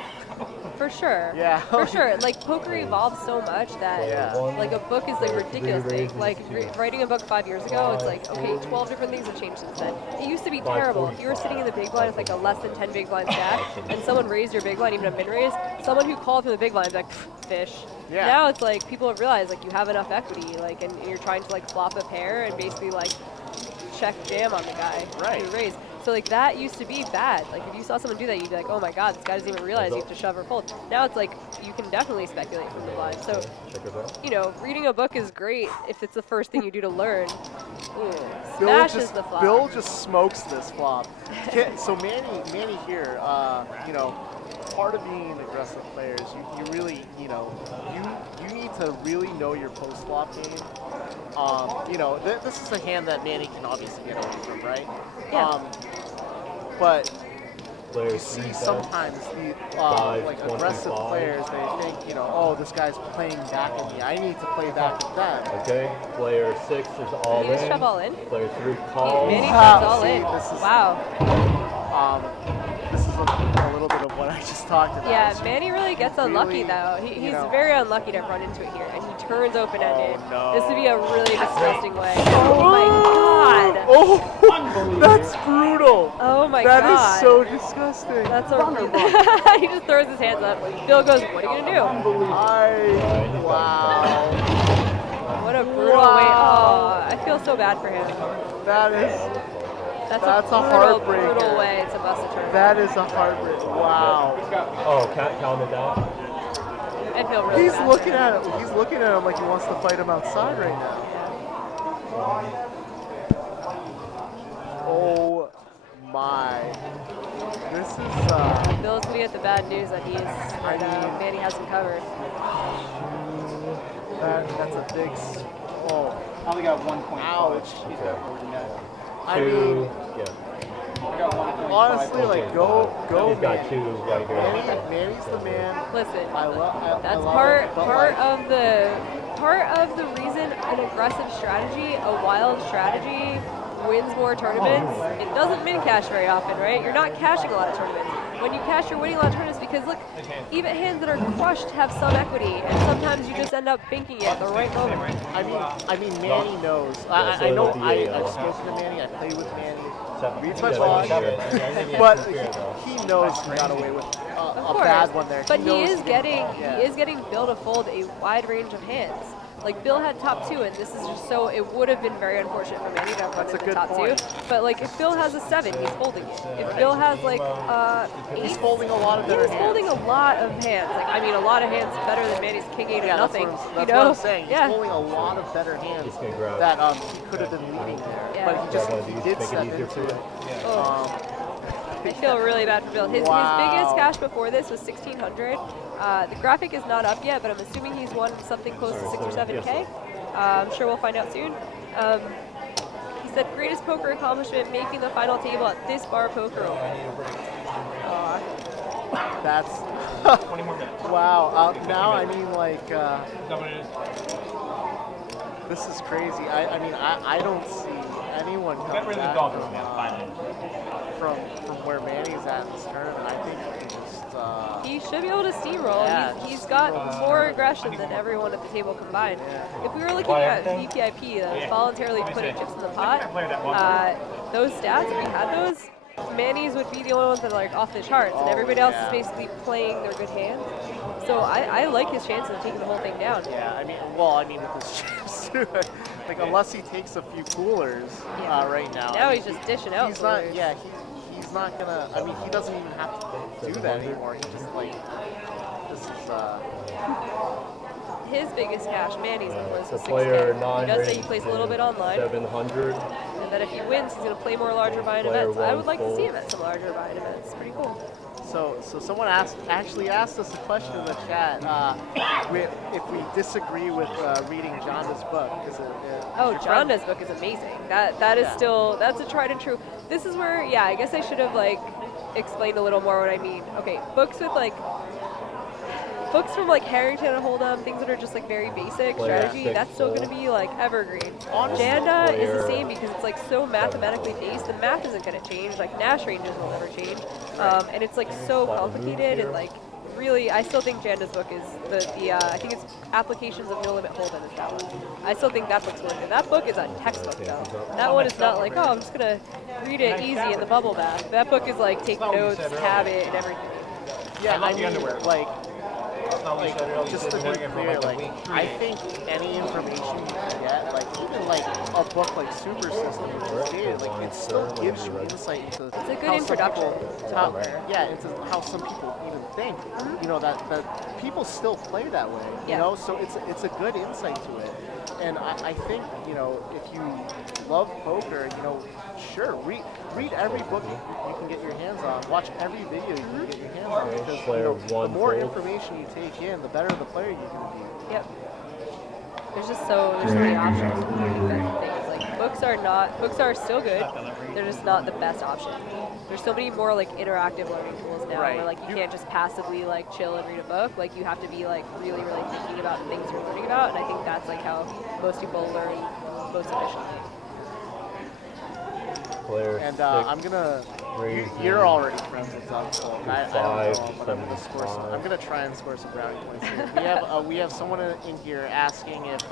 For sure. Yeah. For sure. Like poker evolves so much that like a book is like ridiculous thing. Like writing a book 5 years ago, it's like, okay, 12 different things have changed since then. It used to be terrible. If you were sitting in the big blind with like a less than 10 big blind stack and someone raised your big blind, even a min raise, someone who called from the big blind is like, fish. Yeah. Now it's like people have realized like you have enough equity, like, and you're trying to like flop a pair and basically like check jam on the guy who raised. So like that used to be bad. Like if you saw someone do that, you'd be like, oh my god, this guy doesn't even realize you have to shove or fold. Now it's like you can definitely speculate from the blind. So reading a book is great if it's the first thing you do to learn. Ooh, smashes the flop. Bill just smokes this flop. So Manny here, part of being an aggressive player is you really, you need to really know your post flop game. This is a hand that Manny can obviously get away from, right? Yeah. But you see sometimes the like aggressive players, they think, oh, this guy's playing back at me. I need to play back at them. Okay, player 6 is all Did you just in. shove all in? Player 3 calls. Manny shoves all in. Wow. This is a little bit of what I just talked about. Yeah, Manny really gets unlucky though. He's very unlucky to run into it here, and he turns open-ended. This would be a really disgusting way. Oh my god! Oh, that's brutal. Oh my god. That is so disgusting. That's a he just throws his hands up. Bill goes, "What are you gonna do?" Wow. What a brutal way. Oh, I feel so bad for him. That's a brutal way to bust a tournament. That is a heartbreak. Wow. Oh, count it down. I feel really He's bad looking for him. at him. He's looking at him like he wants to fight him outside right now. Oh my. This is Bill's gonna get the bad news that Manny has him covered. That's a big I only got 1 point. Ouch. He's got more than that. I mean, I got 1.5. honestly, like go. He's got 2 right here. Manny's the man. Listen, that's part of the reason an aggressive strategy, a wild strategy, wins more tournaments. It doesn't min cash very often, right? You're not cashing a lot of tournaments. When you cash, you're winning a lot of tournaments because look, even hands that are crushed have some equity, and sometimes you just end up binking it at the right moment. I mean, Manny knows. I know. I've spoken to Manny. I played with Manny. Reads my blog, but he knows he got away with a bad one there. But he is getting Bill to fold a wide range of hands. Like Bill had top 2, and this is just so it would have been very unfortunate for Manny to have run into top 2. But like if Bill has a 7, he's folding it. If Bill has like 8, he's folding a lot of better hands. He's folding a lot of hands. Like I mean, a lot of hands better than Manny's king 8 of nothing. That's what I'm saying. He's folding a lot of better hands that he could have been leading there, but he did step into it. I feel really bad for Bill. His biggest cash before this was 1,600. The graphic is not up yet, but I'm assuming he's won something close to 6 or 7K. I'm sure we'll find out soon. He said, greatest poker accomplishment, making the final table at this bar poker open. That's 20 more minutes. Wow. Now, I mean, like, this is crazy. I mean, I don't see anyone coming back from where Manny's at in this tournament. I think he just... he should be able to steamroll. Yeah, he's got more aggression than everyone at the table combined. If we were looking at VPIP, voluntarily putting chips in the pot, those stats, if we had those, Manny's would be the only ones that are like off the charts, and everybody else is basically playing their good hands. So I like his chances of taking the whole thing down. Yeah, I mean with his chips too. Like unless he takes a few coolers right now. Now he's just dishing out. He's not. Yeah, he's not gonna. I mean, he doesn't even have to do that anymore. He just like this is. His biggest cash, Manny's, was The 610. player He 9 does say he plays a little bit online. 700. And that if he wins, he's going to play more larger buy-in Player events. I would one like to see full. him at some larger buy-in events. Pretty cool. So someone actually asked us a question in the chat. If we disagree with reading Jonda's book, Jonda's book is amazing. That is still, that's a tried and true. This is where, yeah, I guess I should have like explained a little more what I mean. Okay, books from like Harrington and Hold'em, things that are just like very basic strategy, that's still going to be like evergreen. Janda is the same because it's like so mathematically based. The math isn't going to change. Like Nash ranges will never change, and it's like so complicated and like really. I still think Janda's book is the I think it's Applications of No Limit Hold'em is that one. I still think that book's really good. That book is a textbook though. That one is not like, oh, I'm just gonna read it easy in the bubble bath. That book is like take notes, tab it, and everything. Yeah, I mean, like just to be clear, like I think any information you can get, like even like a book like Super System, which is dated, like it still gives you insight into it's a good how introduction. Into how some people even think. You know that people still play that way. You know, so it's a good insight to it. And I think, you know, if you love poker, you know, sure, read every book you can get your hands on. Watch every video you can get your hands on. Because you know, the more information you take in, the better the player you're going to be. Yep. There's so many options. That's the thing. It's like books are still good. They're just not the best option. There's so many more like interactive learning tools now where like you can't just passively like chill and read a book. Like you have to be like really thinking about the things you're learning about, and I think that's like how most people learn most efficiently. And I'm gonna. You're already friends with Doug, so I don't know, but I'm gonna score some. I'm gonna try and score some brownie points here. We have someone in here asking if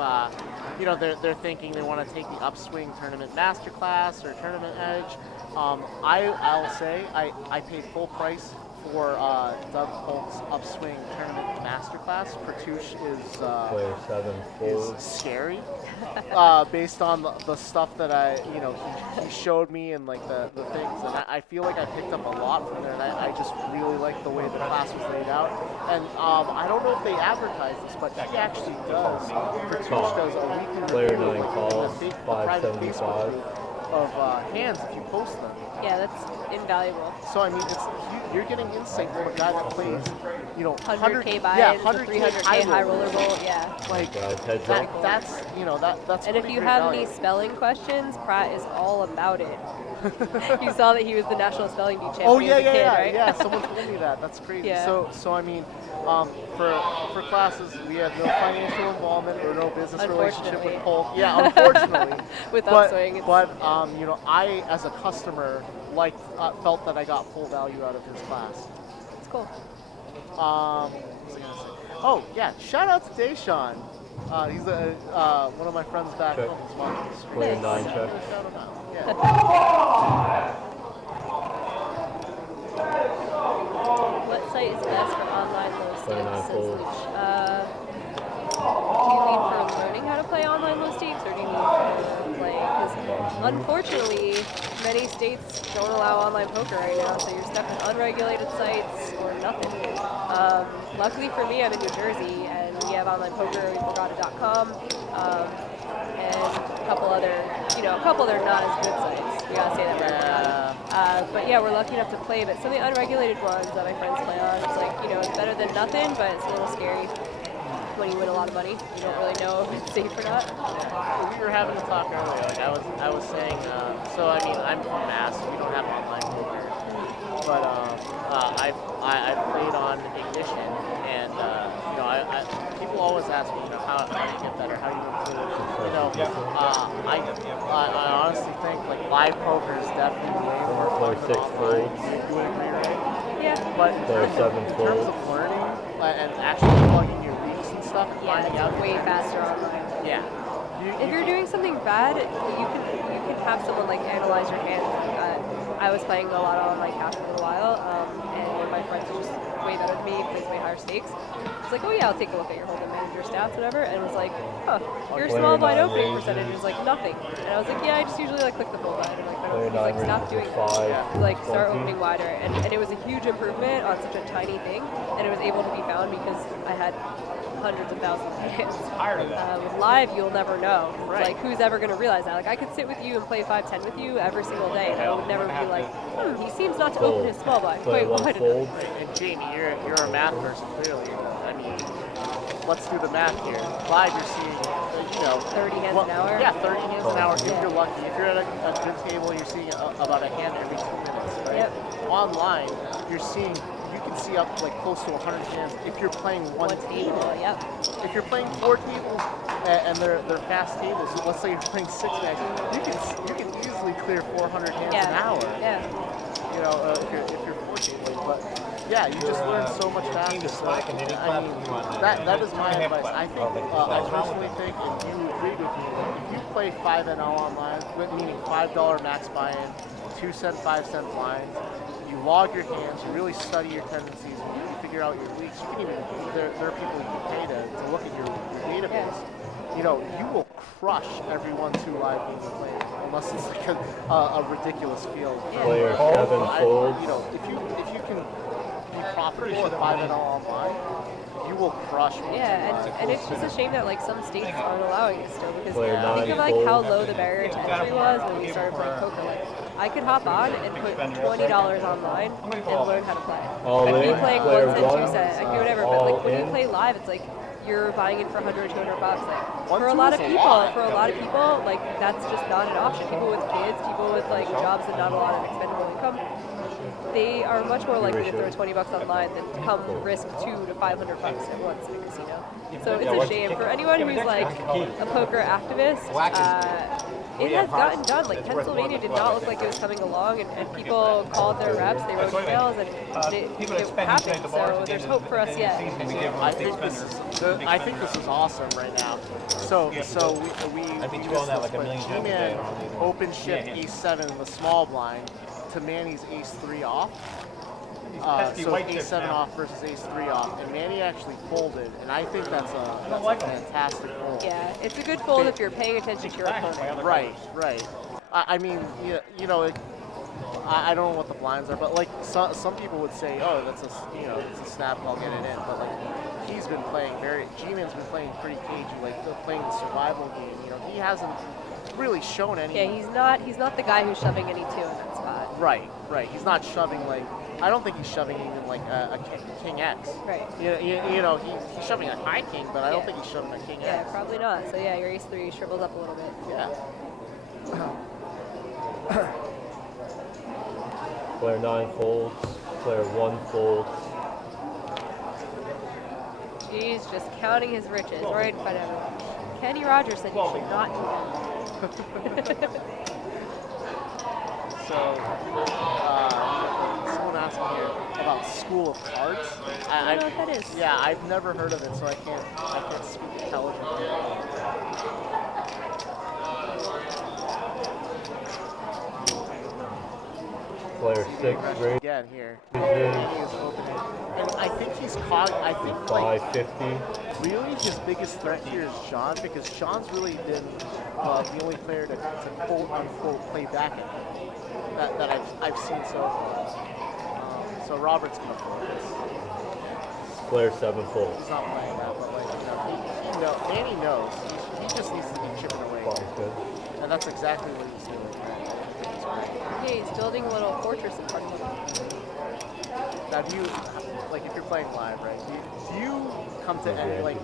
you know they're thinking they want to take the Upswing Tournament Masterclass or Tournament Edge. I'll say I paid full price for Doug Polk's Upswing Tournament Masterclass. Pertouche Player 7 full. is scary based on the stuff that he showed me and like the things, and I feel like I picked up a lot from there, and I just really like the way the class was laid out. And I don't know if they advertise this, but he actually does. Pertouche does a weekly Player review 9 calls, in a private Facebook 575. group of hands if you post them. Yeah, that's invaluable. So I mean, you're getting insight from a guy that plays, you know, 100K buy-ins, 300K high roller roll, yeah. Like that's that's. And if you have any spelling questions, Pratt is all about it. You saw that he was the National Spelling Bee champion as a kid, right? Yeah. Someone told me that. That's crazy. Yeah. So I mean, for classes, we have no financial involvement or no business relationship with Polk. Yeah, unfortunately. With Upswing. But you know, I as a customer felt that I got full value out of his class. It's cool. What was I gonna say? Oh yeah, shout out to Deshaun. He's one of my friends back home. Player 9 check. Shout him out. Yeah. What site is best for online low Player 9 stakes? full. Do you lean for learning how to play online low stakes, or do you lean for playing? Because unfortunately, many states don't allow online poker right now, so you're stuck with unregulated sites or nothing. Luckily for me, I'm in New Jersey, and we have online poker with Borgata.com, and a couple other not as good sites. We gotta say that right. But yeah, we're lucky enough to play. But some of the unregulated ones that my friends play on, it's like, you know, it's better than nothing, but it's a little scary. When you win a lot of money, you don't really know if it's safe or not. We were having a talk earlier. Like I was saying. So I mean, I'm from Mass. So we don't have online poker, but I played on Ignition, and you know, people always ask me, you know, how do you get better? How do you improve? You know, I honestly think like live poker is definitely way more fun than online. You would agree, right? Yeah. But Player 7 in full. terms of learning and actually plugging your weeks and stuff, and finding out way faster online. Yeah, if you're doing something bad, you can have someone like analyze your hand. I was playing a lot of online cast for a while, and one of my friends was just way better than me, plays way higher stakes. It's like, oh yeah, I'll take a look at your hold'em manager stats, whatever, and it was like, huh, your small blind opening percentage is like nothing. And I was like, yeah, I just usually like click the full blind, and like, he's like, stop doing that. Like, start opening wider, and it was a huge improvement on such a tiny thing, and it was able to be found because I had hundreds of thousands of hands. With live, you'll never know. It's like, who's ever going to realize that? Like, I could sit with you and play 5-10 with you every single day, and I would never be like, he seems not to open his small blind quite wide enough. And Jamie, you're a math person, clearly. I mean, let's do the math here. Live, you're seeing, 30 hands an hour? Yeah, 30 hands an hour if you're lucky. If you're at a good table, you're seeing about a hand every 2 minutes, right? Yep. Online, you can see up like close to 100 hands if you're playing one table. Yep. If you're playing 4 tables and they're fast tables, so let's say you're playing 6 matches, you can easily clear 400 hands an hour. Yeah. If you're 4 tables, but yeah, you just learn so much faster. So, I mean, that is my advice. I think I personally think, if you agree with me, if you play 5NL online, meaning $5 max buy-in, 2-cent, 5-cent blinds, you log your hands, you really study your tendencies, and you figure out your weeks. You can even there are people you can pay to look at your database. You will crush every 1-2 live game you play, unless it's like a ridiculous field. Player 7 folds. If you can be profitable with 5NL online, you will crush. And it's just a shame that like some states aren't allowing it still, because Player think of 9 like how folds. low the barrier to entry was when we started playing poker. Like, I could hop on and put $20 online and learn how to play. All I'd be in, playing player 1 cent, 2 1, cent, I could do whatever. But like when you in. play live, it's like you're buying in for $100, $200. Like for a 1-2 lot is of a people, lot. like that's just not an option. People with kids, people with like jobs and not a lot of expendable income, they are much more likely to throw $20 online than come risk $200 to $500 at once in a casino. So it's a shame for anyone who's like a poker activist. It has gotten done. Like Pennsylvania did not look like it was coming along, and people called their reps, they wrote emails, and it happened. So there's hope for us yet. I think this is awesome right now. So we missed this, but G-Man open shift Ace-7 in the small blind to Manny's Ace-3 off. So Ace-7 off versus Ace-3 off, and Manny actually folded, and I think that's a fantastic fold. Yeah, it's a good fold if you're paying attention to your opponent. Right. I mean, I don't know what the blinds are, but like some people would say, oh, it's a snap, I'll get it in. But like G-Man's been playing pretty cagey, like playing the survival game. He hasn't really shown any. Yeah, he's not the guy who's shoving any 2 in that spot. Right. He's not shoving like. I don't think he's shoving even like a King X. Right. He's shoving a high king, but I don't think he's shoving a King X. Yeah, probably not. So yeah, your Ace-3 shrivels up a little bit. Yeah. Player 9 folds. Player 1 folds. He's just counting his riches right in front of everyone. Kenny Rogers said you should not do that. So, someone asked me here about School of Cards. I don't know what that is. Yeah, I've never heard of it, so I can't speak intelligently. Player 6 raise. Again here. He is opening. And I think he's caught. I think like 550. really his biggest threat here is Sean, because Sean's really been the only player to quote unquote play back at him that I've seen so far. So Robert's gonna fold this. Player 7 folds. He's not playing that, but like Danny knows. He just needs to be chipping away. Good. And that's exactly what he's doing. Yeah, he's building a little fortress in front of him. Now, do you, like, if you're playing live, right? Do you come to any, like,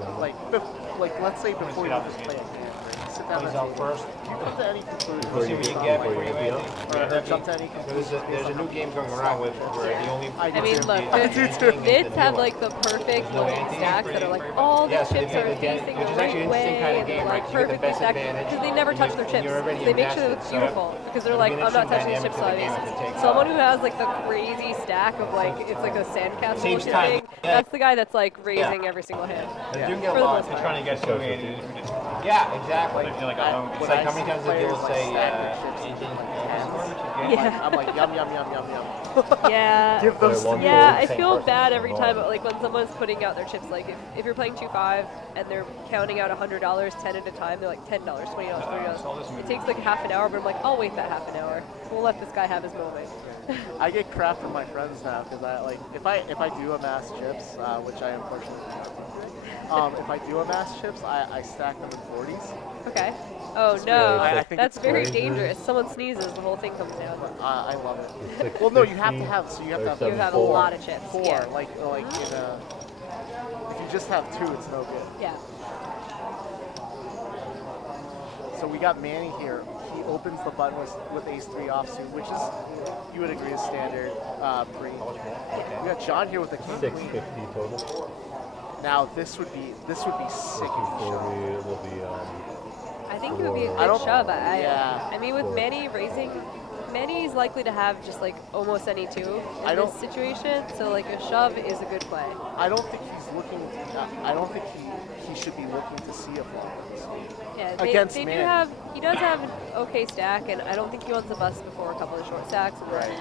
let's say before you just play a hand, right? You sit down at the table. First. Do you come to any conclusion? Before you get, Or jump to any conclusion? There's a new game going around with where the only. I mean, look, Vids have like the perfect looking stacks that are like all the chips are facing the right way and like perfectly stacked because they never touch their chips. They make sure they look beautiful because they're like, I'm not touching these chips on my bases. Someone who has like the crazy stack of like, it's like a sandcastle looking thing, that's the guy that's like raising every single hand. You can get a lot. They're trying to get so Yeah, exactly. Like, I feel like when it's like I how many see times the players dealers like say stack their chips in Asian hands, I'm like yum yum yum yum yum. Yeah. Give those to me. Yeah, I feel bad every time, like when someone's putting out their chips. Like if you're playing 2-5 and they're counting out $100, 10 at a time, they're like $10, $20, $30. It takes like half an hour, but I'm like, I'll wait that half an hour. We'll let this guy have his moment. I get crap from my friends now because I like if I do amass chips, which I unfortunately can't do. If I do amass chips, I stack them in 40s. Okay. Oh It's no, weird. I think that's it's very weird. dangerous. Someone sneezes, the whole thing comes down. I love it. Well, no, you have to have You have a lot of chips. Four, Yeah. like in a. If you just have 2, it's no good. Yeah. So we got Manny here. He opens the button with ace-3 offsuit, which is, you would agree, is standard pre. We got John here with the king. 650 total. Now this would be sick. It will be. I think it would be a I good don't- shove. yeah. I mean, with Manny raising, Manny's likely to have just like almost any 2 in this situation. So like a shove is a good play. I don't think he's looking. I don't think he should be looking to see a flop. Yeah, Against they do Manny. have. He does have an okay stack, and I don't think he wants to bust before a couple of short stacks. Right.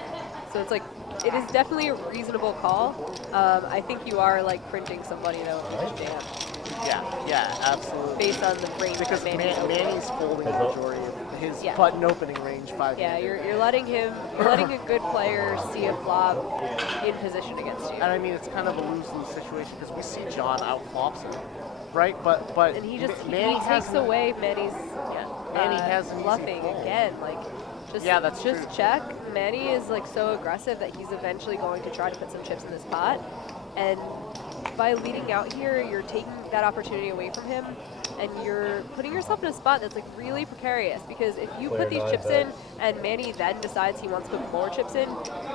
So it's like, it is definitely a reasonable call. I think you are like printing somebody though in the jam. Yeah, absolutely. Based on the range because that Manny's Manny's folding the majority of his Yeah. button opening range 5. Yeah, you're letting him, you're letting a good player see a flop in position against you. And I mean, it's kind of a lose-lose situation because we see John out-flops him, right? But And he just Manny he takes away Manny's Manny has an easy bluffing fold. again. Like, just Yeah, that's just true. check. Manny is like so aggressive that he's eventually going to try to put some chips in this pot, and by leading out here, you're taking that opportunity away from him, and you're putting yourself in a spot that's like really precarious, because if you put these chips in and Manny then decides he wants to put more chips in,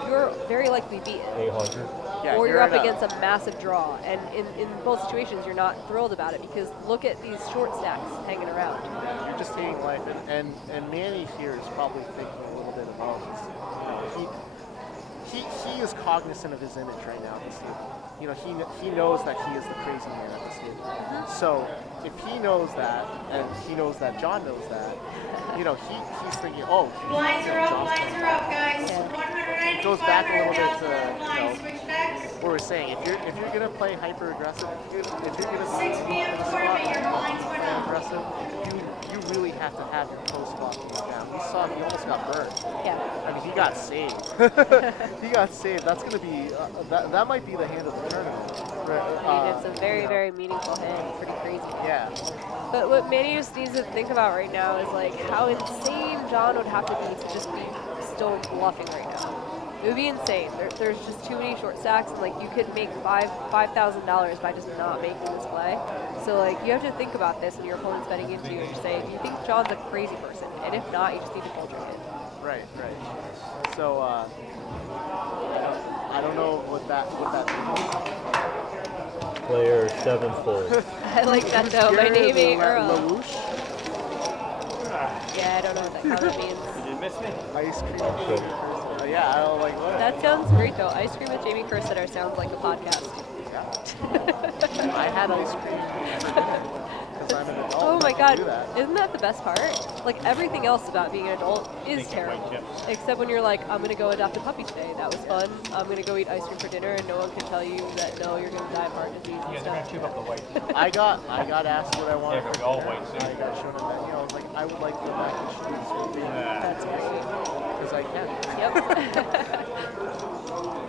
you're very likely beaten. 800. Yeah, or you're you're up in a- against a massive draw, and in both situations you're not thrilled about it, because look at these short stacks hanging around. You're just hating life, and Manny here is probably thinking a little bit about this. He is cognizant of his image right now at this table. You know, he knows that he is the crazy man at this table. So if he knows that, and he knows that John knows that, you know, he's thinking, oh, Blinds are up, John's blinds are up, guys. It goes back a little bit to, you know, what we're saying. If you're gonna play hyper aggressive, if you're gonna 6 p.m. tournament, your blinds went up. aggressive, you really have to have your post flop down. We saw he almost got burned. Yeah. I mean, he got saved. He got saved. That's gonna be that might be the hand of the tournament. I mean, it's a very, very meaningful hand. Pretty crazy. Yeah. But what Manny just needs to think about right now is like how insane John would have to be to just be still bluffing right now. It would be insane. There's just too many short stacks, and like you could make $5,000 by just not making this play. So like you have to think about this when your opponent's betting into you and just say, do you think John's a crazy person? And if not, you just need to fold your hand. Right. So I don't know what that means. Player 7 fold. I like that though. My name ain't Earl. LaWoosh? Yeah, I don't know what that comment means. Did you miss me? Ice cream. Yeah, I don't like what. That sounds great though. Ice cream with Jamie Kerstetter sounds like a podcast. Yeah. I had ice cream for dinner because I'm an adult. Oh my I can god, do that. isn't that the best part? Like everything else about being an adult is terrible. Except when you're like, I'm gonna go adopt a puppy today. That was fun. I'm gonna go eat ice cream for dinner, and no one can tell you that no, you're gonna die of heart disease and stuff. I got asked what I wanted. Yeah, for all dinner. white, I got shown a menu. I was like, I would like to go back and shoot this That's great. because I can. Yep.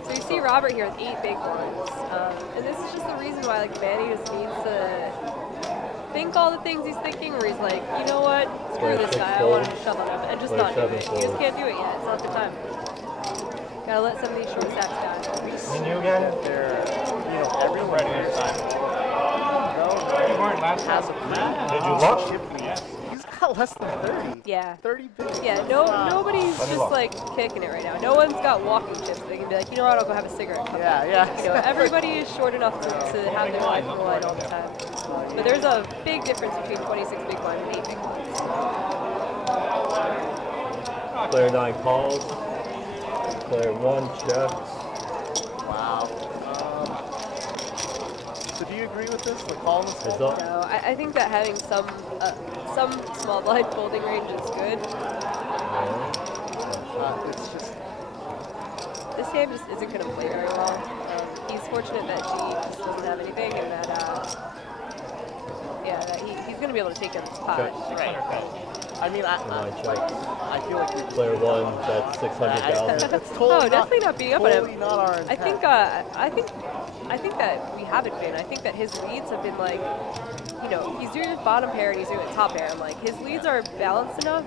So you see Robert here with 8 big ones, and this is just the reason why like Manny just needs to think all the things he's thinking, where he's like, you know what, screw this guy, I want to shove on him, and just not do it. You just can't do it yet. It's not the time. Gotta let some of these short stacks die. They're, you know, everyone ready this time. You weren't last has a Did you look? Yes. He's got less than 30. Yeah. 30 bigs. Yeah, nobody's just like kicking it right now. No one's got walking chips. They can be like, you know what, I'll go have a cigarette. Come back. Yeah. You know, everybody is short enough to have their life on the line all the time. But there's a big difference between 26 big blinds and 8 big blinds. Player 9 calls. Player 1 checks. Wow. So do you agree with this? Like calling this? No, I think that having some small blind folding range is good. It's just this hand just isn't going to play very well. He's fortunate that G just doesn't have anything, and that that he's going to be able to take him pot. right. I mean, I feel like player one, that's 600,000. Definitely not beating up on him. Not our I think that we haven't been. I think that his leads have been like, he's doing his bottom pair and he's doing a top pair. And like his leads are balanced enough.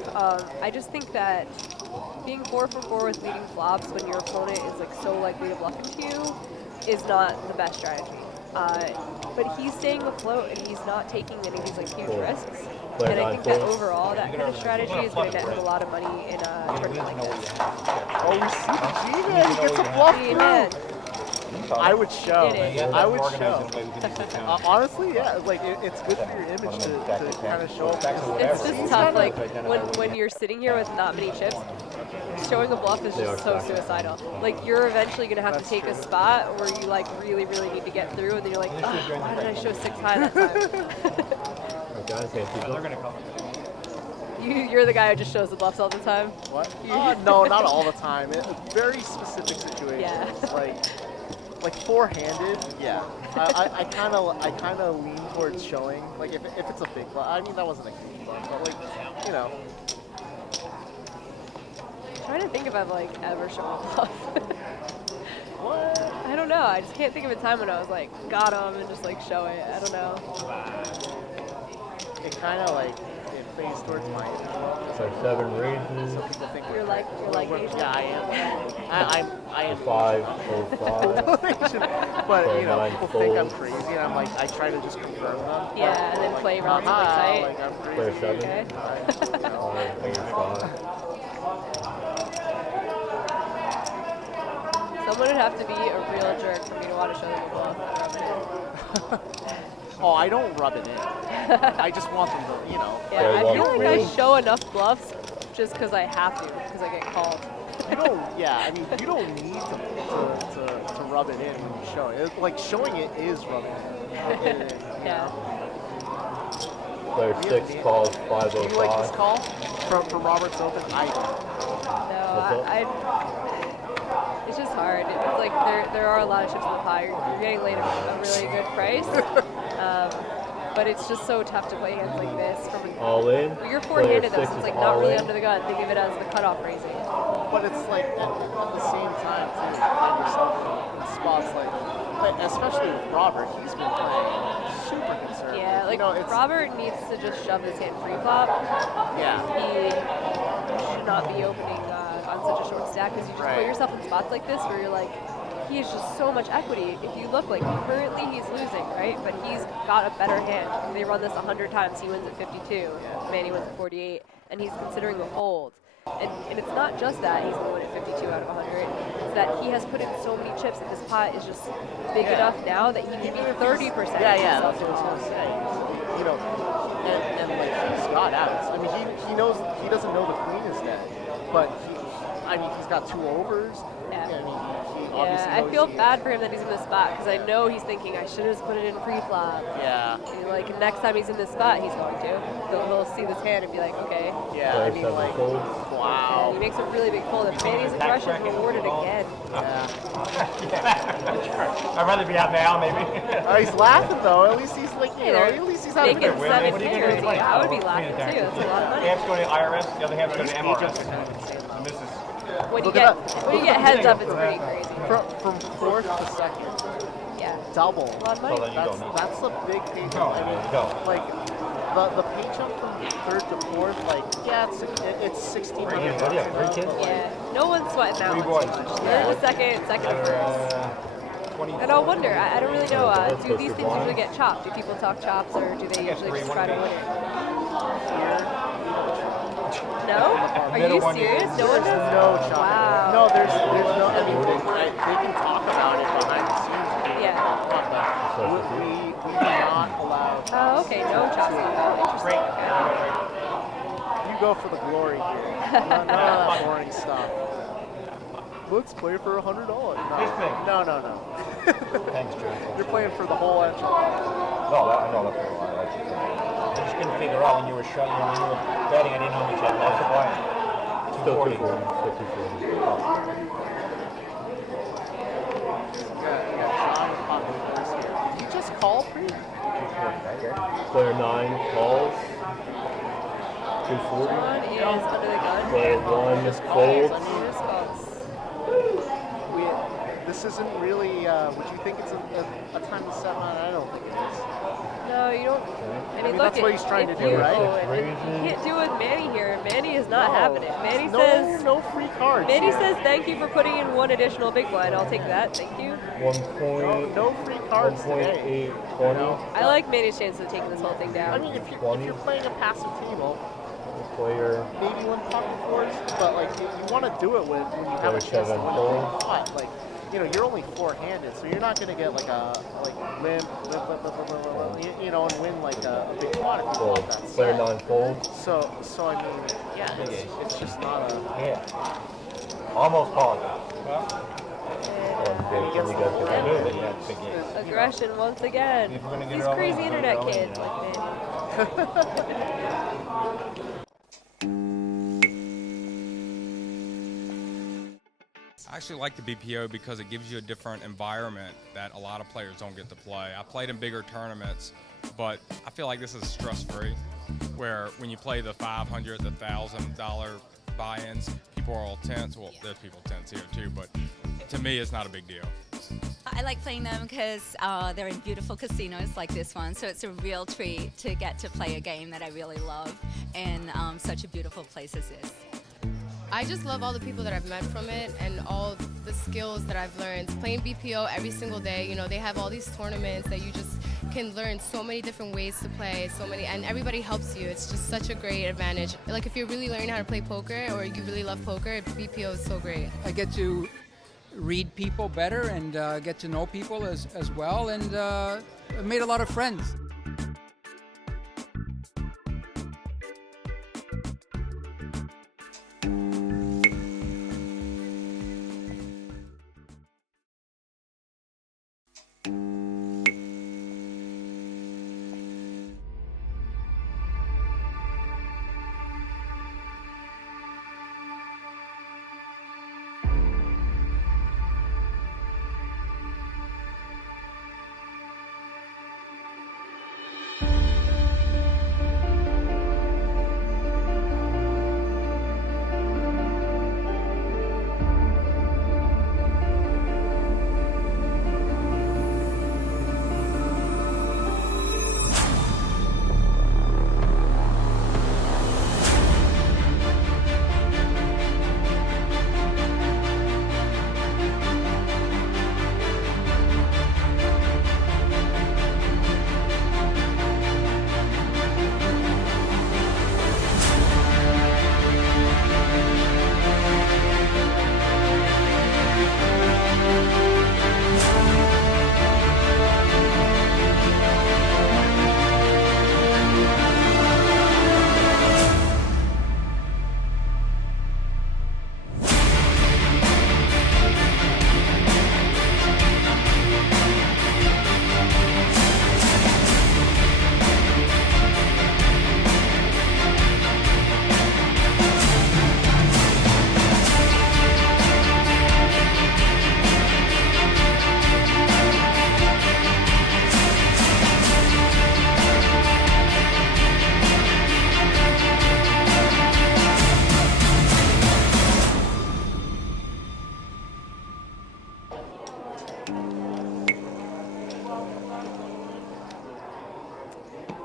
I just think that being 4 for 4 with leading flops when your opponent is like so likely to bluff into you is not the best strategy. But he's staying afloat and he's not taking any of these like huge risks. And I think that overall, that kind of strategy is going to net him a lot of money in a tournament like this. Oh, we see G-Man, he gets a bluff through. I would show. I would show. Honestly, yeah, like it's good for your image to kind of show up. It's just tough, like when you're sitting here with not many chips, showing a bluff is just so suicidal. Like you're eventually gonna have to take a spot where you like really need to get through, and then you're like, oh, why did I show 6 high that time? You're the guy who just shows the bluffs all the time. What? No, not all the time. Very specific situations. Yeah. Like four-handed, yeah. I kind of lean towards showing. Like if it's a big bluff, I mean that wasn't a huge bluff, but like I'm trying to think if I've like ever shown a bluff. What? I don't know. I just can't think of a time when I was like got him and just like show it. I don't know. It kind of like it plays towards my. So 7 raises. Some people think you're like Asian. Yeah, I am. I am 5, Asian. But people think I'm crazy, and I'm like, I try to just confirm them. Yeah, and then play relatively tight. Like I'm crazy. Player 7. Okay. Someone would have to be a real jerk for me to want to show them a bluff. Oh, I don't rub it in. I just want them to, Yeah, I feel like I show enough bluffs just because I have to, because I get called. You don't, yeah, I mean, you don't need to rub it in when you show it. Like, showing it is rubbing it in. Yeah. Player 6 calls 505. Do you like this call from Robert's Open? I don't. No, it's just hard. It's like there are a lot of chips in the pie. You're getting laid a really good price. But it's just so tough to play against like this. All in. You're four-handed though, so it's like not really under the gun. Think of it as the cutoff raising. But it's like at the same time too, you find yourself in spots like especially with Robert, he's been playing super conservative. Yeah, like Robert needs to just shove his hand pre-flop. Yeah. He should not be opening on such a short stack because you just put yourself in spots like this where you're like, he has just so much equity. If you look, like currently he's losing, right? But he's got a better hand. They run this 100 times, he wins at 52. Manny wins at 48, and he's considering a fold. And it's not just that he's going to win at 52 out of 100. It's that he has put in so many chips that this pot is just big enough now that he can be 30%. Yeah, that's what I was going to say. And like he's got outs. I mean, he knows he doesn't know the queen is dead, but he's got 2 overs. Yeah. I mean, I feel bad for him that he's in this spot because I know he's thinking I should have just put it in pre-flop. Yeah. And like next time he's in this spot, he's going to. He'll see this hand and be like, okay. Yeah. I mean, like, wow. And he makes a really big fold. If Manny's aggression is rewarded again. Yeah. I'd rather be out now, maybe. He's laughing though. At least he's like, at least he's having a good win. I would be laughing too. That's a lot of money. Half's going to IRS, the other half's going to MRS. Misses. When you get heads up, it's pretty crazy. From 4th to 2nd. Yeah. Double. A lot of money. That's a big pay jump. I mean, like the pay jump from 3rd to 4th, like it's 1,600. Yeah. No one's sweating that one too much. 3rd to 2nd, 2nd to 1st. And I'll wonder. I don't really know. Do these things usually get chopped? Do people talk chops, or do they usually just try to win it? No? Are you serious? No one does? No chopping. Wow. No, there's no. I mean, they can talk about it behind the scenes. Yeah. But we do not allow. Oh, okay. No chopping. Oh, interesting. You go for the glory here. None of that boring stuff. Let's play for $100. No. Thanks, Joe. You're playing for the whole enchilada. No, I know that's what I just couldn't figure out when you were showing, when you were betting, I didn't know how much you had left to play. Still 240. 240. You just call pre? Player 9 calls. 240. One is under the gun. Player 1 Just folds. Just calls. This isn't really, would you think it's a time to set on? I don't think it is. No, you don't. I mean, look, that's what he's trying to do, you, right? You can't do it with Manny here. Manny is not having it. Manny says no free cards. Manny here. says thank you for putting in one additional big blind. I'll take that. Thank you. 1 no free cards today. 1.820. I like Manny's chances of taking this whole thing down. I mean, if you're playing a passive table, Player. maybe one pocket fours, but like you want to do it when you have a chance to win a big pot. Like, you're only four-handed, so you're not going to get like a limp, and win like a big pot if you want that. Player 9 folds. So I mean, yeah, it's just not a. Yeah. Almost called. Aggression once again. These crazy internet kids like Manny. I actually like the BPO because it gives you a different environment that a lot of players don't get to play. I played in bigger tournaments, but I feel like this is stress-free, where when you play the $500, the $1,000 buy-ins, people are all tense. Well, there's people tense here too, but to me, it's not a big deal. I like playing them because they're in beautiful casinos like this one, so it's a real treat to get to play a game that I really love in such a beautiful place as this. I just love all the people that I've met from it and all the skills that I've learned. Playing BPO every single day, they have all these tournaments that you just can learn so many different ways to play, and everybody helps you. It's just such a great advantage. Like if you're really learning how to play poker or you really love poker, BPO is so great. I get to read people better and get to know people as well, and I've made a lot of friends.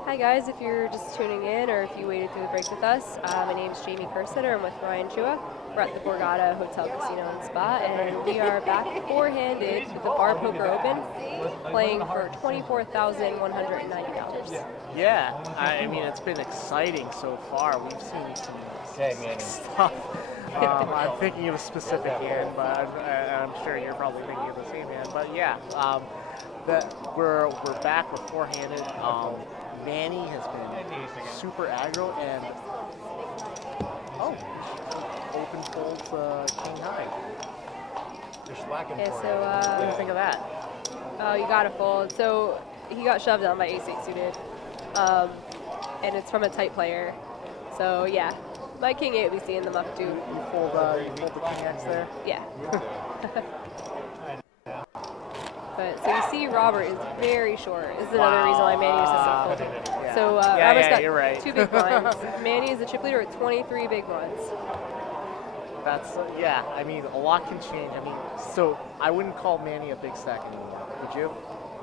Hi guys, if you're just tuning in or if you waited through the break with us, my name is Jamie Kerstetter. I'm with Ryan Chua. We're at the Borgata Hotel, Casino and Spa, and we are back four-handed with the Bar Poker Open, playing for $24,190. Yeah, I mean, it's been exciting so far. We've seen some stuff. I'm thinking of a specific hand, but I'm sure you're probably thinking of the same hand. But yeah, we're back with four-handed. Manny has been super aggro and open fold King High. You're slacking Okay, for so What do you think of that? Oh, you got to fold. So he got shoved down by ace-8 suited. And it's from a tight player. So yeah, my king-8 we see in the muck too. You fold the king X there? Yeah. But so you see Robert is very short. This is another reason why Manny uses to fold. Yeah. So Yeah, Robert's got you're right. 2 big blinds. Manny is a chip leader with 23 big blinds. That's, yeah, I mean, a lot can change. I mean, so I wouldn't call Manny a big stack anymore, would you?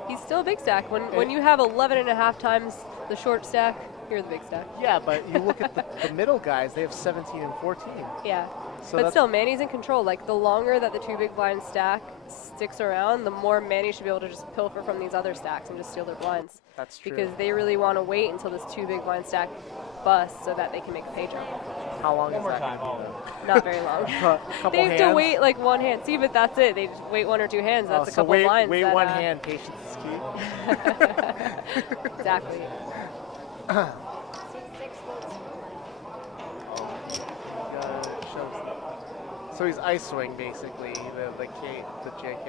He's still a big stack. When you have 11.5 times the short stack, you're the big stack. Yeah, but you look at the middle guys, they have 17 and 14. Yeah. So But still, Manny's in control. Like, the longer that the 2 big blind stack sticks around, the more Manny should be able to just pilfer from these other stacks and just steal their blinds. That's true. Because they really want to wait until this 2 big blind stack busts so that they can make a pay jump. How long is that? Not very long. They have to wait like 1 hand. See, but that's it. They just wait 1 or 2 hands. That's a couple blinds. Wait that, 1 hand, patience is key. Exactly. So he's isoing basically the JK,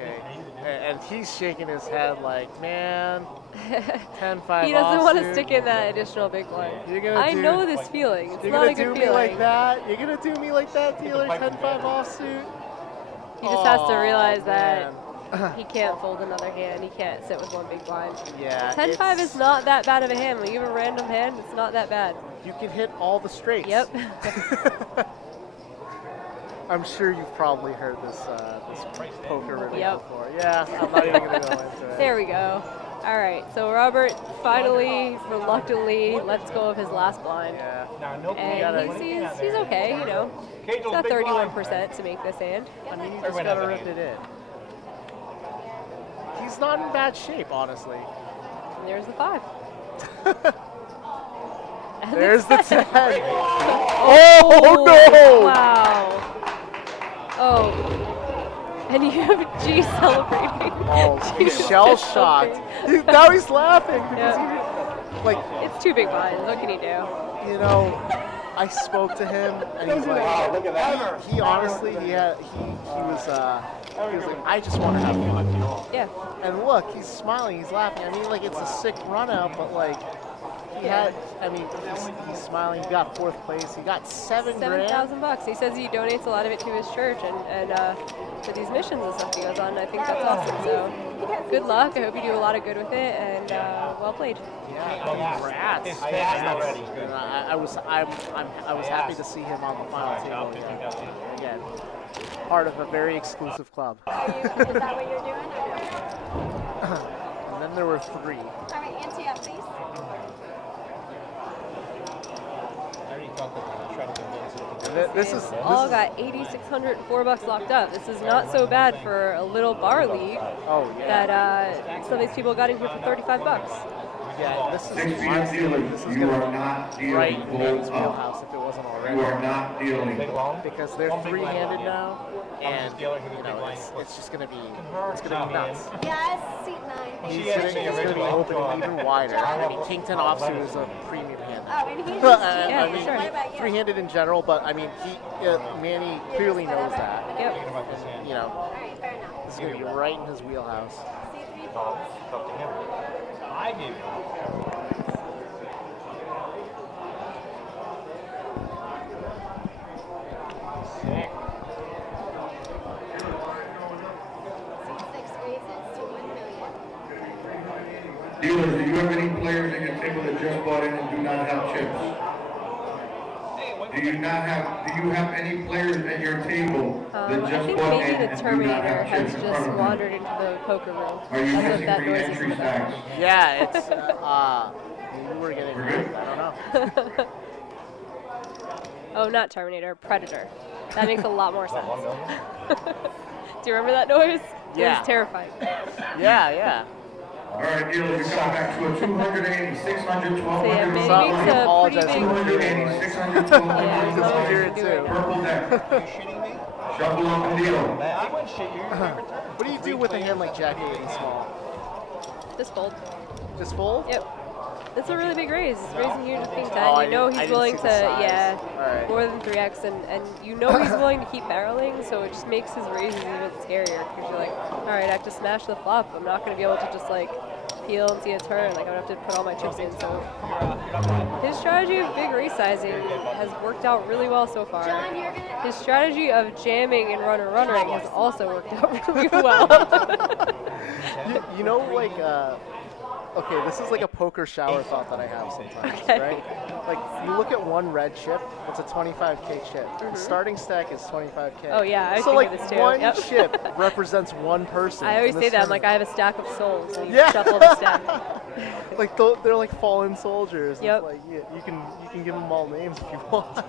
and he's shaking his head like, man, 10-5. He doesn't want to stick in that additional big blind. I know this feeling. It's not a good feeling. You're gonna do me like that? You're gonna do me like that, dealer? 10-5 offsuit. He just has to realize that he can't fold another hand. He can't sit with 1 big blind. Yeah. 10-5 is not that bad of a hand. When you have a random hand, it's not that bad. You can hit all the straights. Yep. I'm sure you've probably heard this poker ribbon Yep. before. Yeah, I'm not even going to go into it. There we go. All right, so Robert finally, reluctantly, lets go of his last blind. Yeah. And he's okay, you know. He's got 31% to make this hand. I mean, you just got to rip it in. He's not in bad shape, honestly. And there's the 5. There's the 10. Oh, no! Wow. Oh. And you have G celebrating. Oh, he's shell-shocked. Now he's laughing because it's 2 big blinds. What can he do? You know, I spoke to him and he's like, he honestly, he was like, I just want to have fun. Yeah. And look, he's smiling, he's laughing. I mean, like, it's a sick run out, but like, he's smiling. He got 4th place. He got $7,000. He says he donates a lot of it to his church and for these missions and stuff he goes on. I think that's awesome. So good luck. I hope you do a lot of good with it and well played. Yeah, congrats. I was happy to see him on the final table again. Part of a very exclusive club. Is that what you're doing? And then there were 3. All right, ante up, please. This is all got $8,604 locked up. This is not so bad for a little bar league. Oh yeah. That some of these people got in here for $35. Yeah, this is gonna be right in Manny's wheelhouse if it wasn't already. You are not dealing because they're 3-handed now, and you know it's just gonna be nuts. Yes, seat 9. He's gonna be opening even wider. I mean, King 10 offsuit is a premium hand. Oh, and he's I mean, what about you? 3-handed in general, but I mean, Manny clearly knows that. Yep. You know, All right, fair enough. this is gonna be right in his wheelhouse. C3 folds. I gave you. C6 raises to 1 million. Dealers, do you have any players at your table that just bought in and do not have chips? Do you have any players at your table that I just think bought in maybe the and do not Terminator have has chips in front just of them? wandered into the poker room. Are you That's what missing that free noise is entry in the back. stacks? Yeah, it's maybe we're getting I don't know. Oh, not Terminator, Predator. That makes a lot more sense. Do you remember that noise? Yeah. It was terrifying. Yeah. All right, dealers, you're coming back to a 280, 600, 1200. So yeah, Manny Sorry, makes I a apologize. pretty big... 280, 600, 1200. Yeah, hear it too. Purple deck. Shuffle up and deal. I wouldn't shit you. What do you do with a hand like Jack 8 and small? Just fold. Just fold? Yep. It's a really big raise. He's raising huge with king 10. Oh, you know I he's didn't willing see to, the size. yeah, Alright. more than 3x, and you know he's willing to keep barreling, so it just makes his raises even scarier, because you're like, all right, I have to smash the flop. I'm not going to be able to just like peel and see a turn. Like, I'm going to have to put all my chips in. So his strategy of big resizing has worked out really well so far. His strategy of jamming and runner-runnering has also worked out really well. You know, like, okay, this is like a poker shower thought that I have sometimes, right? Like, you look at one red chip, it's a 25K chip. The starting stack is 25K. Oh, yeah, I was so thinking like this too. one Yep. chip represents one person. I always in say this that. I'm like, tournament. I have a stack of souls. And you Yeah. shuffle the stack. Like they're like fallen soldiers. Yep. It's like you can give them all names if you want.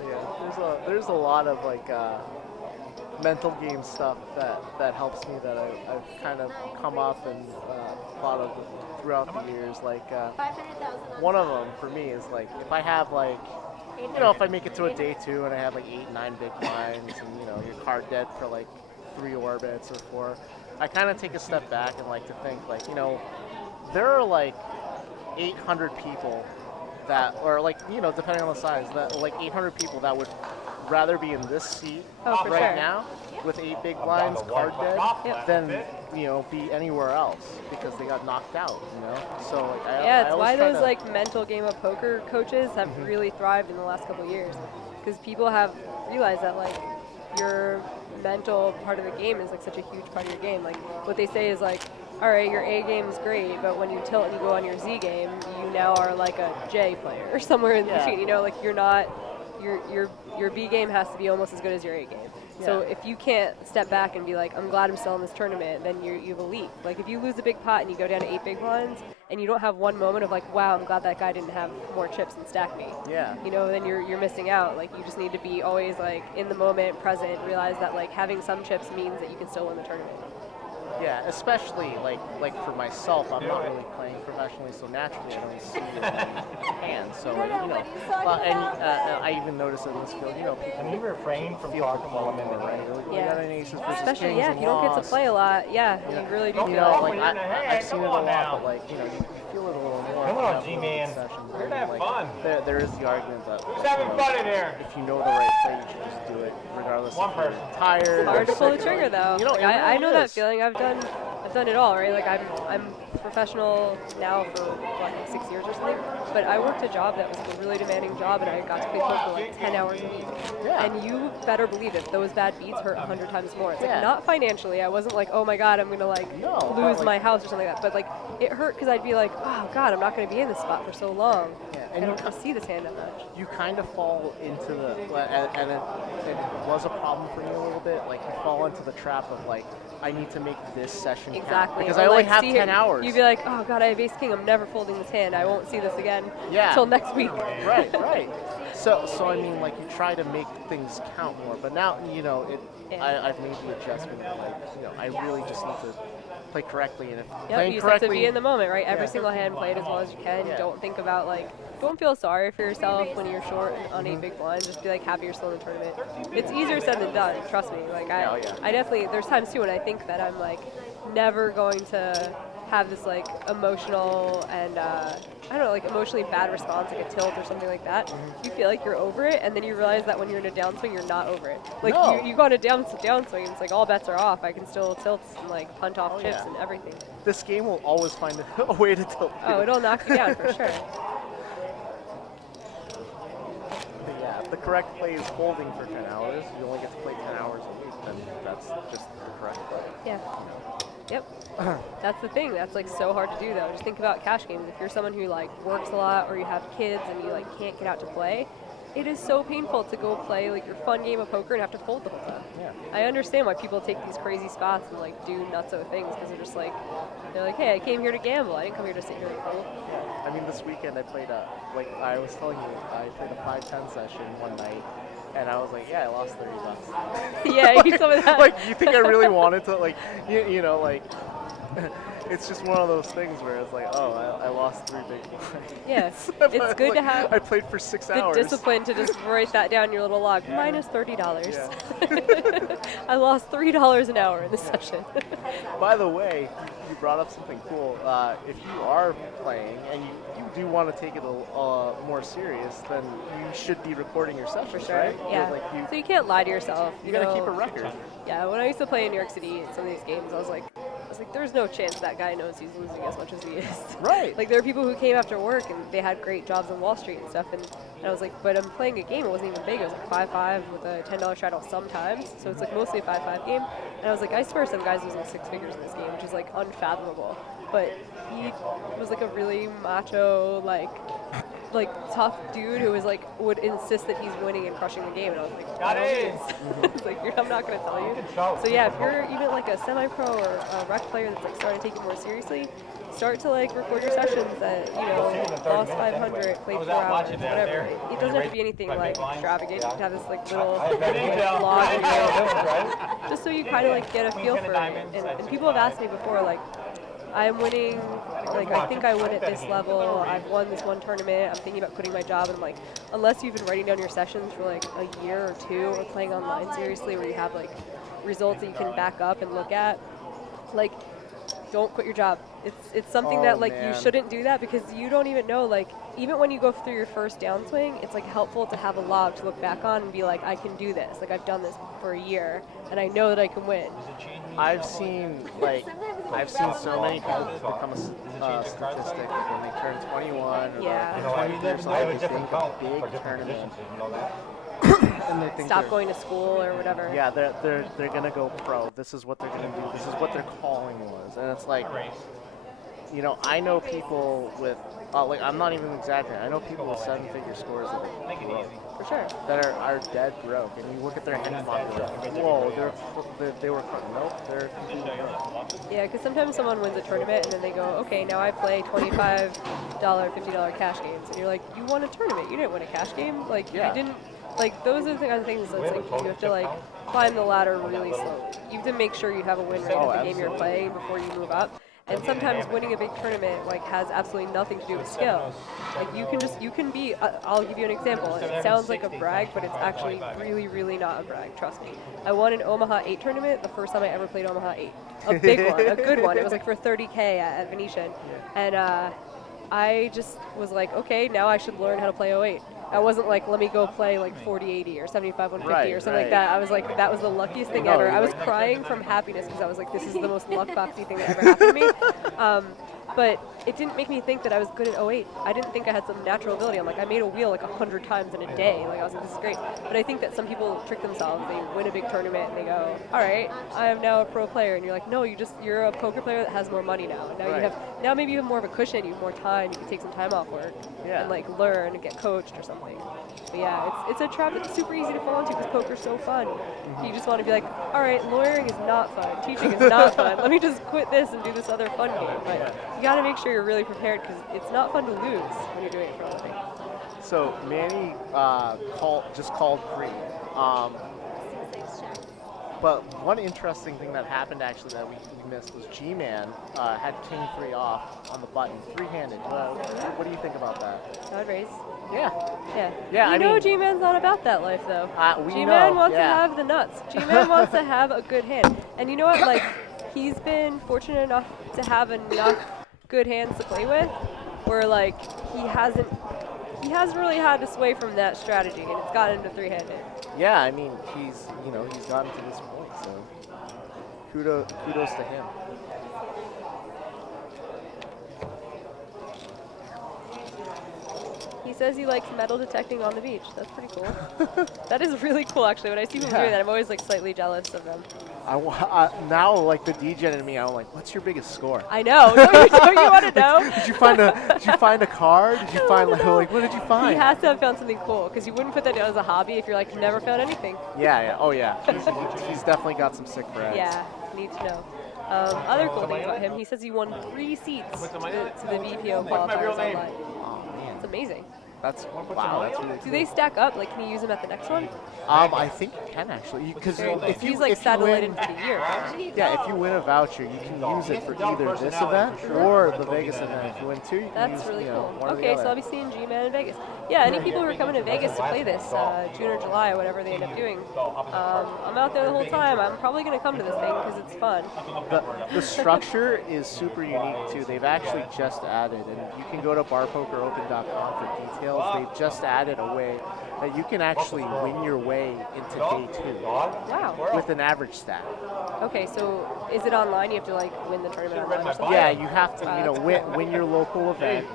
Yeah, there's a lot of like mental game stuff that helps me that I've kind of come up and thought of throughout the years. Like one of them for me is like if I have like, you know, if I make it to a day 2 and I have like 8, 9 big blinds and you know you're card dead for like 3 orbits or 4, I kind of take a step back and like to think like, you know, there are like 800 people that, or like, you know, depending on the size, that like 800 people that would rather be in this seat right now with 8 big blinds card dead than, you know, be anywhere else because they got knocked out, you know? So like, yeah, it's why those kinda, like mental game of poker coaches have really thrived in the last couple of years, because people have realized that like your mental part of the game is like such a huge part of your game. Like what they say is like, all right, your A game is great, but when you tilt and you go on your Z game, you now are like a J player or somewhere in between. You know, like you're not, your B game has to be almost as good as your A game. So if you can't step back and be like, I'm glad I'm still in this tournament, then you have a leap. Like if you lose a big pot and you go down to 8 big blinds and you don't have one moment of like, wow, I'm glad that guy didn't have more chips and stack me. Yeah. You know, then you're missing out. Like you just need to be always like in the moment, present, realize that like having some chips means that you can still win the tournament. Yeah, especially like for myself, I'm not really playing professionally, so naturally I don't see hands. So like, you know, and I even notice in this field, you know, people Can you refrain from talking while I'm in the right? ring? Like, we got an aces versus Especially kings yeah, and if you don't get to lost. play a lot, you really do You feel know, like like I've seen it a lot, but like, you know, you feel it a little more. Come on, in G-Man. sessions. We're gonna have Like, fun. There is the argument that Who's like, having you know, fun in here? if you know the right play, you should just do it, regardless One if you're person. tired. it's hard or to pull the sick. trigger though. You know, Like, it I really know that is. feeling. I've done it all, right? Like I'm professional now for what, like 6 years or something. But I worked a job that was a really demanding job, and I got to play poker like 10 hours a week. Yeah. And you better believe it, those bad beats hurt 100 times more. It's like Yeah. not financially. I wasn't like, oh my god, I'm gonna like but, lose like- my house or something like that. But like it hurt because I'd be like, oh god, I'm not gonna be in this spot for so long. Yeah, I and don't get to see this hand that much. you kind of fall into the, and it was a problem for me a little bit, like you fall into the trap of like, I need to make this session count, Exactly. because Or, I only like, have see 10 it- hours. You'd be like, oh god, I have ace king. I'm never folding this hand. I won't see this again Yeah. until next week. Right. So I mean, like you try to make things count more, but now you know I've made the adjustment. Like, you know, I really just need to play correctly, and if Yep, playing you just have to correctly, be in the moment, right? Every Yeah. single hand played as well as you can. Yeah. Don't think about like, don't feel sorry for yourself when you're short on 8 big blinds. Just be like happy you're still in the tournament. It's easier said than done. Trust me. Like I definitely, there's times too when I think that I'm like never going to have this like emotional and I don't know, like emotionally bad response, like a tilt or something like that. You feel like you're over it, and then you realize that when you're in a downswing, you're not over it. Like No. you got a downswing, and it's like all bets are off. I can still tilt and like punt off chips yeah. and everything. this game will always find a way to tilt. Oh, it'll knock you down for sure. But yeah, if the correct play is holding for 10 hours, you only get to play 10 hours a week, then that's just the correct play. Yeah. Yep. That's the thing. That's like so hard to do though. Just think about cash games. If you're someone who like works a lot or you have kids and you like can't get out to play, it is so painful to go play like your fun game of poker and have to fold the whole time. Yeah. I understand why people take these crazy spots and like do nutso things because they're just like, they're like, hey, I came here to gamble. I didn't come here to sit here and fold. I mean, this weekend I played like I was telling you, I played a 5-10 session one night, and I was like, yeah, I lost $30. Yeah, you told me that. Like, you think I really wanted to, like, you know, like, it's just one of those things where it's like, oh, I lost 3 big blinds. Yes, it's good to have. I played for 6 the hours. discipline to just write that down in your little log. Minus $30. I lost $3 an hour in this session. By the way, you brought up something cool. If you are playing and you do want to take it more serious, then you should be recording your sessions, For sure, right? yeah. So you can't lie to yourself. You gotta keep a record. Yeah, when I used to play in New York City in some of these games, I was like, there's no chance that guy knows he's losing as much as he is. Right. Like, there are people who came after work and they had great jobs on Wall Street and stuff, and I was like, but I'm playing a game, it wasn't even big, it was like 5-5 with a $10 straddle sometimes, so it's like mostly a 5-5 game, and I was like, I swear some guys losing 6 figures in this game, which is like unfathomable, but he was like a really macho, like tough dude who was like, would insist that he's winning and crushing the game, and I was like, got it! It's like, I'm not going to tell you. So yeah, if you're even like a semi-pro or a rec player that's like starting to take it more seriously, start to like record your sessions at, lost 500, played 4 hours, whatever. It doesn't have to be anything like extravagant. You can have this like little vlog, just so you kind of like get a feel for it. And people have asked me before, like, I'm winning, like, I think I win at this level, I've won this one tournament, I'm thinking about quitting my job, and I'm like, unless you've been writing down your sessions for like a year or 2, or playing online seriously, where you have like results that you can back up and look at, like, don't quit your job. It's something that like you shouldn't do that, because you don't even know, like, even when you go through your first downswing, it's like helpful to have a log to look back on and be like, I can do this, like I've done this for a year and I know that I can win. I've seen so many people become a statistic when they turn 21 or like 20 years old, they think a big tournament. And they think stop going to school or whatever. Yeah, they're gonna go pro. This is what they're gonna do. This is what their calling was, and it's like, I know people with like, I'm not even exaggerating. I know people with 7-figure scores that are broke. For sure. That are dead broke, and you look at their hand mark, you're like, whoa, they were nope, they're completely broke. Yeah, because sometimes someone wins a tournament and then they go, okay, now I play $25, $50 cash games, and you're like, you won a tournament, you didn't win a cash game, like you didn't. Like, those are the kind of things that it's like you have to like climb the ladder really slowly. You have to make sure you have a win rate at the game you're playing before you move up. And sometimes winning a big tournament like has absolutely nothing to do with skill. Like, you can be, I'll give you an example. It sounds like a brag, but it's actually really, really not a brag, trust me. I won an Omaha 8 tournament the first time I ever played Omaha 8. A big one, a good one. It was like for $30K at Venetian. And I just was like, okay, now I should learn how to play 08. I wasn't like, let me go play like 40-80 or 75-150 or something like that. I was like, that was the luckiest thing ever. I was crying from happiness because I was like, this is the most luck-boxy thing that ever happened to me. But it didn't make me think that I was good at 08. I didn't think I had some natural ability. I'm like, I made a wheel like 100 times in a day. Like, I was like, this is great. But I think that some people trick themselves. They win a big tournament and they go, all right, I am now a pro player. And you're like, no, you're a poker player that has more money now. And now maybe you have more of a cushion. You have more time. You can take some time off work and like learn and get coached or something. But yeah, it's a trap that's super easy to fall into because poker's so fun. You just want to be like, all right, lawyering is not fun. Teaching is not fun. Let me just quit this and do this other fun game. But you got to make sure you're really prepared because it's not fun to lose when you're doing it for a living. So Manny just called free. But one interesting thing that happened actually that we missed was G-Man had King 3 off on the button, 3-handed. What do you think about that? I would raise. Yeah. You know G-Man's not about that life though. G-Man wants to have the nuts. G-Man wants to have a good hand. And you know what? Like, he's been fortunate enough to have enough good hands to play with where like he hasn't really had to sway from that strategy and it's gotten into 3-handed. Yeah, I mean, he's gotten to this point, so kudos to him. He says he likes metal detecting on the beach. That's pretty cool. That is really cool, actually. When I see people doing that, I'm always like slightly jealous of them. Now, like the DJ in me, I'm like, "What's your biggest score?" I know. Don't you want to know? Did you find a car? Did you find like what did you find? He has to have found something cool because you wouldn't put that down as a hobby if you're like never found anything. Yeah. Oh yeah. He's definitely got some sick brags. Yeah, need to know. Other cool things about him, he says he won 3 seats to the BPO qualifiers online. Oh man, it's amazing. That's wow. That's really cool. Do they stack up? Like, can you use them at the next one? I think you can actually, because if you He's like satellited win, for the year. yeah, if you win a voucher, you can use it for either this event or the Vegas event. If you win two, you can That's use really cool. one or the Okay, other. so I'll be seeing G-Man in Vegas. Yeah, any people who are coming to Vegas to play this June or July or whatever they end up doing, I'm out there the whole time. I'm probably going to come to this thing because it's fun. The structure is super unique too. They've actually just added, and you can go to barpokeropen.com for details. They've just added a way that you can actually win your way into day 2. Wow. With an average stat. Okay, so is it online? You have to like win the tournament online or something? Yeah, you have to, win your local event,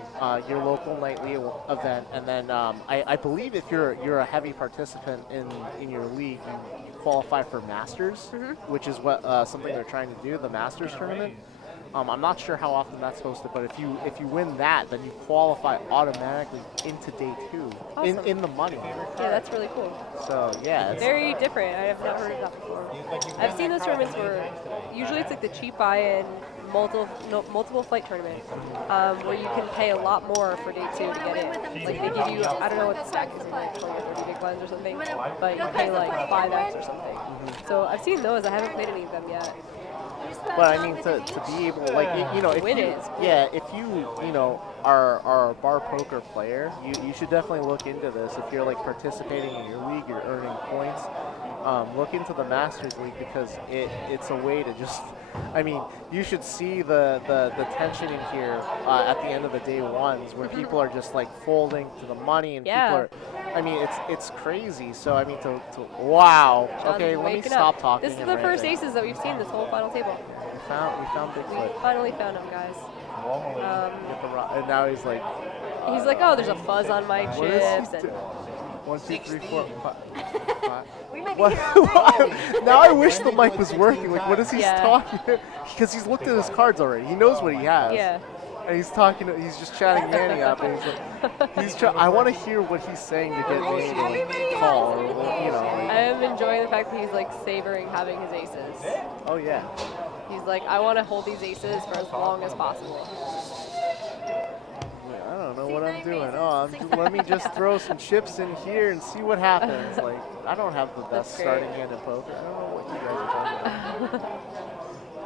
your local nightly event, and then I believe if you're a heavy participant in your league, you qualify for Masters, which is what something they're trying to do, the Masters tournament. I'm not sure how often that's hosted, but if you win that, then you qualify automatically into day 2 Awesome. in the money. Yeah, that's really cool. So yeah, it's Very different. I have not heard of that before. I've seen those tournaments where usually it's like the cheap buy-in multiple flight tournament, where you can pay a lot more for day 2 to get in. Like they give you, I don't know what the stack is, like 20 or 30 big blinds or something, but you pay like 5x or something. So I've seen those. I haven't played any of them yet. But I mean, to be able, like, if you are a bar poker player, you should definitely look into this. If you're like participating in your league, you're earning points. Look into the Masters League because it's a way to just. I mean, you should see the tension in here at the end of the day ones where people are just like folding to the money and people are. I mean, it's crazy. So I mean, wow. John's okay, let me waking stop up. talking. This is the first aces that we've seen this whole final table. We found Bigfoot. We finally found him, guys. And now he's like. He's like, oh, there's a fuzz on my chips. And 1, 2, 3, 4, 5. We might be here all night. Now I wish the mic was working. Like, what is he talking? Because he's looked at his cards already. He knows what he has. Yeah. And he's talking. He's just chatting Manny up. And he's like, I want to hear what he's saying to get Manny to call. Or, I am enjoying the fact that he's like savoring having his aces. Oh yeah. He's like, I want to hold these aces for as long as possible. I don't know what I'm doing. Let me just throw some chips in here and see what happens. Like, I don't have the best starting hand in poker. I don't know what you guys are talking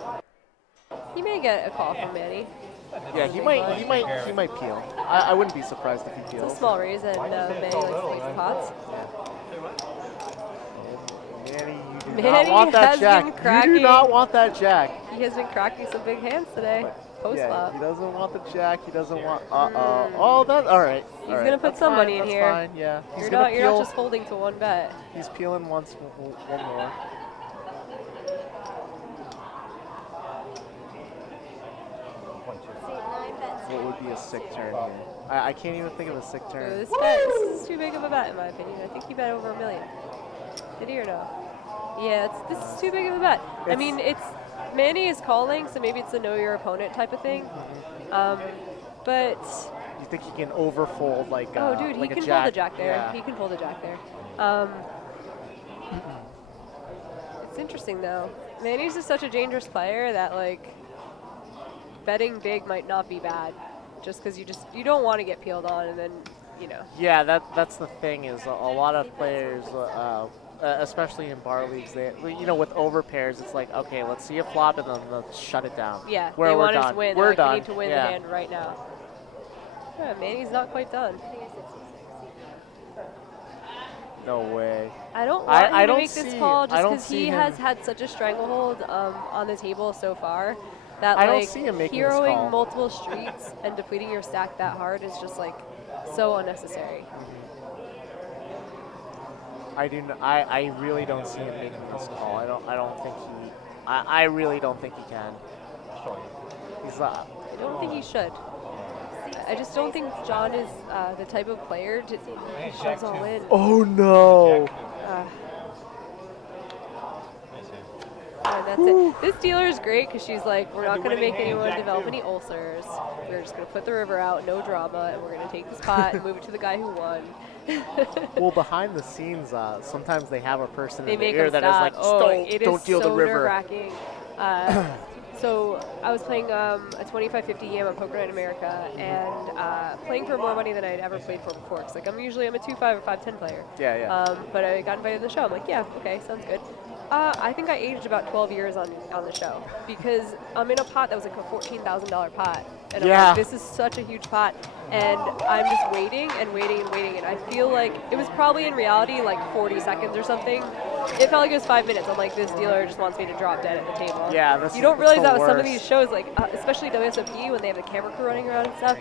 about. He may get a call from Manny. Yeah, he might peel. I wouldn't be surprised if he peels. It's a small raise, and Manny likes to place the pots. Manny, you do not want that jack. You do not want that jack. He has been cracking some big hands today. Post flop. He doesn't want the jack. He doesn't want. Oh, that. All right. He's gonna put some money in here. Fine. Yeah. You're not just holding to one bet. He's peeling one more. What would be a sick turn here? I can't even think of a sick turn. This is too big of a bet in my opinion. I think he bet over $1 million. Did he or no? Yeah, this is too big of a bet. I mean, Manny is calling, so maybe it's a know your opponent type of thing. But you think he can overfold like? Oh, dude, like he can jack. fold a jack there. Yeah. He can fold a jack there. It's interesting though. Manny's just such a dangerous player that like betting big might not be bad, just because you don't want to get peeled on and then Yeah, that's the thing is a lot of players. Especially in bar leagues, they, with overpairs, it's like, okay, let's see a flop and then let's shut it down. Yeah, they want done. us to win. We're like, done. We need to win the hand right now. Yeah, Manny's not quite done. No way. I don't want him to make this call just because because he has had such a stranglehold on the table so far that I don't see him making this heroing call. multiple streets and depleting your stack that hard is just like so unnecessary. I really don't see him making this call. I really don't think he can. He's I don't think he should. I just don't think John is the type of player to shoves all in. Oh no! And that's it. This dealer is great because she's like, we're not going to make anyone develop any ulcers. We're just going to put the river out, no drama, and we're going to take this pot and move it to the guy who won. Well, behind the scenes, sometimes they have a person they in the make ear that is like, don't deal the river. Nerve-wracking. So I was playing a 25-50 game on Poker Night in America, and playing for more money than I'd ever played for before. Cause like I'm a 2-5 or 5-10 player. Yeah, yeah. But I got invited to the show. I'm like, yeah, okay, sounds good. I think I aged about 12 years on the show because I'm in a pot that was like a $14,000 pot. And I'm like, this is such a huge pot. And I'm just waiting and waiting and waiting. And I feel like it was probably in reality like 40 seconds or something. It felt like it was 5 minutes. I'm like, this dealer just wants me to drop dead at the table. Yeah, you don't realize that with some of these shows, like especially WSOP when they have the camera crew running around and stuff.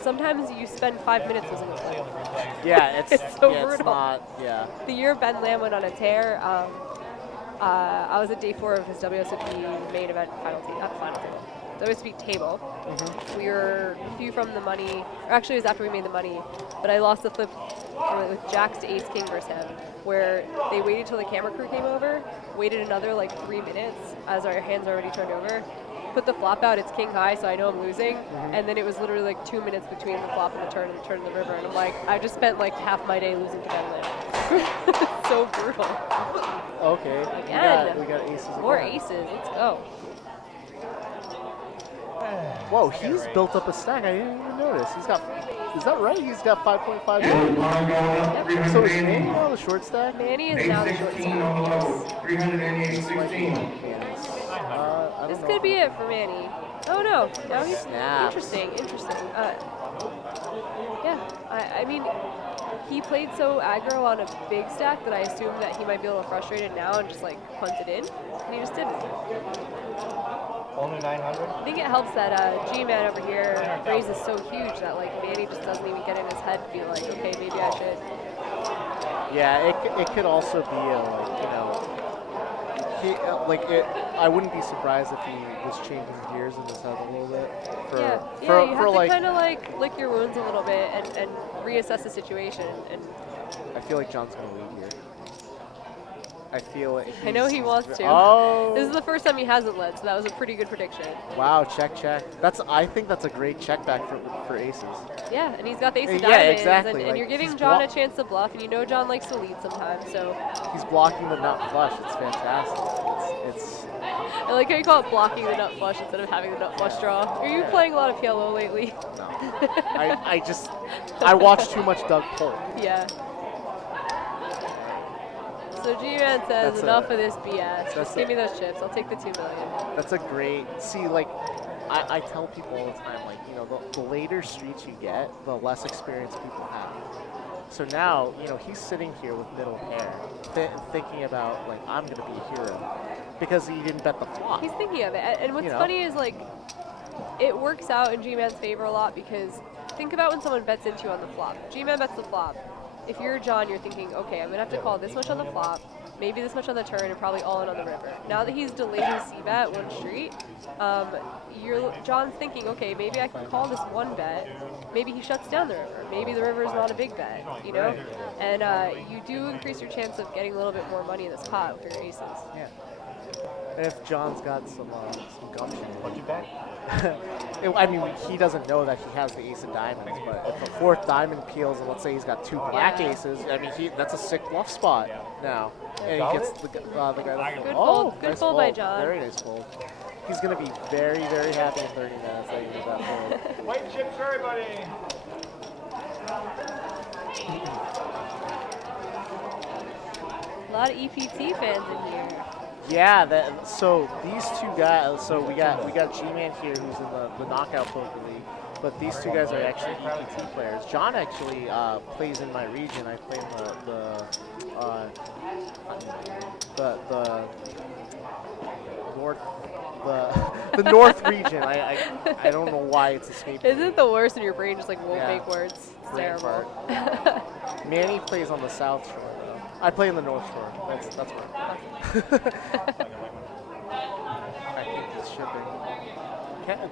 Sometimes you spend 5 minutes losing a play. Yeah, it's so brutal. It's not, yeah. The year Ben Lamb went on a tear, I was at day 4 of his WSOP main event WSOP table. We were a few from the money, or actually it was after we made the money, but I lost the flip with jacks to ace king versus him, where they waited till the camera crew came over, waited another like 3 minutes as our hands already turned over, put the flop out, it's king high, so I know I'm losing, and then it was literally like 2 minutes between the flop and the turn in the river, and I'm like, I just spent like half my day losing to Ben Lamb. It's so brutal. Okay. Again. We got aces. More again. aces. Let's go. Whoa, he's built up a stack. I didn't even notice. He's got. Is that right? He's got 5.5. Yep. So is Manny now the short stack? Manny is now the short stack. 388.16. This could be it for Manny. Oh no. Now he's Snaps. interesting. Yeah. I mean, he played so aggro on a big stack that I assumed that he might be a little frustrated now and just like punt it in, and he just didn't. Only 900? I think it helps that G-Man over here raises so huge that like Manny just doesn't even get in his head to be like, okay, maybe I should. Yeah, it could also be a, like, you know, I wouldn't be surprised if he was changing gears in his head a little bit. You have to kind of like lick your wounds a little bit and reassess the situation. And I feel like John's gonna lead here. I feel it. I know he wants to. Oh. This is the first time he hasn't led, so that was a pretty good prediction. Wow, check. I think that's a great check back for aces. Yeah, and he's got the ace of Yeah, diamonds, exactly. and Like, you're giving he's John a chance to bluff, and you know John likes to lead sometimes, so. He's blocking the nut flush. It's fantastic. It's I like how you call it blocking the nut flush instead of having the nut flush draw. Are you playing a lot of PLO lately? No. I watch too much Doug Polk. Yeah. So G-Man says, enough of this BS. Just give me those chips. I'll take the $2 million. That's a great, like, I tell people all the time, like, you know, the later streets you get, the less experience people have. So now, you know, he's sitting here with middle pair, thinking about, like, I'm going to be a hero. Because he didn't bet the flop. He's thinking of it. And what's funny is, like, it works out in G-Man's favor a lot because think about when someone bets into you on the flop. G-Man bets the flop. If you're John, you're thinking, okay, I'm going to have to call this much on the flop, maybe this much on the turn, and probably all in on the river. Now that he's delayed his C-bet one street, John's thinking, okay, maybe I can call this one bet. Maybe he shuts down the river. Maybe the river is not a big bet, you know? And you do increase your chance of getting a little bit more money in this pot with your aces. Yeah. And if John's got some gumption. What'd you bet? I mean, he doesn't know that he has the ace of diamonds, but if the fourth diamond peels, and let's say he's got two black aces, I mean, that's a sick bluff spot now. And he gets the guy. Good fold. Good fold by John. Very nice fold. He's going to be very, very happy in 30 minutes that he did that fold. White chips for everybody. A lot of EPT fans in here. Yeah, so these two guys, so we got G-Man here who's in the Knockout Poker League, but these two guys are actually EPT players. John actually plays in my region. I play in the North region. I don't know why it's escaping. Isn't it the worst in your brain just like won't make words? It's Brain terrible. Manny plays on the South Shore. I play in the North Shore. That's where. I think he's shipping. Yeah,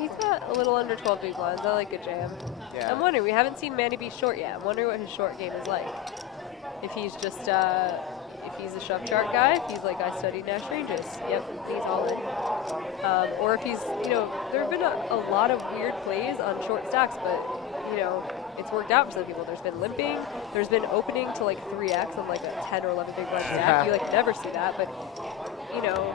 he's got a little under 12 big blinds. I like a jam. Yeah. I'm wondering, we haven't seen Manny be short yet. I'm wondering what his short game is like. If he's just, if he's a shove chart guy, if he's like, I studied Nash Ranges. Yep, he's all in. Or if he's, you know, there have been a lot of weird plays on short stacks, but, you know, it's worked out for some people. There's been limping. There's been opening to like 3x on like a 10 or 11 big blind stack. You like never see that, but you know,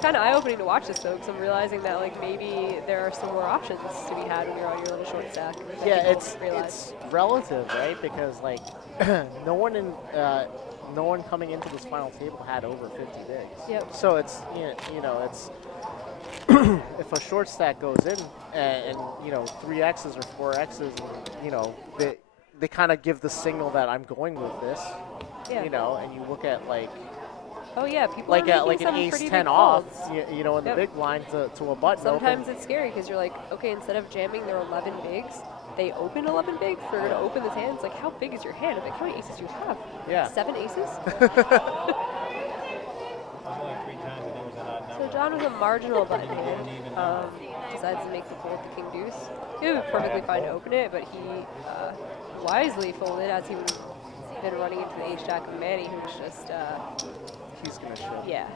it's kind of eye-opening to watch this though, because I'm realizing that like maybe there are some more options to be had when you're on your little short stack. that Yeah, people it's don't realize. relative, right? Because like no one coming into this final table had over 50 bigs. Yep. So it's it's if a short stack goes in and 3x's or 4x's, and they kind of give the signal that I'm going with this. Yeah. And you look at like. Oh yeah, people Like are making an some ace pretty 10 big off, folds. in the Yep. big blind to a button. Sometimes it's scary because you're like, okay, instead of jamming their 11 bigs, they open 11 bigs. They're going to open this hand. It's like, how big is your hand? I'm like, how many aces do you have? Yeah. 7 aces? So John with a marginal button hand decides to make the fold to king deuce. He would be perfectly fine to open it, but he wisely folded as he would have been running into the ace jack of Manny, who's just he's gonna show. yeah.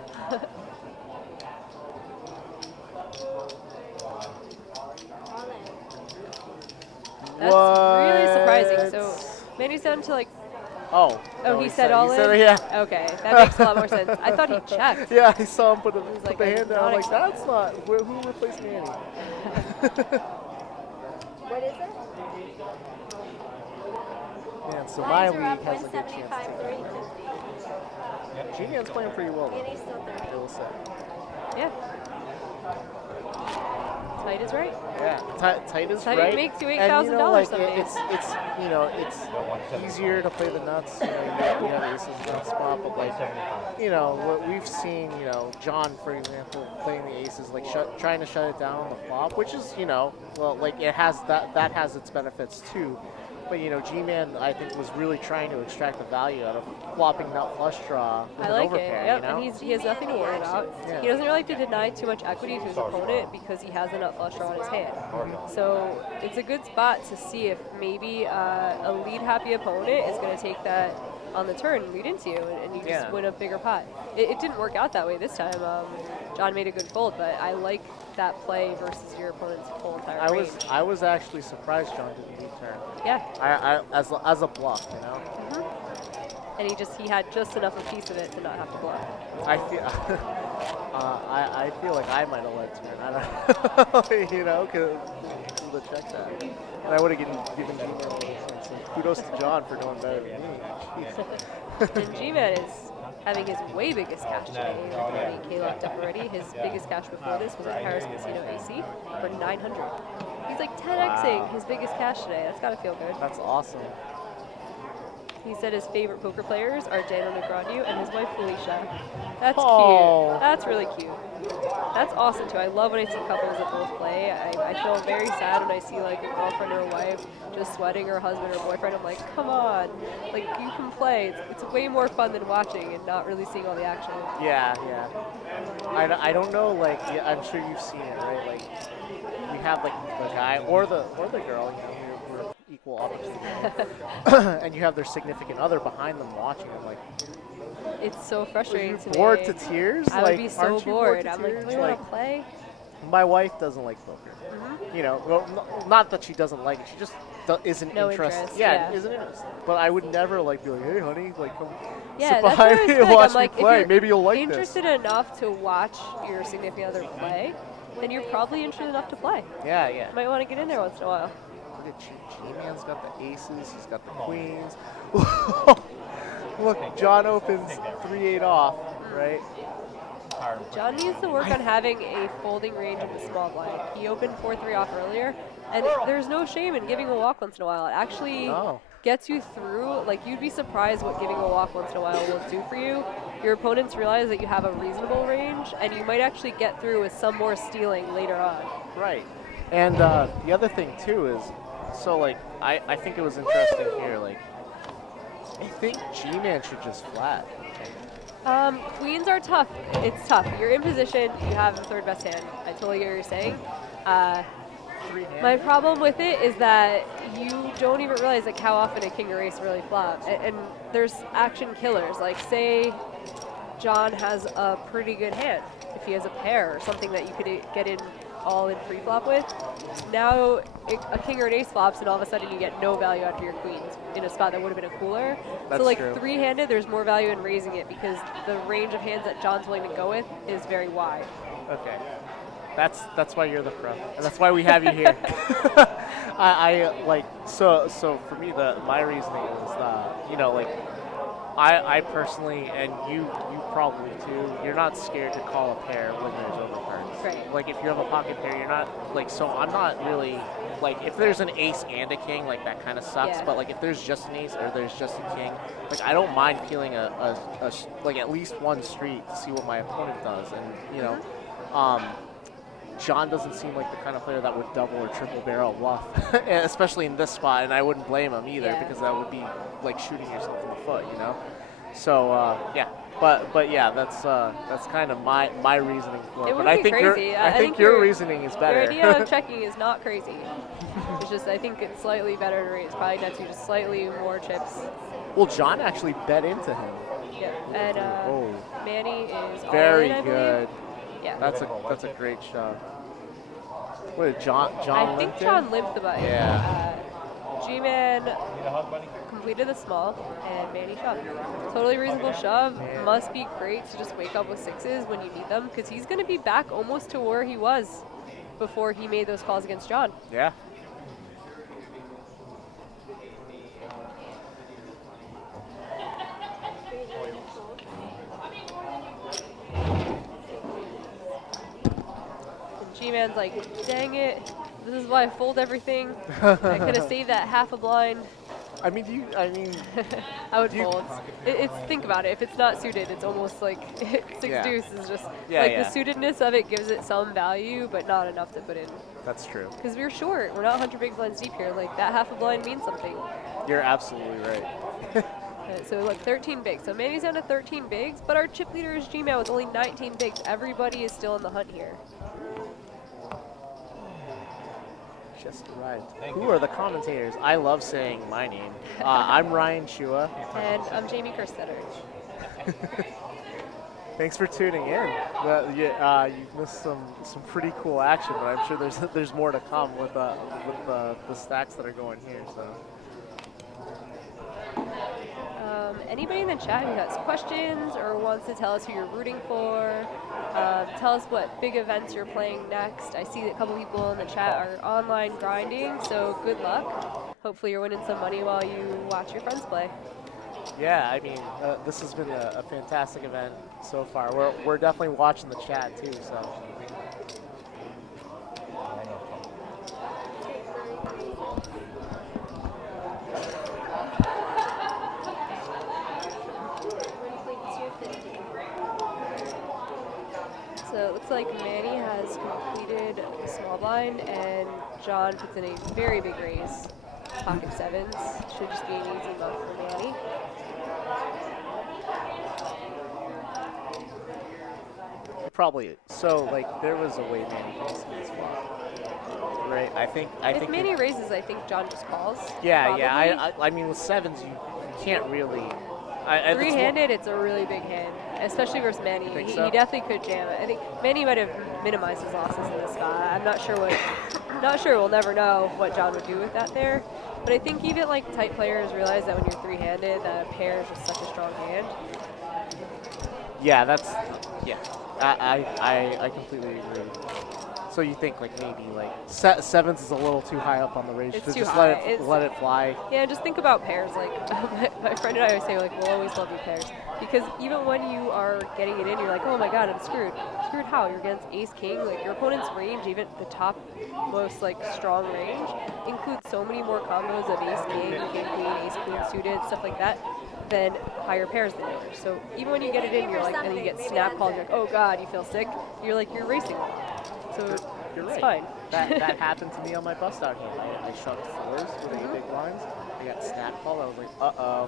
That's really surprising. So Manny's down to like. Oh. Oh, no, he said all in? yeah. Okay, that makes a lot more sense. I thought he checked. Yeah, I saw him put like, the I hand did down. not I'm like, expect- that's not. Who replaced Manny? What is it? Man, so my Blinds are up league has a good chance. 175, 350. G-Man's playing pretty well. And he's still 30. I will say. Yeah. Tight is right. Yeah, tight is Tight right. makes you And, $8,000 some like, days. it's easier to play the nuts. You have aces nut spot, but like, what we've seen, John, for example, playing the aces, like trying to shut it down on the flop, which is, well, like it has that has its benefits too. But G-Man, I think, was really trying to extract the value out of flopping nut flush draw with I an like overpair. it. Yep, and he has nothing to worry about. Yeah. He doesn't really like to deny too much equity to his opponent because he has a nut flush draw in his hand. So it's a good spot to see if maybe a lead-happy opponent is going to take that on the turn and lead into you, and you just win a bigger pot. It didn't work out that way this time. John made a good fold, but I like that play versus your opponent's whole entire range. I was actually surprised John didn't lead turn. Yeah. I as a bluff, And he had just enough a piece of it to not have to bluff. I feel I feel like I might have led turn. I don't know, because the check that, and I would have given G-Man a chance. So kudos to John for doing better than me. Jeez. And G-Man is having his way biggest cash today. K locked up already. His biggest cash before this was at Paris Casino AC for 900. He's like 10xing his biggest cash today. That's gotta feel good. That's awesome. He said his favorite poker players are Daniel Negreanu and his wife Felicia. That's Aw. cute. That's really cute. That's awesome too. I love when I see couples that both play. I feel very sad when I see like a girlfriend or a wife just sweating her husband or boyfriend. I'm like, come on, like you can play. It's way more fun than watching and not really seeing all the action. Yeah. I don't know, like, I'm sure you've seen it, right? Like, you have like the guy or the girl, we're equal opportunity, and you have their significant other behind them watching them, like. It's so frustrating to me. Bored to tears? I would be so aren't you bored. to I'm like, tears? do you want to play? My wife doesn't like poker. Well, not that she doesn't like it. She just isn't No interested. interest, Yeah, yeah. isn't interested. But I would never be like, hey, honey, like come Yeah, sit that's what behind I me was and like. watch I'm like, me play. if you're Maybe you'll like this. interested enough to watch your significant other play, then you're probably interested enough to play. Yeah. You might want to get in there once in a while. Look at G-Man's got the aces. He's got the queens. Look, John opens 3-8 off, right? John needs to work on having a folding range in the small blind. He opened 4-3 off earlier, and there's no shame in giving a walk once in a while. It actually gets you through. Like, you'd be surprised what giving a walk once in a while will do for you. Your opponents realize that you have a reasonable range, and you might actually get through with some more stealing later on. Right. And the other thing, too, is, so, like, I think it was interesting here, like, I think G-Man should just flat. Queens are tough. It's tough. You're in position. You have the third best hand. I totally get what you're saying. My problem with it is that you don't even realize like how often a king or ace really flops. And there's action killers. Like say John has a pretty good hand. If he has a pair or something that you could get in all in pre-flop with. Now a king or an ace flops, and all of a sudden you get no value out of your queens in a spot that would have been a cooler. That's so like true. three-handed, there's more value in raising it because the range of hands that John's willing to go with is very wide. Okay. That's why you're the pro. And that's why we have you here. I like so for me my reasoning is like I personally, and you probably too, you're not scared to call a pair when there's overcards. Right. Like if you have a pocket pair, you're not like, so I'm not really like, if there's an ace and a king, like that kind of sucks. Yeah. But like if there's just an ace or there's just a king, like I don't mind peeling like at least one street to see what my opponent does, and you know. John doesn't seem like the kind of player that would double or triple barrel bluff, especially in this spot, and I wouldn't blame him either, because that would be like shooting yourself in the foot, you know. So yeah, but yeah, that's kind of my reasoning for it. It But wouldn't I be think crazy. I think your reasoning is better. Your idea of checking is not crazy. It's just I think it's slightly better to raise. Probably nets you just slightly more chips. Well, John actually bet into him. Yeah, and Manny is Very all in, I good. believe. Yeah. That's a great shot. What did John I think limped John in? limped the button. Yeah. G-Man completed the small, and Manny shoved. Totally reasonable shove. Must be great to just wake up with sixes when you need them, because he's going to be back almost to where he was before he made those calls against John. Yeah. G-Man's like, dang it, this is why I fold everything. I could have saved that half a blind. I mean, I would fold. Think about it. If it's not suited, it's almost like six deuce is just the suitedness of it gives it some value, but not enough to put in. That's true. Because we're short. We're not 100 big blinds deep here. Like that half a blind means something. You're absolutely right. So look, 13 bigs. So Manny's down to 13 bigs, but our chip leader is G-Man with only 19 bigs. Everybody is still in the hunt here. Just arrived. Who are the commentators? I love saying my name. I'm Ryan Chua. And I'm Jamie Kerstetter. Thanks for tuning in. You've missed some pretty cool action, but I'm sure there's more to come with the stacks that are going here. So. Anybody in the chat who has questions or wants to tell us who you're rooting for, tell us what big events you're playing next. I see that a couple people in the chat are online grinding, so good luck. Hopefully you're winning some money while you watch your friends play. Yeah, I mean, this has been a fantastic event so far. We're definitely watching the chat too, so. So it looks like Manny has completed the small blind, and John puts in a very big raise. Pocket sevens. Should just be an easy month for Manny. Probably. So, like, there was a way Manny can see this flop. Right? I think if Manny raises, I think John just calls. Yeah, probably. yeah. I mean, with sevens, you can't really. Three-handed, it's a really big hand, especially versus Manny. He definitely could jam it. I think Manny might have minimized his losses in this spot. I'm not sure we'll never know what John would do with that there. But I think even like tight players realize that when you're three-handed, that a pair is just such a strong hand. Yeah, I completely agree. So you think like maybe like sevens is a little too high up on the range It's to too just high. let it fly. Yeah, just think about pairs. Like my friend and I always say, like we'll always love you pairs, because even when you are getting it in, you're like, oh my god, I'm screwed. Screwed how? You're against ace king. Like your opponent's range, even the top most like strong range, includes so many more combos of ace king, king queen, ace queen suited, stuff like that, than higher pairs than yours. So even when you get it in, you're like, and then you get snap called, you're like, oh god, you feel sick. You're like, you're racing. So You're it's right. fine. That happened to me on my bust out here. I shoved fours with 8 big blinds. I got snap called. I was like, uh-oh.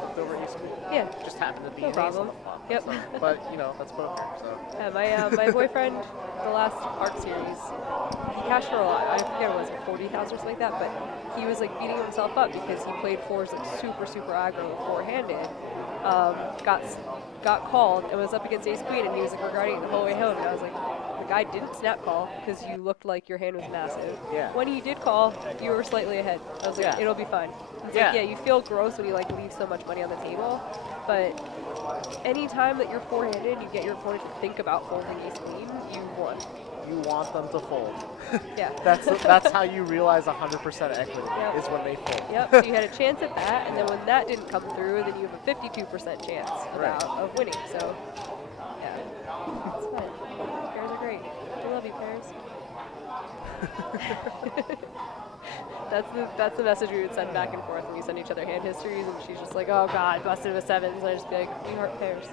Flipped over ace queen. Yeah. Just happened to be No an problem. ace on the flop. Yep. So, but, you know, that's poker. So. Yeah, my boyfriend, the last ARC series, he cashed for a lot. I forget what it was, 40,000 or something like that, but he was like beating himself up because he played fours like super aggro four-handed. Got called and was up against ace queen, and he was like regarding it the whole way home, and I was like, guy didn't snap call because you looked like your hand was massive. Yeah. When he did call, you were slightly ahead. I was like, Yeah. it'll be fine. It's Yeah. like, yeah, you feel gross when you like leave so much money on the table, but anytime that you're four-handed and you get your opponent to think about folding ace queen, you won. You want them to fold. Yeah. That's how you realize 100% equity is when they fold. Yep. So you had a chance at that, and then when that didn't come through, then you have a 52% chance of winning. So yeah, it's fun. Pairs are great. I love you, pairs. That's the message we would send back and forth when we send each other hand histories, and she's just like, oh god, busted with sevens, and I just be like, we heart pairs.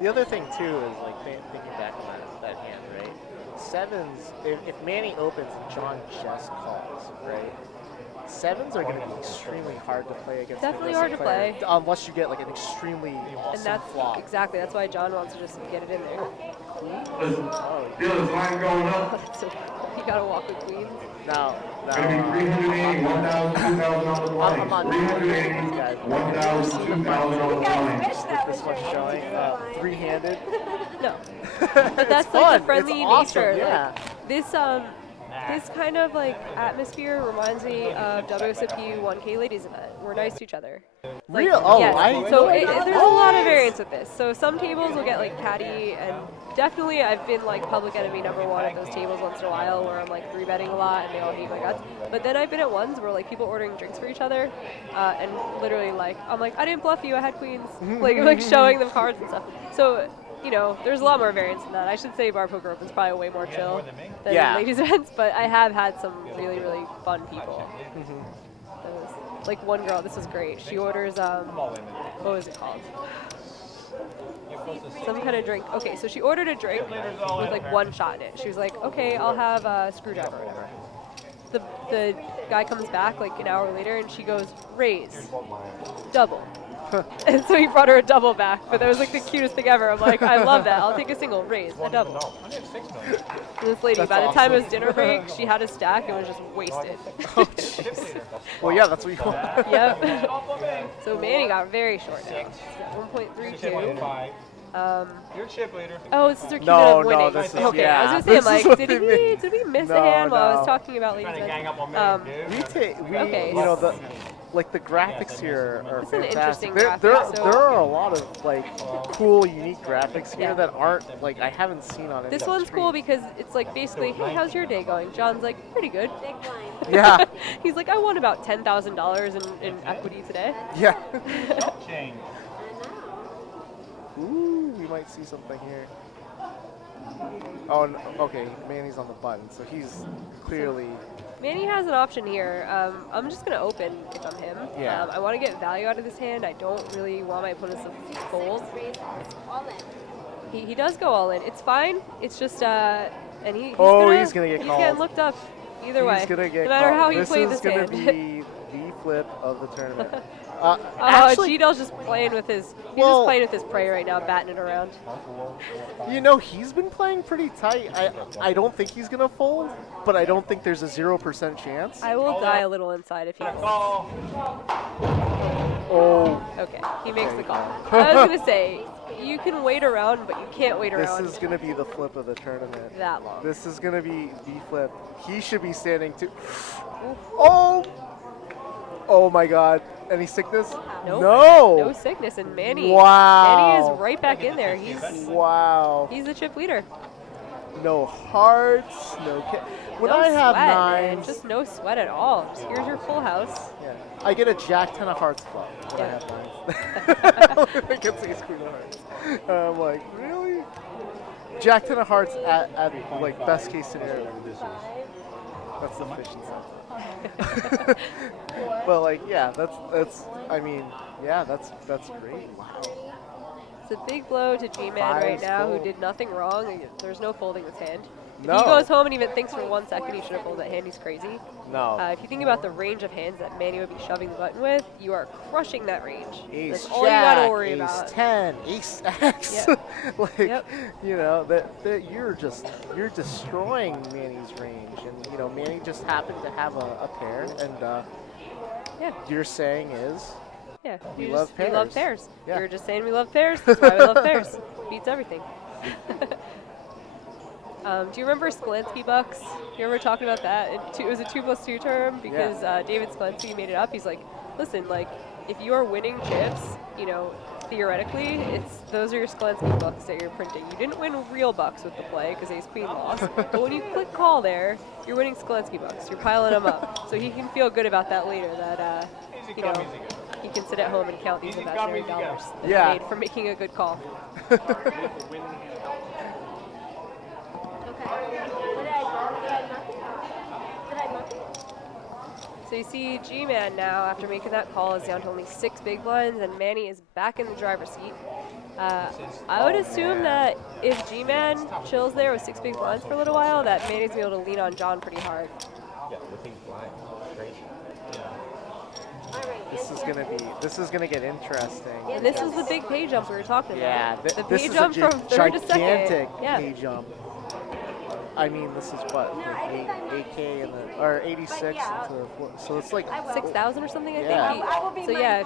The other thing too is like thinking back on that hand, right? Sevens, if Manny opens and John just calls, right? Sevens are going to be extremely hard to play against. Definitely hard to play. Unless you get like an extremely awesome And that's flop. exactly, that's why John wants to just get it in there. Dealer's line going up. So you gotta walk with queens. Now, Gonna be 380, 1,000, 2,000 on the line. I'm on 380, 1,000, 2,000 on the line. With this one showing three-handed. No, but that's like the friendly awesome, nature. yeah. Like, this kind of like atmosphere reminds me of WSOP 1K ladies event. We're nice to each other. Like, Real? Oh, yes. I So know that. there's a lot of variance with this. So some tables will get like catty, and definitely I've been like public enemy #1 at those tables once in a while where I'm like 3-betting a lot and they all hate my guts. But then I've been at ones where like people ordering drinks for each other, and literally like I'm like, I didn't bluff you, I had queens. like showing them cards and stuff. So you know, there's a lot more variance than that. I should say Bar Poker Open's probably way more chill than ladies events, but I have had some really, really fun people. Like one girl, this was great. She orders, what was it called? Some kind of drink. Okay, so she ordered a drink with like one shot in it. She was like, okay, I'll have a screwdriver or whatever. The guy comes back like an hour later and she goes, raise, double. And so he brought her a double back, but that was like the cutest thing ever. I'm like, I love that. I'll take a single, raise, a double. And this lady, by the time it was dinner break, she had a stack and was just wasted. Well, yeah, that's what you want. Yep. So Manny got very short now. He's got 1.32. You're chip leader. Oh, this is her cue No, of winning. no, this is, okay, yeah. I was gonna say, I'm like, did we miss No, a hand while I no. was talking about ladies? Okay, you know, the graphics here are It's an fantastic. interesting There graphic, so- are a lot of like cool, unique graphics here that aren't like I haven't seen on This any one's stream. cool because it's like basically, hey, how's your day going? John's like, pretty good. Big blind. Yeah. He's like, I won about $10,000 in equity today. Yeah. Ooh, we might see something here. Oh, okay. Manny's on the button, so he's clearly. Manny has an option here. I'm just gonna open if I'm him. Yeah. I want to get value out of this hand. I don't really want my opponents to fold. All in. He does go all in. It's fine. It's just and he's He's gonna get he's called. getting looked up. Either way, He's gonna get no matter called. how he played this This hand. is gonna be the flip of the tournament. Actually, Cheedel's just playing with his. He's just playing with his prey right now, batting it around. You know, he's been playing pretty tight. I don't think he's gonna fold, but I don't think there's a 0% chance. I will die a little inside if he. Oh. Okay, he makes the call. I was gonna say, you can wait around, but you can't wait around. This is gonna be the flip of the tournament. That long. This is gonna be the flip. He should be standing too. Oh! Oh my God! Any sickness? Nope. No. No sickness, and Manny. Wow. Manny is right back in there. He's wow. the chip leader. No hearts. No. When no I have sweat, man. nines, Just no sweat at all. Just here's your full house. yeah, I get a Jack 10 of hearts flop when I have nines. I get ace queen of hearts. I'm like, really? Jack 10 of hearts at like best case scenario. That's the efficient side. But like, yeah, that's. I mean, yeah, that's great. Wow. It's a big blow to G-Man right Fives now, full. who did nothing wrong. There's no folding this hand. No. If he goes home and even thinks for 1 second he should have folded that hand, he's crazy. No. If you think about the range of hands that Manny would be shoving the button with, you are crushing that range. Ace That's Jack, all you gotta worry Ace about. 10, Ace X. Yep. Like, Yep. you know, that you're destroying Manny's range, and you know, Manny just happened to have a pair, and yeah. Your saying is. Yeah, We you love just- pairs. We love pairs. Yeah. You're just saying we love pairs. That's why we love pairs. Beats everything. Do you remember Sklansky bucks? You remember talking about that? It was a 2+2 term because David Sklansky made it up. He's like, listen, like if you are winning chips, you know, theoretically, those are your Sklansky bucks that you're printing. You didn't win real bucks with the play because ace queen lost, but when you click call there, you're winning Sklansky bucks. You're piling them up, so he can feel good about that later. That you know, he can sit at home and count these imaginary dollars that he made for making a good call. So you see G-Man now, after making that call, is down to only 6 big blinds, and Manny is back in the driver's seat. I would assume that if G-Man chills there with 6 big blinds for a little while, that Manny's going to be able to lean on John pretty hard. Yeah, with these blinds, great. This is gonna get interesting. And this is the big pay jump we were talking about. Yeah, the pay jump from third to second. Gigantic pay jump. I mean, this is what, like 8K and or 86 into so it's like 6,000 or something, I think. So yeah,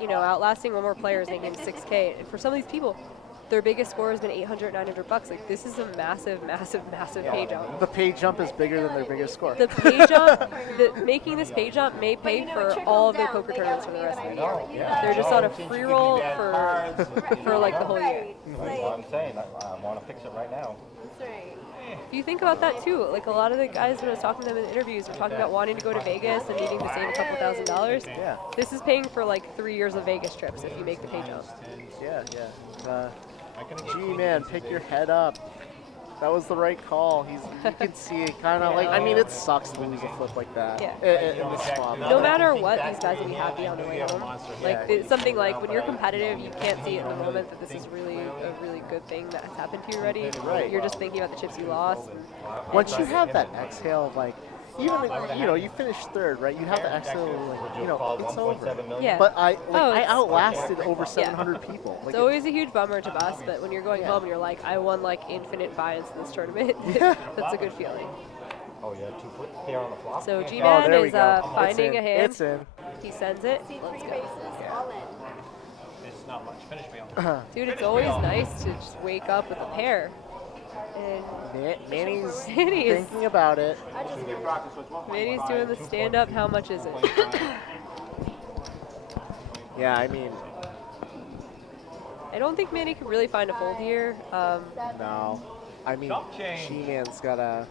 you know, outlasting one more player is making 6K. And for some of these people, their biggest score has been 800, 900 bucks. Like this is a massive, massive, massive pay jump. The pay jump is bigger than their biggest score. The pay jump, making this pay jump may pay for all of their poker tournaments for the rest of the year. They're just on a free roll for like the whole year. That's what I'm saying. I want to fix it right now. If you think about that too, like a lot of the guys when I was talking to them in interviews were talking about wanting to go to Vegas and needing to save a couple $1,000s. Yeah. This is paying for like 3 years of Vegas trips if you make the pay jump. Yeah. G-Man, pick your head up. That was the right call. You can see it kind of like, I mean, it sucks to lose a flip like that. Yeah. In the swap. No matter what, these guys will be happy on the way home. Like it's something like when you're competitive, you can't see it in the moment that this is really a really good thing that has happened to you already. Right. You're just thinking about the chips you lost. Once you have that exhale, like, even if, you know, you finished third, right? You have the exhale, like, you know, it's over. Yeah. But I outlasted over 700 people. Like, it's always a huge bummer to bust, but when you're going home and you're like, I won like infinite buy-ins in this tournament, that's a good feeling. Oh yeah, 2 foot here on the flop. So G-Man is finding a hand. It's in. He sends it. Let's go. It's not much. Finish me on. Dude, it's always nice to just wake up with a pair. And Manny's thinking about it. Manny's doing the stand-up. How much is it? Yeah, I mean, I don't think Manny can really find a fold here. No. I mean, G-Man's gotta.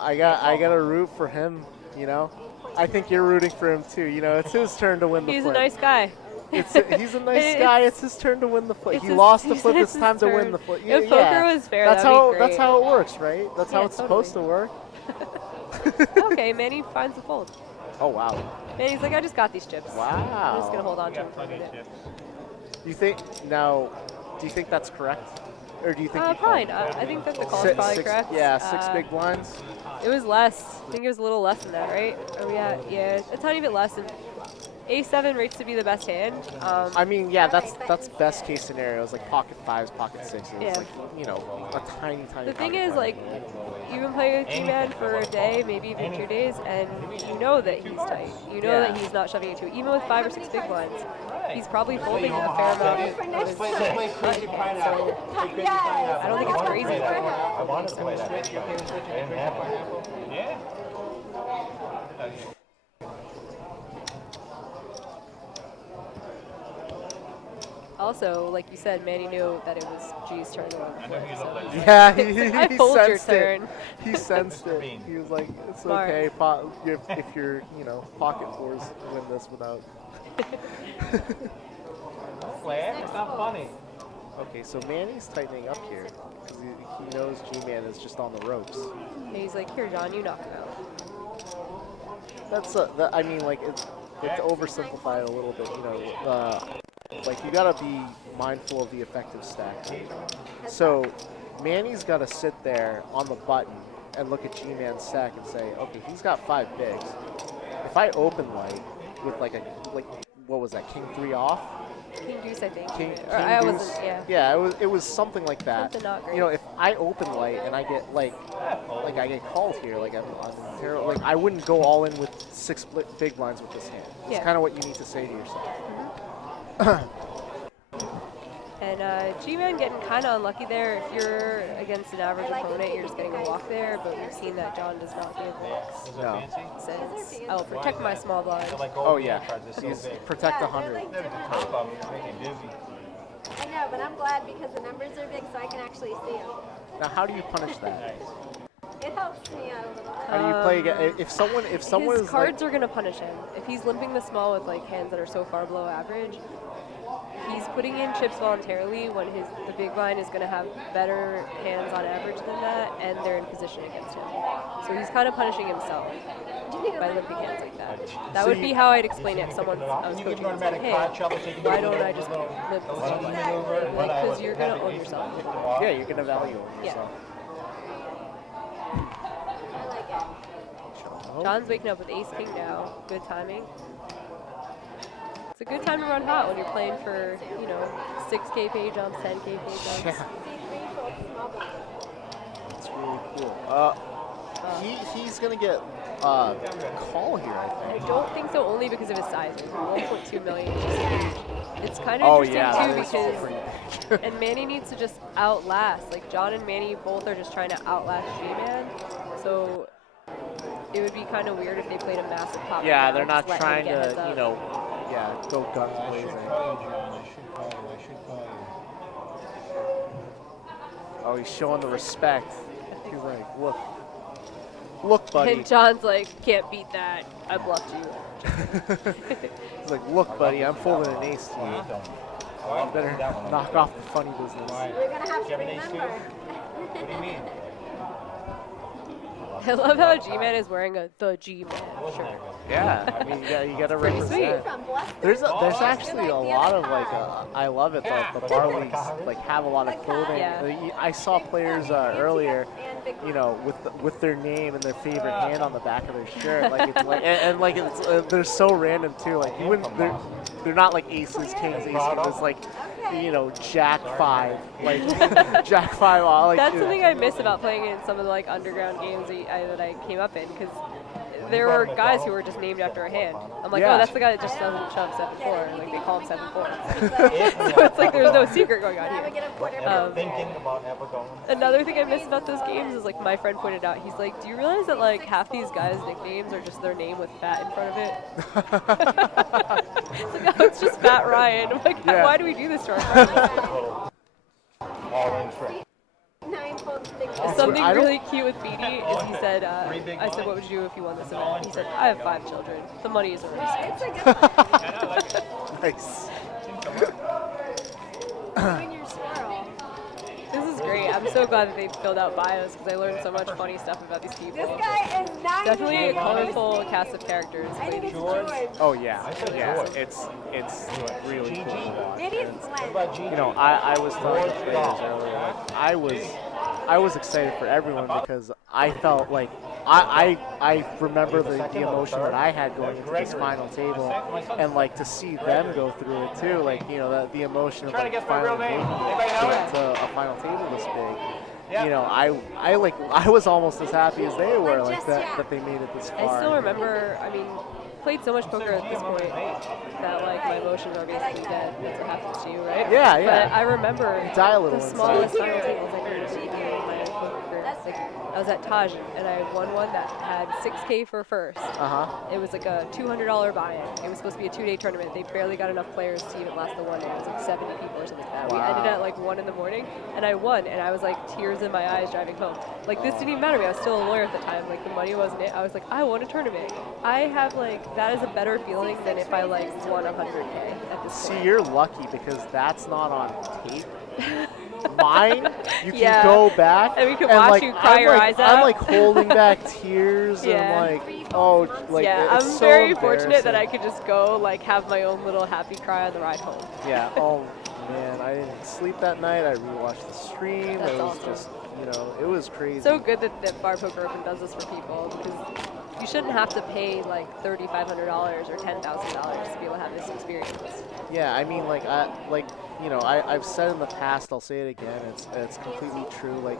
I gotta root for him, you know? I think you're rooting for him too, you know? It's his turn to win the flip. He's a nice guy. He's a nice guy. It's his turn to win the flip. He lost the flip. It's time to win the flip. If poker was fair, that's how it works, right? That's how it's supposed to work. Okay, Manny finds the fold. Oh wow. Manny's like, I just got these chips. Wow. I'm just gonna hold on to them for a minute. Do you think that's correct? Or do you think fine. I think that the call is probably correct. Yeah, 6 big blinds. It was less. I think it was a little less than that, right? Oh yeah, a tiny bit less. And A7 rates to be the best hand. I mean, yeah, that's best case scenarios, like pocket 5s, pocket 6s, like, you know, a tiny. The thing is, like, you can play with G-Man for a day, maybe even 2 days, and you know that he's tight. You know that he's not shoving it to. Even with 5 or 6 big blinds, he's probably folding a fair amount of his Crazy Pineapple. I don't think it's crazy. I wanted to play that. Yeah. Also, like you said, Manny knew that it was G's turn to win the flip, so. Yeah, I he fold your sensed turn. it. He sensed it. He was like, it's Smart. okay if you're, you know, pocket 4s win this without. It's not funny. Okay, so Manny's tightening up here because he knows G-Man is just on the ropes. And he's like, here, John, you knock him out. That's I mean, like it's oversimplified a little bit, you know. Like you gotta be mindful of the effective stack. So Manny's gotta sit there on the button and look at G-Man's stack and say, okay, he's got 5 bigs. If I open light with like what was that, King 3 off? King Deuce, I think. King I Deuce? wasn't, yeah. Yeah, it was something like that. Something not great. You know, if I open light and I get like I get called here, like I'm terrible, like I wouldn't go all in with 6 big blinds with this hand. It's kind of what you need to say to yourself. And G-Man getting kind of unlucky there. If you're against an average opponent, you're just getting a walk there, but we've seen that John does not give walks. No. Since I will protect my small blind. Oh yeah, he's protect 100. I know, but I'm glad because the numbers are big, so I can actually see them. Now, how do you punish that? It helps me out a little. How do you play again? If someone His is cards are gonna punish him. If he's limping the small with like hands that are so far below average, he's putting in chips voluntarily when the big blind is gonna have better hands on average than that, and they're in position against him. So he's kind of punishing himself by limping hands like that. That would be how I'd explain it if someone I was coaching was like, hey, why don't I just limp the small blind? Because you're gonna own yourself. Yeah, you're gonna value yourself. John's waking up with ace king now. Good timing. It's a good time to run hot when you're playing for, 6K pay jumps, 10K pay jumps. Yeah. That's really cool. He's gonna get call here, I think. I don't think so, only because of his size. 1.2 million is just huge. It's kind of interesting too because and Manny needs to just outlast. Like John and Manny both are just trying to outlast G-Man. So it would be kind of weird if they played a massive pop. Yeah, they're not trying to, go guns blazing. Oh, he's showing the respect. He's like, look, buddy. And John's like, can't beat that. I bluffed you. He's like, look, buddy, I'm folding an ace to you. I better knock off the funny business. You're gonna have to remember. What do you mean? I love how G-Man is wearing the G-Man shirt. Yeah, I mean, you gotta represent. There's actually a lot of I love it. The bar leagues have a lot of clothing. Yeah. I saw players earlier, with their name and their favorite hand on the back of their shirt. They're so random too. Like you wouldn't, they're not like aces, kings, aces. It's like, Jack 5, Jack 5. That's something I miss about playing in some of the underground games that I came up in, because there were guys who were just named after a hand. I'm like, oh, that's the guy that just doesn't shove 7-4. Like they call him 7-4. So it's like there's no secret going on here. Another thing I miss about those games is my friend pointed out. He's like, do you realize that half these guys' nicknames are just their name with fat in front of it? It's like, oh, it's just Fat Ryan. I'm like, why do we do this to our friends? Something really cute with Beanie is he said, I said, what would you do if you won this event? He said, I have 5 children. The money is already spent. Nice. This is great. I'm so glad that they filled out bios because I learned so much funny stuff about these people. This guy is 9. Definitely a colorful cast of characters. I think it's George. Oh yeah, it's really cool. Maybe it's Glenn. I was telling the players earlier, I was excited for everyone because I felt like I remember the emotion that I had going into this final table, and to see them go through it too, the emotion of finally making it to a final table this big. I was almost as happy as they were that they made it this far. I still remember, played so much poker at this point that my emotions are basically dead. That's what happens to you, right? Yeah. But I remember die a little the smallest final tables I ever seen in my poker career. I was at Taj and I won one that had 6K for first. It was a $200 buy-in. It was supposed to be a 2-day tournament. They barely got enough players to even last the one day. It was 70 people or something like that. Wow. We ended at 1 in the morning and I won, and I was tears in my eyes driving home. This didn't even matter to me. I was still a lawyer at the time. The money wasn't it. I was I won a tournament. I have that is a better feeling than if I won 100K at this point. See, you're lucky because that's not on tape. Mine, you can go back and we can watch you cry your eyes out. I'm holding back tears and I'm so very fortunate that I could just go have my own little happy cry on the ride home. Yeah. Oh man, I didn't sleep that night. I rewatched the stream. That's it was awesome. just it was crazy. So good that Bar Poker Open does this for people, because you shouldn't have to pay $3,500 or $10,000 to be able to have this experience. Yeah, I mean, I've said in the past, I'll say it again. It's completely true.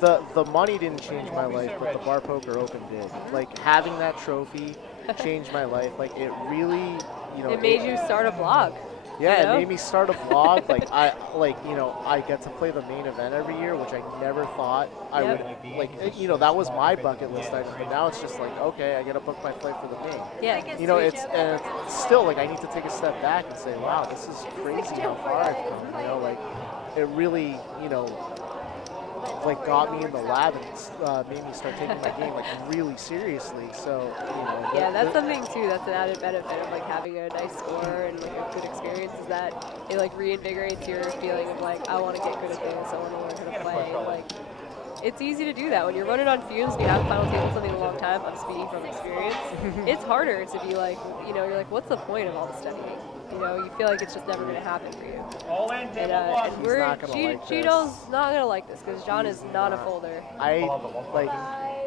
The money didn't change my life, but the Bar Poker Open did. Having that trophy changed my life. It really, It made you start a blog. Yeah, you know? it made me start a blog. I get to play the main event every year, which I never thought I would. That was my bucket list item. But now it's just like, okay, I get to book my flight for the main. Yeah. It's still like I need to take a step back and say, wow, this is crazy how far I've come. It really, got me in the lab and made me start taking my game really seriously. So yeah, that's something too. That's an added benefit of having a nice score and a good experience is that it reinvigorates your feeling of I want to get good at this. I want to learn how to play. It's easy to do that when you're running on fumes and you haven't final table something in a long time. I'm speaking from experience. It's harder to be you're what's the point of all the studying? You feel like it's just never going to happen for you. And Gino's not going to like this because John is not a folder.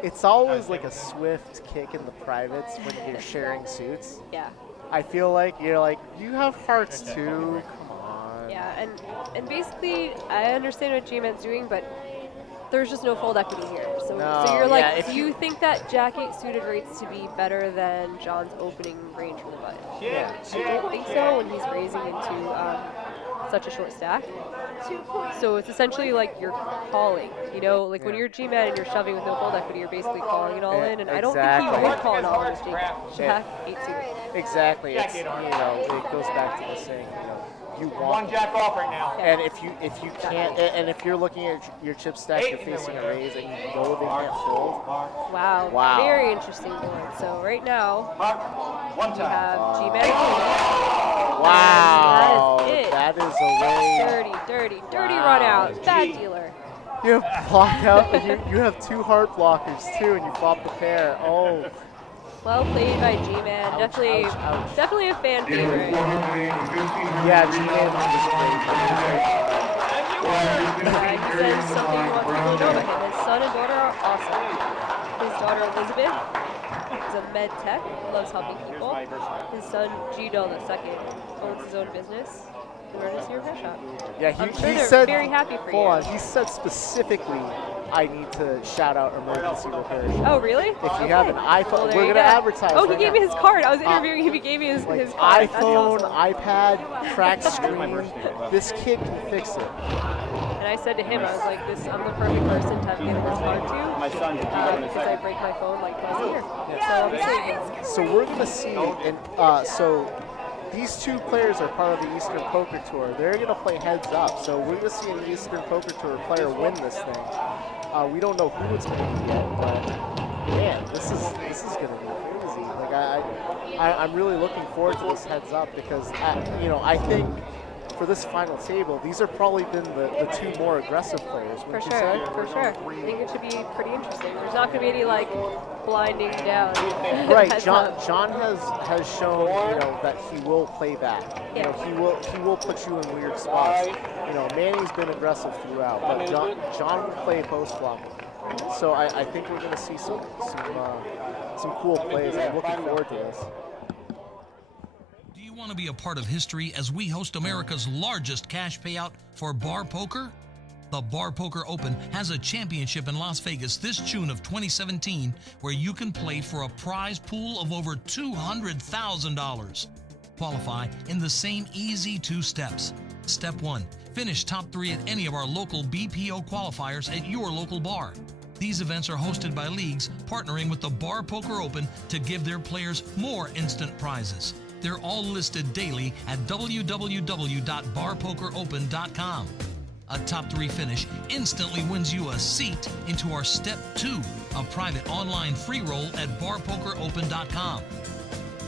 It's always a swift kick in the privates when you're sharing suits. Yeah. I feel like you're you have hearts too. Come on. Yeah, and basically I understand what G-Man's doing, but there's just no fold equity here. So you're do you think that Jack-8 suited rates to be better than John's opening range from the button? Yeah. I don't think so when he's raising into such a short stack. So it's essentially you're calling, when you're G-Man and you're shoving with no fold equity, you're basically calling it all in, and I don't think he would call it all in with Jack-8 suited. Exactly. It's, it goes back to the saying, you want Jack off right now. And if you can't, and if you're looking at your chip stack, you're facing a raise, and you know they can't fold. Wow. Very interesting board. So right now, we have G-Man. Wow. That is it. That is a way. Dirty run out. Bad dealer. You have block out. You have two heart blockers too, and you flop the pair. Oh. Well played by G-Man. Definitely a fan favorite. Yeah, G-Man is great. He says something you want people to know about him. His son and daughter are awesome. His daughter Elizabeth is a med tech, loves helping people. His son Gino II owns his own business. Emergency repair shop. Yeah, he said. They're very happy for you. Hold on, he said specifically, I need to shout out emergency repair shop. Oh, really? If you have an iPhone, we're gonna advertise. Oh, he gave me his card. I was interviewing him. He gave me his card. iPhone, iPad, cracked screen. This kid can fix it. And I said to him, I was like, I'm the perfect person to have given this card to. My son, because I break my phone twice a year. So I'm saving. So we're gonna see, and so these two players are part of the Eastern Poker Tour. They're going to play heads up. So we're going to see an Eastern Poker Tour player win this thing. We don't know who it's going to be yet, but man, this is going to be crazy. I'm really looking forward to this heads up because I think for this final table, these have probably been the two more aggressive players. For sure. I think it should be pretty interesting. There's not going to be any blinding down. Right, John has shown that he will play back. Yeah. He will put you in weird spots. Manny's been aggressive throughout, but John will play post flop. So I think we're going to see some cool plays. I'm looking forward to this. Do you want to be a part of history as we host America's largest cash payout for bar poker? The Bar Poker Open has a championship in Las Vegas this June of 2017 where you can play for a prize pool of over $200,000. Qualify in the same easy 2 steps. Step 1, finish top 3 at any of our local BPO qualifiers at your local bar. These events are hosted by leagues partnering with the Bar Poker Open to give their players more instant prizes. They're all listed daily at www.barpokeropen.com. A top 3 finish instantly wins you a seat into our Step 2, a private online free roll at barpokeropen.com.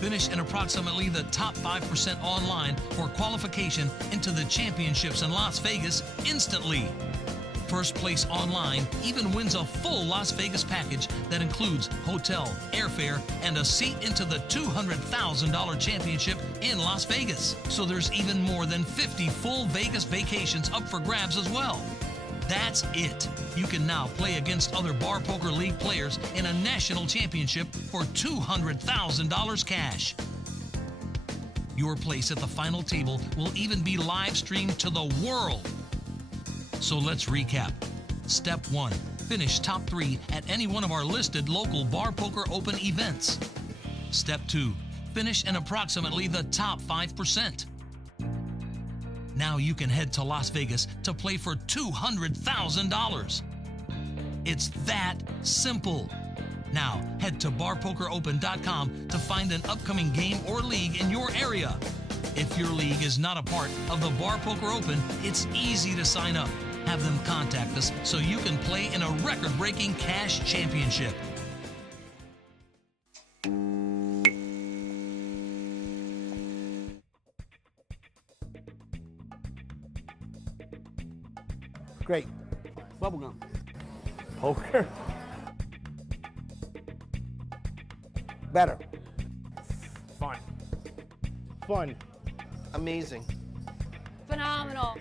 Finish in approximately the top 5% online for qualification into the championships in Las Vegas instantly. First place online even wins a full Las Vegas package that includes hotel, airfare, and a seat into the $200,000 championship in Las Vegas. So there's even more than 50 full Vegas vacations up for grabs as well. That's it. You can now play against other Bar Poker League players in a national championship for $200,000 cash. Your place at the final table will even be live streamed to the world. So let's recap. Step 1, finish top 3 at any one of our listed local Bar Poker Open events. Step 2, finish in approximately the top 5%. Now you can head to Las Vegas to play for $200,000. It's that simple. Now, head to barpokeropen.com to find an upcoming game or league in your area. If your league is not a part of the Bar Poker Open, it's easy to sign up. Have them contact us so you can play in a record-breaking cash championship. Great. Bubblegum. Poker. Better. Fun. Fun. Amazing. Phenomenal.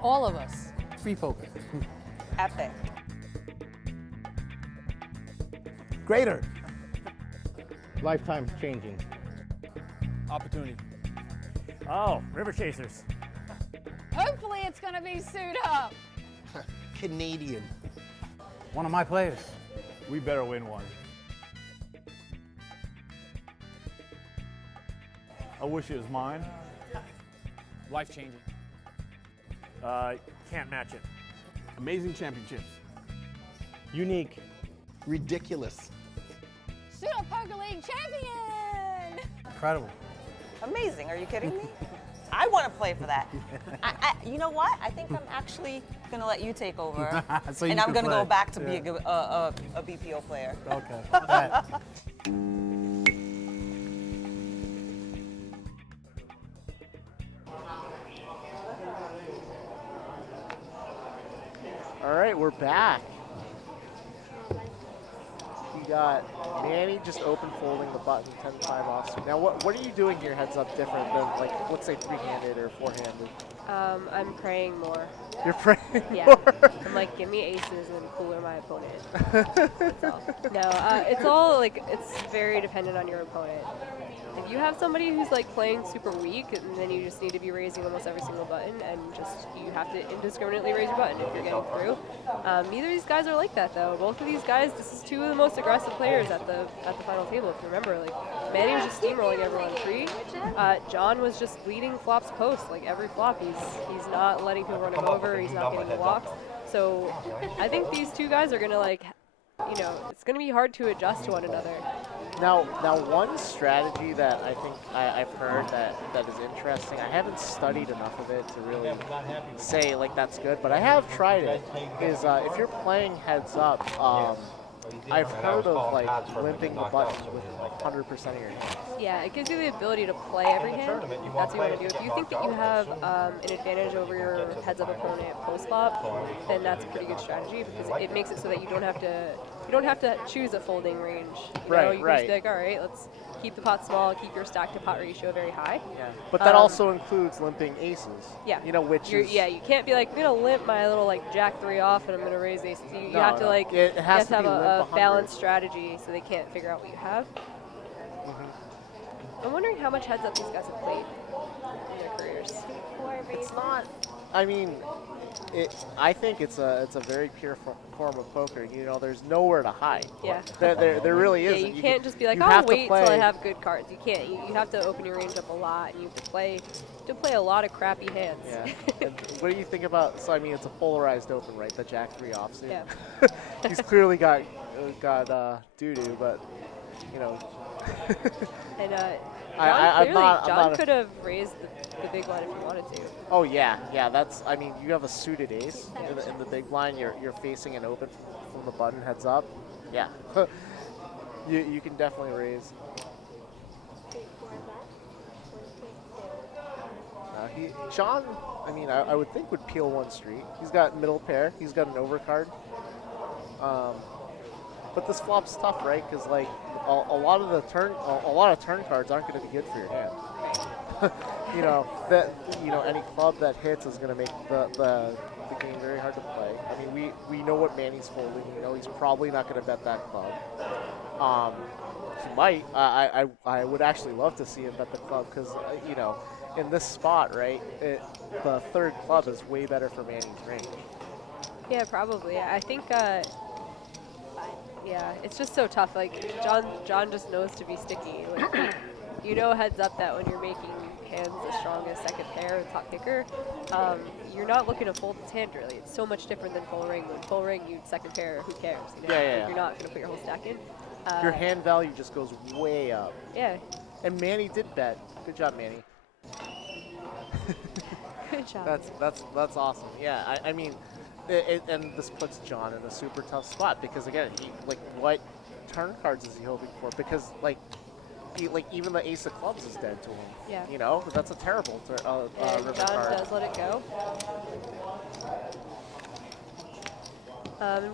All of us. Free poker. Epic. Greater. Lifetime changing. Opportunity. Oh, River Chasers. Hopefully it's going to be suit up. Canadian. One of my players. We better win one. I wish it was mine. Life-changing. Can't match it. Amazing championships. Unique. Ridiculous. Suit up Poker League champion! Incredible. Amazing, are you kidding me? I want to play for that. You know what? I think I'm actually going to let you take over. So and you I'm going to play. go back to Yeah. be a BPO player. Okay. All right. All right, we're back. We got Manny just open folding the button 10-5 offsuit. Now, what are you doing here heads up different than, like, let's say three-handed or four-handed? I'm praying more. You're praying Yeah. more? I'm like, give me aces and cooler my opponent. That's all. No, it's all like, it's very dependent on your opponent. If you have somebody who's like playing super weak, and then you just need to be raising almost every single button, and just you have to indiscriminately raise your button if you're getting through. Neither of these guys are like that though. Both of these guys, this is two of the most aggressive players at the final table. If you remember, like Manny was just steamrolling everyone free. John was just leading flops post like every flop. He's not letting people run him over. He's not getting walks. So I think these two guys are gonna like, you know, it's gonna be hard to adjust to one another. Now, one strategy that I think I've heard that is interesting, I haven't studied enough of it to really say, like, that's good, but I have tried it, is if you're playing heads up, I've heard of, like, limping the button with 100% of your hands. Yeah, it gives you the ability to play every hand. That's what you want to do. If you think that you have an advantage over your heads-up opponent post-flop, then that's a pretty good strategy because it makes it so that you don't have to choose a folding range. You know, you can just be like, all right, let's keep the pot small, keep your stack to pot ratio very high. Yeah, but that also includes limping aces. Yeah. You know, which is... Yeah, you can't be like, I'm going to limp my little like jack 3 off and I'm going to raise aces. You have to like, it has to have be a balanced strategy so they can't figure out what you have. I'm wondering how much heads up these guys have played in their careers. It's not, I mean, I think it's a very pure form of poker. You know, there's nowhere to hide. Yeah. There really isn't. Yeah, you can't just be like, you oh, have to wait till I play- have good cards. You can't. You have to open your range up a lot, and you have to play a lot of crappy hands. Yeah. And what do you think about? So I mean, it's a polarized open, right? The Jack 3 offsuit. Yeah. He's clearly got doo-doo, but you know. And I'm not- John could have raised the big line if he wanted to. Oh yeah. That's. I mean, you have a suited ace in the big blind. You're facing an open from the button heads up. Yeah. you can definitely raise. John, I mean, I would think would peel one street. He's got middle pair. He's got an overcard. But this flop's tough, right? Because like a lot of turn cards aren't going to be good for your hand. Any club that hits is going to make the game very hard to play. I mean, we know what Manny's folding. You know, he's probably not going to bet that club. He might. I would actually love to see him bet the club because in this spot, right, the third club is way better for Manny's range. Yeah, probably. I think. Yeah, it's just so tough. Like John just knows to be sticky. Like you know heads up that when you're making hands as strong as second pair and top kicker, you're not looking to fold this hand really. It's so much different than full ring. When full ring, you second pair, who cares? You know? Yeah. You're not going to put your whole stack in. Your hand value just goes way up. Yeah. And Manny did bet. Good job, Manny. Good job. That's awesome. Yeah, I mean, and this puts John in a super tough spot because again, what turn cards is he hoping for? Because even the ace of clubs is dead to him. Yeah. You know, that's a terrible and river John card. does let it go.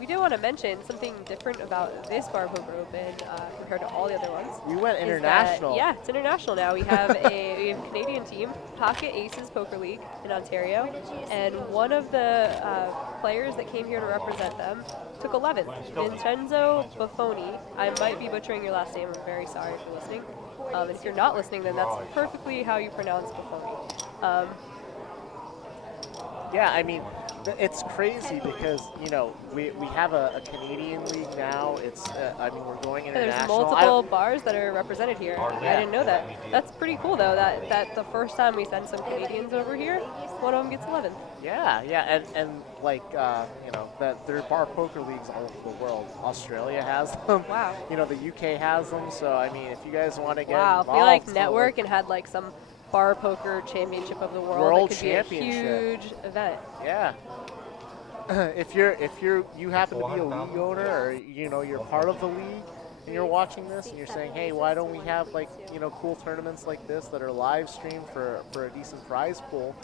We do want to mention something different about this Bar Poker Open compared to all the other ones. We went international. Yeah, it's international now. We have a Canadian team, Pocket Aces Poker League in Ontario, and one of the players that came here to represent them took 11th. Vincenzo Buffoni. I might be butchering your last name. I'm very sorry for listening. And if you're not listening, then that's perfectly how you pronounce Buffoni. Yeah, I mean, it's crazy because, you know, we have a Canadian league now. It's, I mean, we're going international. There's multiple bars that are represented here. I didn't know that. That's pretty cool, though, that the first time we send some Canadians over here, one of them gets 11th. Yeah, and like, you know, that there are bar poker leagues all over the world. Australia has them. Wow. You know, the UK has them. So, I mean, if you guys want to get involved. If we, like, network and had, like, some bar poker championship of the world, it could be a huge event. Yeah. If you happen to be a league owner, or you know you're part of the league and you're watching this and you're saying, hey, why don't we have, like, you know, cool tournaments like this that are live streamed for a decent prize pool?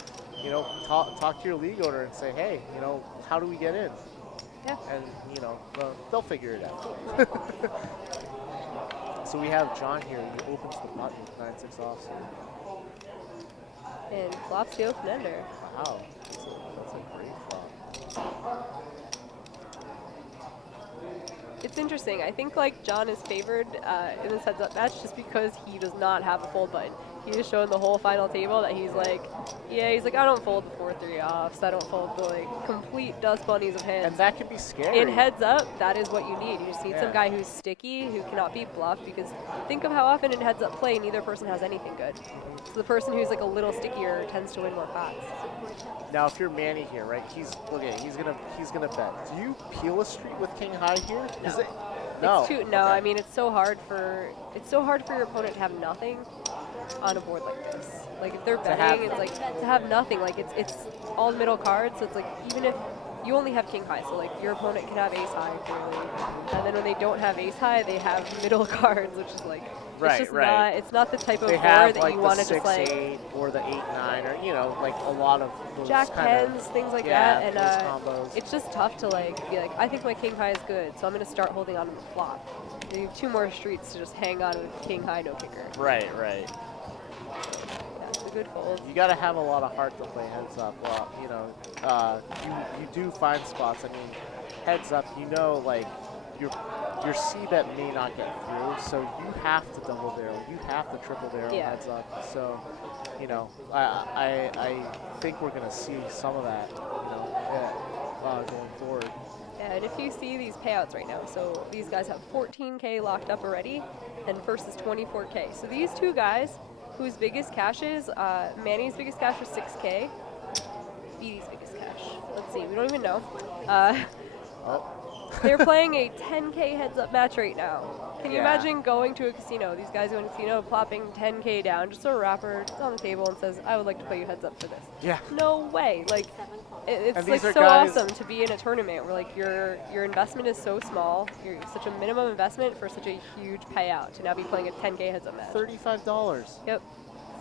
You know, talk to your league owner and say, hey, you know, how do we get in? Yeah. And you know, they'll figure it out. So we have John here. He opens the button with 9-6 offsuit. And flops the open ender. Wow, that's a great flop. It's interesting. I think, like, John is favored in this heads-up match just because he does not have a fold button. He is showing the whole final table that he's like, I don't fold the 4-3 offs. I don't fold the, like, complete dust bunnies of hands. And that can be scary. In heads up, that is what you need. You just need some guy who's sticky, who cannot be bluffed, because think of how often in heads up play neither person has anything good. So the person who's, like, a little stickier tends to win more pots. Now, if you're Manny here, right? He's gonna bet. Do you peel a street with king high here? No. No. I mean, it's so hard for your opponent to have nothing on a board like this. Like, if they're betting, it's like to have nothing. Like, it's all middle cards. So it's like, even if you only have king high, so like your opponent can have ace high clearly, and then when they don't have ace high, they have middle cards, which is like it's not the type of board that you want to just like 6-8 or the 8-9 or, you know, like a lot of those jack tens, things like that, and combos. it's just tough to like be like, I think my king high is good, so I'm going to start holding on to the flop. You have 2 more streets to just hang on with king high, no kicker. Right. Yeah, it's a good fold. You got to have a lot of heart to play heads up. Well, you know, you do find spots. I mean, heads up, you know, like your C-bet may not get through, so you have to double barrel, you have to triple barrel heads up. So, you know, I think we're gonna see some of that, you know, going forward. Yeah, and if you see these payouts right now, so these guys have 14K locked up already, and first is 24K. So these two guys, whose biggest cash is, Manny's biggest cash was 6K, Beatty's biggest cash, let's see, we don't even know. They're playing a 10K heads-up match right now. Can you imagine going to a casino, these guys go to a casino, plopping 10K down, just so a rapper on the table and says, I would like to play you heads-up for this. Yeah. No way. Like, it's like so awesome to be in a tournament where like your investment is so small, you're such a minimum investment for such a huge payout to now be playing a 10K heads-up match. $35. Yep.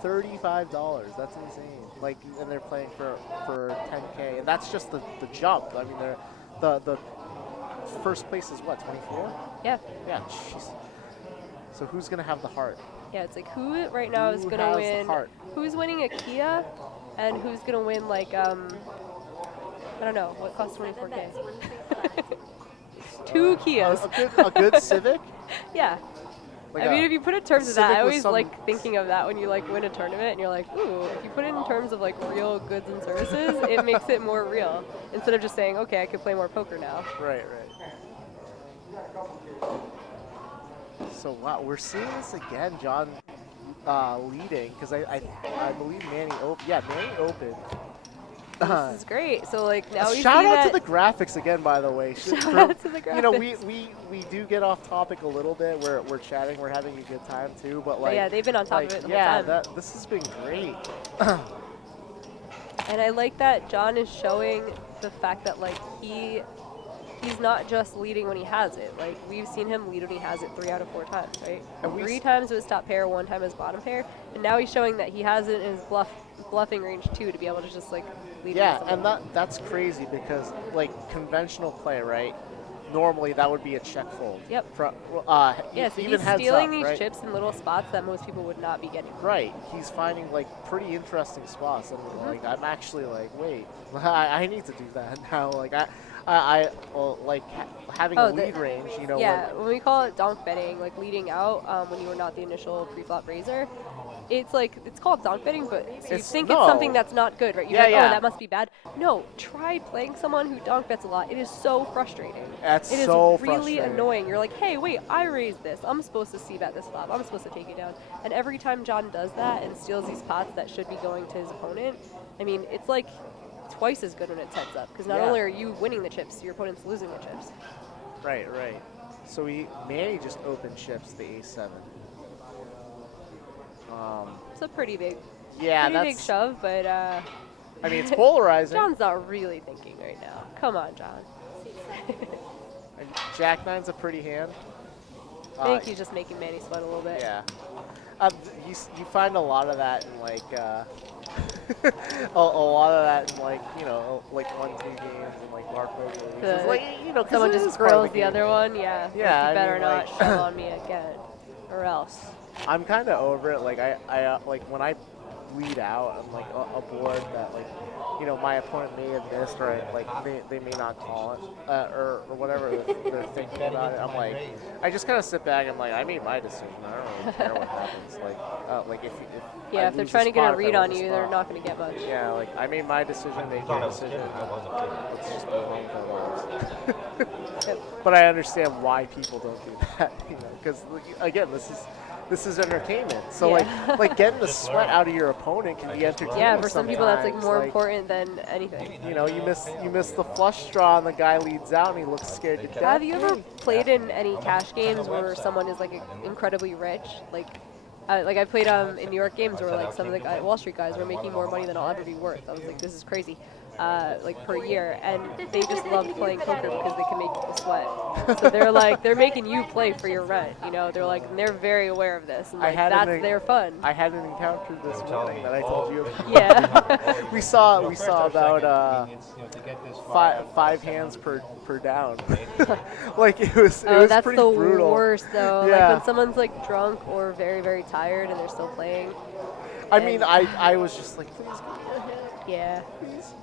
$35. That's insane. Like, and they're playing for 10K, and that's just the jump. I mean, the first place is what, 24? Yeah. Yeah. Jeez. So who's gonna have the heart? Yeah, it's like who right now is gonna win? Who's winning a Kia, and who's gonna win like I don't know what costs 24K. 2 Kias. A good Civic. Yeah. Like I mean, if you put it in terms of that, I always like thinking of that when you like win a tournament and you're like, ooh, if you put it in terms of like real goods and services, it makes it more real. Instead of just saying, okay, I could play more poker now. Right. So wow, we're seeing this again, John. leading because I believe Manny opened. Yeah, Manny opened. This is great. So like now we shout see out that to the graphics again, by the way. Shout out to the You know, graphics. we do get off topic a little bit. We're chatting. We're having a good time too. But like, yeah, they've been on top of it the whole yeah, time. this has been great. And I like that John is showing the fact that like he's not just leading when he has it. Like we've seen him lead when he has it 3 out of 4 times, right? And 3 times with his top pair, 1 time as bottom pair, and now he's showing that he has it in his bluffing range too to be able to just like lead. Yeah, and that's crazy because like conventional play, right? Normally that would be a check fold. Yep. Yeah, so even he's heads stealing up, these right? chips in little spots that most people would not be getting. Right, he's finding like pretty interesting spots, and like I'm actually like, wait, I need to do that now. Like I like having a lead range, you know. Yeah, when we call it donk betting, like leading out when you were not the initial pre-flop raiser, it's like it's called donk betting, but so you think it's something that's not good, right? You're like, oh, that must be bad. No, try playing someone who donk bets a lot. It is so frustrating. That's it is so really frustrating. annoying. You're like, hey, wait, I raised this. I'm supposed to see bet this flop. I'm supposed to take it down. And every time John does that and steals these pots that should be going to his opponent, I mean, it's like twice as good when it's heads up because not only are you winning the chips, your opponent's losing the chips. Right. So Manny just opened chips the A7. It's a pretty big, big shove, but I mean, it's polarizing. John's not really thinking right now. Come on, John. Jack 9's a pretty hand. I think he's just making Manny sweat a little bit. Yeah. You find a lot of that in like a lot of that in like, you know, like 1-2 games and like bar poker. Like, you know, someone just grills the other one. Yeah, you better not shove on me again, or else. I'm kind of over it. Like I like when I lead out on like a board that like, you know, my opponent may have missed, or they may not call it, or whatever they're thinking about it. I'm like, I just kind of sit back and I'm like, I made my decision. I don't really care what happens. Like if if they're trying to get a read on you, they're not going to get much. Yeah, like I made my decision, they made a decision. Let's just move on with our lives. But I understand why people don't do that, you know, because again, this is entertainment. So like getting the sweat out of your opponent can be entertaining. Yeah, for some people that's like more important than anything. You know, you miss the flush draw and the guy leads out and he looks scared to death. Have you ever played in any cash games where someone is like incredibly rich? Like I played in New York games where like some of the Wall Street guys were making more money than I'll ever be worth. I was like, this is crazy. Like per year, and they just loved playing poker because they can make people sweat. So they're making you play for your rent, you know. They're very aware of this, and like, that's their fun. I had an encounter this morning that I told you about. Yeah. we saw about 5 hands per down. Like it was that's pretty the brutal. worst though. Yeah. Like when someone's like drunk or very, very tired and they're still playing. I mean, I was just like, please give me a hand. Yeah. Please.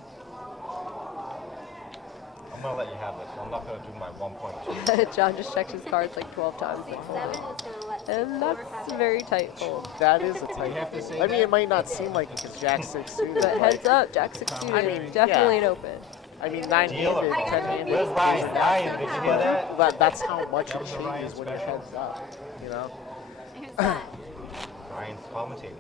I'm going to let you have this. I'm not going to do my 1.2. John just checks his cards like 12 times. And that's a very tight fold. That is a tight fold. I mean, it might not seem like it because Jack 6 suited. But heads up, Jack 6 suited. Definitely an open. I mean, 9-handed, 10-handed. Where's Ryan? Ryan, did you hear that? That's how much it changes when your head's up, you know? Ryan's commentating.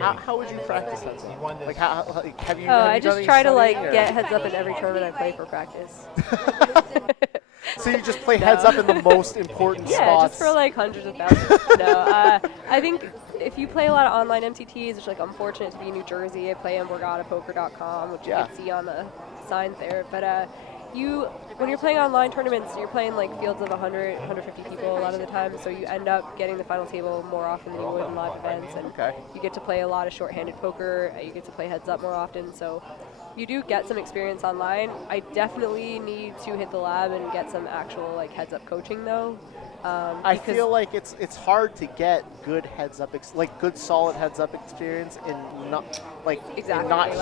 How would you practice heads up? Like, have you? I just try to like get heads up in every tournament I play for practice. So you just play heads up in the most important spots? Yeah, just for like hundreds of thousands. No, I think if you play a lot of online MTTs, which like I'm fortunate to be in New Jersey, I play on BorgataPoker.com, which you can see on the signs there. But when you're playing online tournaments, you're playing like fields of 100, 150 people a lot of the time, so you end up getting the final table more often than you would in live events, and you get to play a lot of short-handed poker, you get to play heads up more often, so you do get some experience online. I definitely need to hit the lab and get some actual like heads up coaching though. I feel like it's hard to get good heads up, like good solid heads up experience in not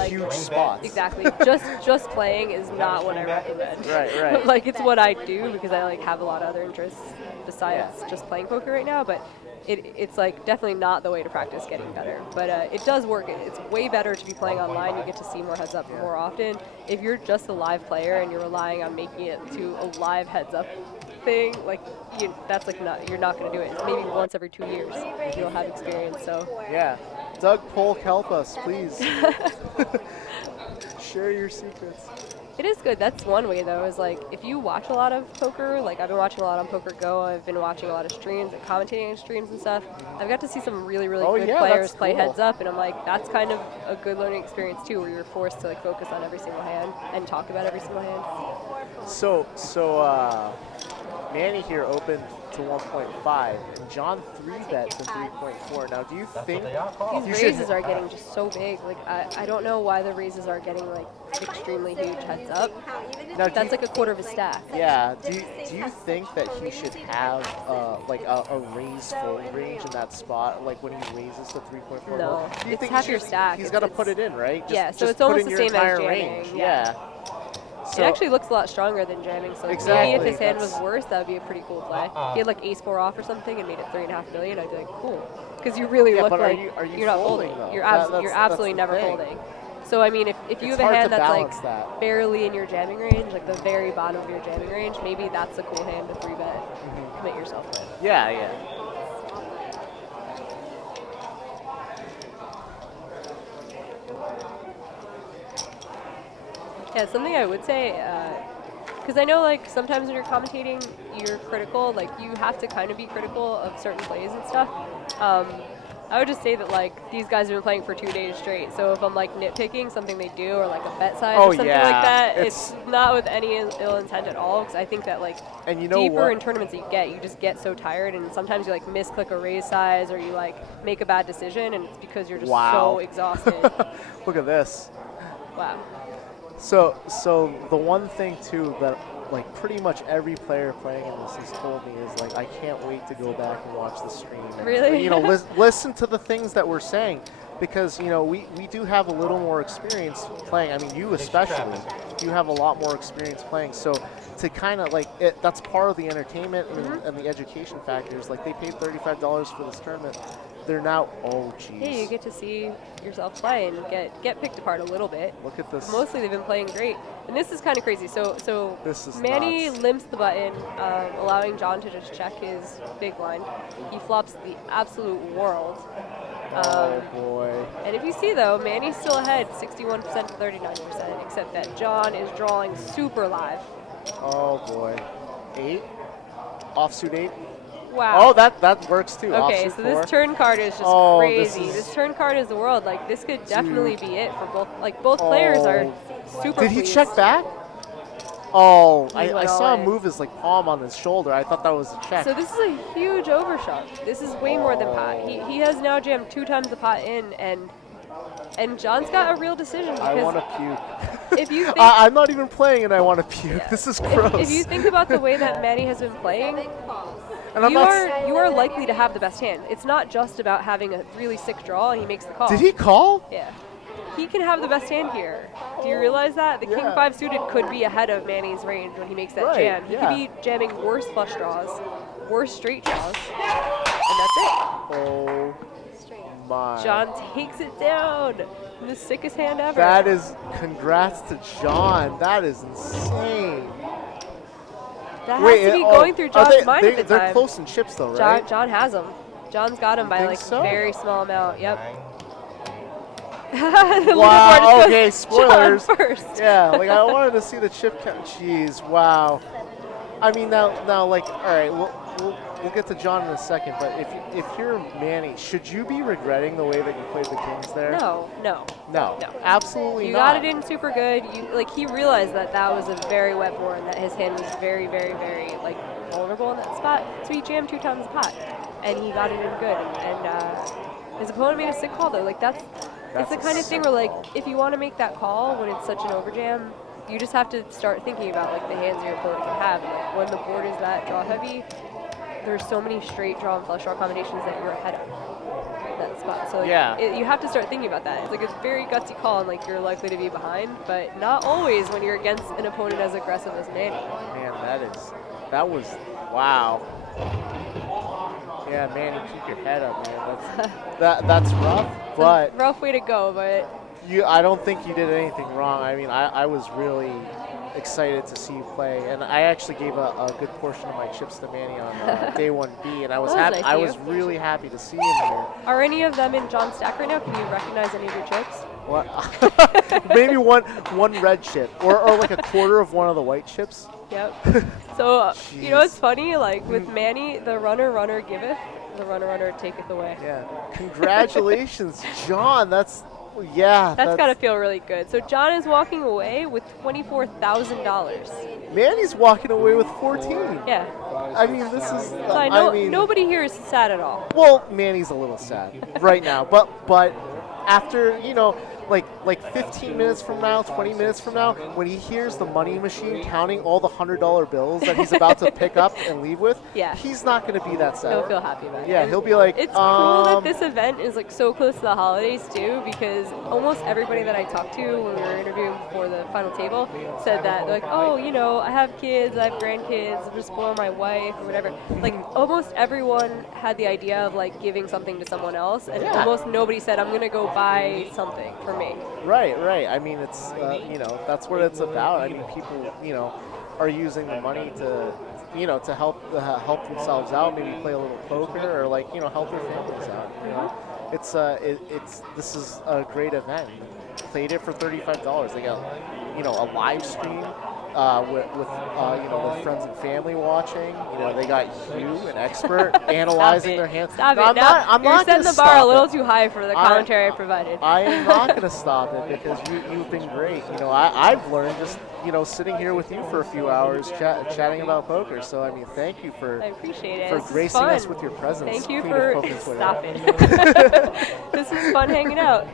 huge spots. Exactly. just playing is not what I recommend. Right. Like it's what I do because I like have a lot of other interests besides just playing poker right now. But it's like definitely not the way to practice getting better. But it does work. It's way better to be playing online. You get to see more heads up more often. If you're just a live player and you're relying on making it to a live heads up thing, like that's like you're not going to do it. Maybe once every 2 years you'll have experience. So Yeah. Doug Polk, help us, please. Share your secrets. it is good. That's one way though. Is like if you watch a lot of poker, like I've been watching a lot on Poker Go. I've been watching a lot of streams and commentating on streams and stuff. I've got to see some really good players play heads up, and I'm like, that's kind of a good learning experience too, where you're forced to like focus on every single hand and talk about every single hand. So Manny here opened to 1.5, and John 3-bet to 3.4. Now, do you think these raises are getting just so big? Like I don't know why the raises are getting like extremely huge heads up. Now, that's like a quarter of a stack. Yeah. Do you think that he should have like a raise fold range in that spot, like when he raises to 3.4? No, do you it's think half your stack. He's got to put it in, right? Yeah, so it's almost the same as jamming. Range. Yeah. So it actually looks a lot stronger than jamming, so maybe if his hand was worse, that would be a pretty cool play. He had like ace-4 off or something and made it 3.5 million, I'd be like, cool. Because you really look like you're not folding. You're absolutely never folding. So I mean, if you have a hand that's like barely in your jamming range, like the very bottom of your jamming range, maybe that's a cool hand to 3-bet, commit yourself with. Yeah. Yeah, something I would say, because I know like sometimes when you're commentating, you're critical, like you have to kind of be critical of certain plays and stuff. I would just say that like these guys have been playing for 2 days straight, so if I'm like nitpicking something they do or like a bet size or something like that, it's not with any ill intent at all, because I think that like deeper in tournaments that you just get so tired, and sometimes you like misclick a raise size or you like make a bad decision, and it's because you're just so exhausted. Look at this. Wow. So the one thing too that like pretty much every player playing in this has told me is like, I can't wait to go back and watch the stream. Really? And, listen to the things that we're saying, because we do have a little more experience playing. I mean, you especially, you have a lot more experience playing. So to kind of like that's part of the entertainment and the education factors. Like they paid $35 for this tournament. They're now, oh geez. Hey, you get to see yourself play and get picked apart a little bit. Look at this. Mostly they've been playing great. And this is kind of crazy. So this is Manny nuts. limps the button, allowing John to just check his big blind. He flops the absolute world. Oh boy. And if you see though, Manny's still ahead, 61% to 39%, except that John is drawing super live. Oh boy. 8? Offsuit 8? Wow. Oh, that works too. Okay, Offsuit so 4. this turn card is just crazy. This turn card is the world. Like this could definitely be it for both. Like both players are super. Did he pleased. check back? Oh, I went saw all him in. move his like palm on his shoulder. I thought that was a check. So this is a huge overshot. This is way more than pot. He has now jammed 2 times the pot in, and John's got a real decision. I want to puke. If you think I'm not even playing and I want to puke. Yeah. This is gross. If you think about the way that Manny has been playing, and you are likely to have the best hand. It's not just about having a really sick draw and he makes the call. Did he call? Yeah. He can have the best hand here. Do you realize that? The King 5 suited could be ahead of Manny's range when he makes that jam. He could be jamming worse flush draws, worse straight draws, and that's it. Oh my. John takes it down. The sickest hand ever. That is, congrats to John. That is insane. That has to be going through John's mind at the time. They're close in chips though, right? John has him. John's got him by like very small amount. Yep. Wow, okay, spoilers. John first. Yeah, like I wanted to see the chip count. Jeez, wow. I mean, now, like, all right, we'll get to John in a second, but if you're Manny, should you be regretting the way that you played the Kings there? No, absolutely you not. got it in super good. He realized that was a very wet board and that his hand was very, very, very like vulnerable in that spot. So he jammed 2 times the pot, and he got it in good. And his opponent made a sick call though. Like it's the kind of thing where like if you want to make that call when it's such an overjam, you just have to start thinking about like the hands your opponent can have. And, like when the board is that draw heavy, there's so many straight draw and flush draw combinations that you're ahead of that spot. So like, you have to start thinking about that. It's like a very gutsy call and like you're likely to be behind, but not always when you're against an opponent as aggressive as Manny. Man, that was wow. Yeah, Manny, keep your head up, man. That's rough, but rough way to go, but I don't think you did anything wrong. I mean, I was really excited to see you play. And I actually gave a good portion of my chips to Manny on day 1B, and I was That was happy. nice I of was you. really happy to see him here. Are any of them in John's stack right now? Can you recognize any of your chips? What? Maybe one red chip, or like a quarter of one of the white chips. Yep. So you know what's funny? Like with Manny, the runner giveth, the runner taketh away. Yeah. Congratulations, John. That's Gotta feel really good. So John is walking away with $24,000. Manny's walking away with 14. Yeah. I mean, this is. So I mean, nobody here is sad at all. Well, Manny's a little sad right now, but after like 15 minutes from now, 20 minutes from now, when he hears the money machine counting all the $100 bills that he's about to pick up and leave with, he's not going to be that sad. He'll feel happy about it. Yeah, he'll be like, it's cool that this event is like so close to the holidays too, because almost everybody that I talked to when we were interviewing before the final table said that they're like, oh, I have kids, I have grandkids, I'm just spoil my wife or whatever. Like almost everyone had the idea of like giving something to someone else, and almost nobody said, I'm going to go buy something for me. Right. I mean, it's that's what it's about. I mean, people are using the money to to help themselves out, maybe play a little poker or like help their families out. This is a great event. Played it for $35. They got a live stream with friends and family watching. They got Hugh, an expert, analyzing their hands. Stop No, it. I'm not setting gonna the bar a stop little it. too high for the commentary I provided. I am not going to stop it because you've been great. I've learned just sitting here with you for a few hours chatting about poker. So I mean, thank you for I appreciate it. for This is gracing fun. us with your presence. Thank you Queen of for Poker Twitter. stop it. This is fun hanging out.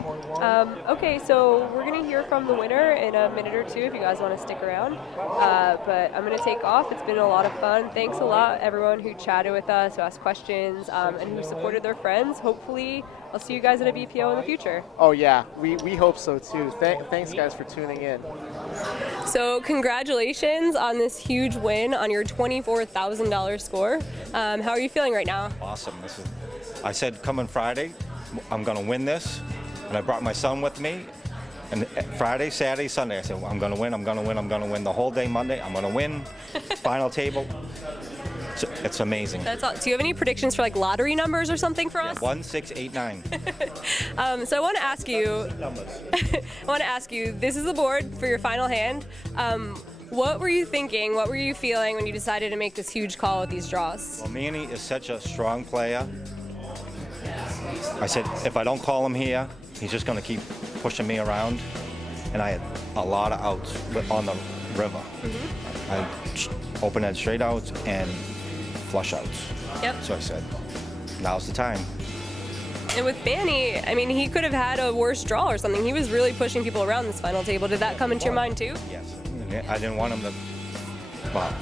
Okay, so we're gonna hear from the winner in a minute or two if you guys want to stick around. But I'm gonna take off. It's been a lot of fun. Thanks a lot, everyone who chatted with us, who asked questions, and who supported their friends. Hopefully, I'll see you guys at a BPO in the future. Oh yeah, we hope so too. Thanks guys for tuning in. So congratulations on this huge win on your $24,000 score. How are you feeling right now? Awesome. I said coming Friday, I'm going to win this, and I brought my son with me. And Friday, Saturday, Sunday, I said, I'm going to win, I'm going to win, I'm going to win. The whole day Monday, I'm going to win. Final table. It's amazing. That's all. Do you have any predictions for like lottery numbers or something for us? 1, 6, 8, 9. So I want to ask you, this is the board for your final hand. What were you thinking? What were you feeling when you decided to make this huge call with these draws? Well, Manny is such a strong player. I said, if I don't call him here, he's just going to keep pushing me around. And I had a lot of outs on the river. I open-end straight outs and flush outs. Yep. So I said, now's the time. And with Manny, I mean, he could have had a worse draw or something. He was really pushing people around this final table. Did that come into your mind too? Yes. I didn't want him to, well,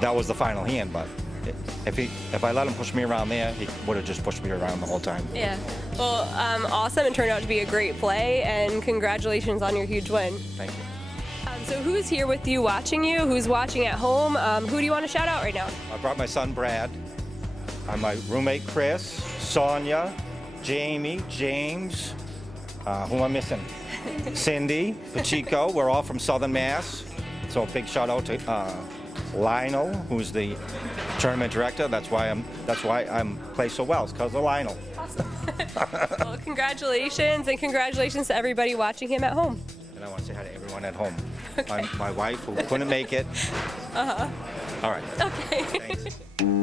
that was the final hand, but if I let him push me around there, he would have just pushed me around the whole time. Yeah. Well, awesome. It turned out to be a great play, and congratulations on your huge win. Thank you. So who's here with you watching you? Who's watching at home? Who do you want to shout out right now? I brought my son Brad, my roommate Chris, Sonia, Jamie, James, who am I missing? Cindy, Pachico. We're all from Southern Mass. So a big shout out to Lionel, who's the tournament director. That's why I'm play so well. It's because of Lionel. Awesome. Well, congratulations, and congratulations to everybody watching him at home. And I want to say hi to everyone at home. Okay. My wife who couldn't make it. Uh-huh. All right. Okay. Thanks.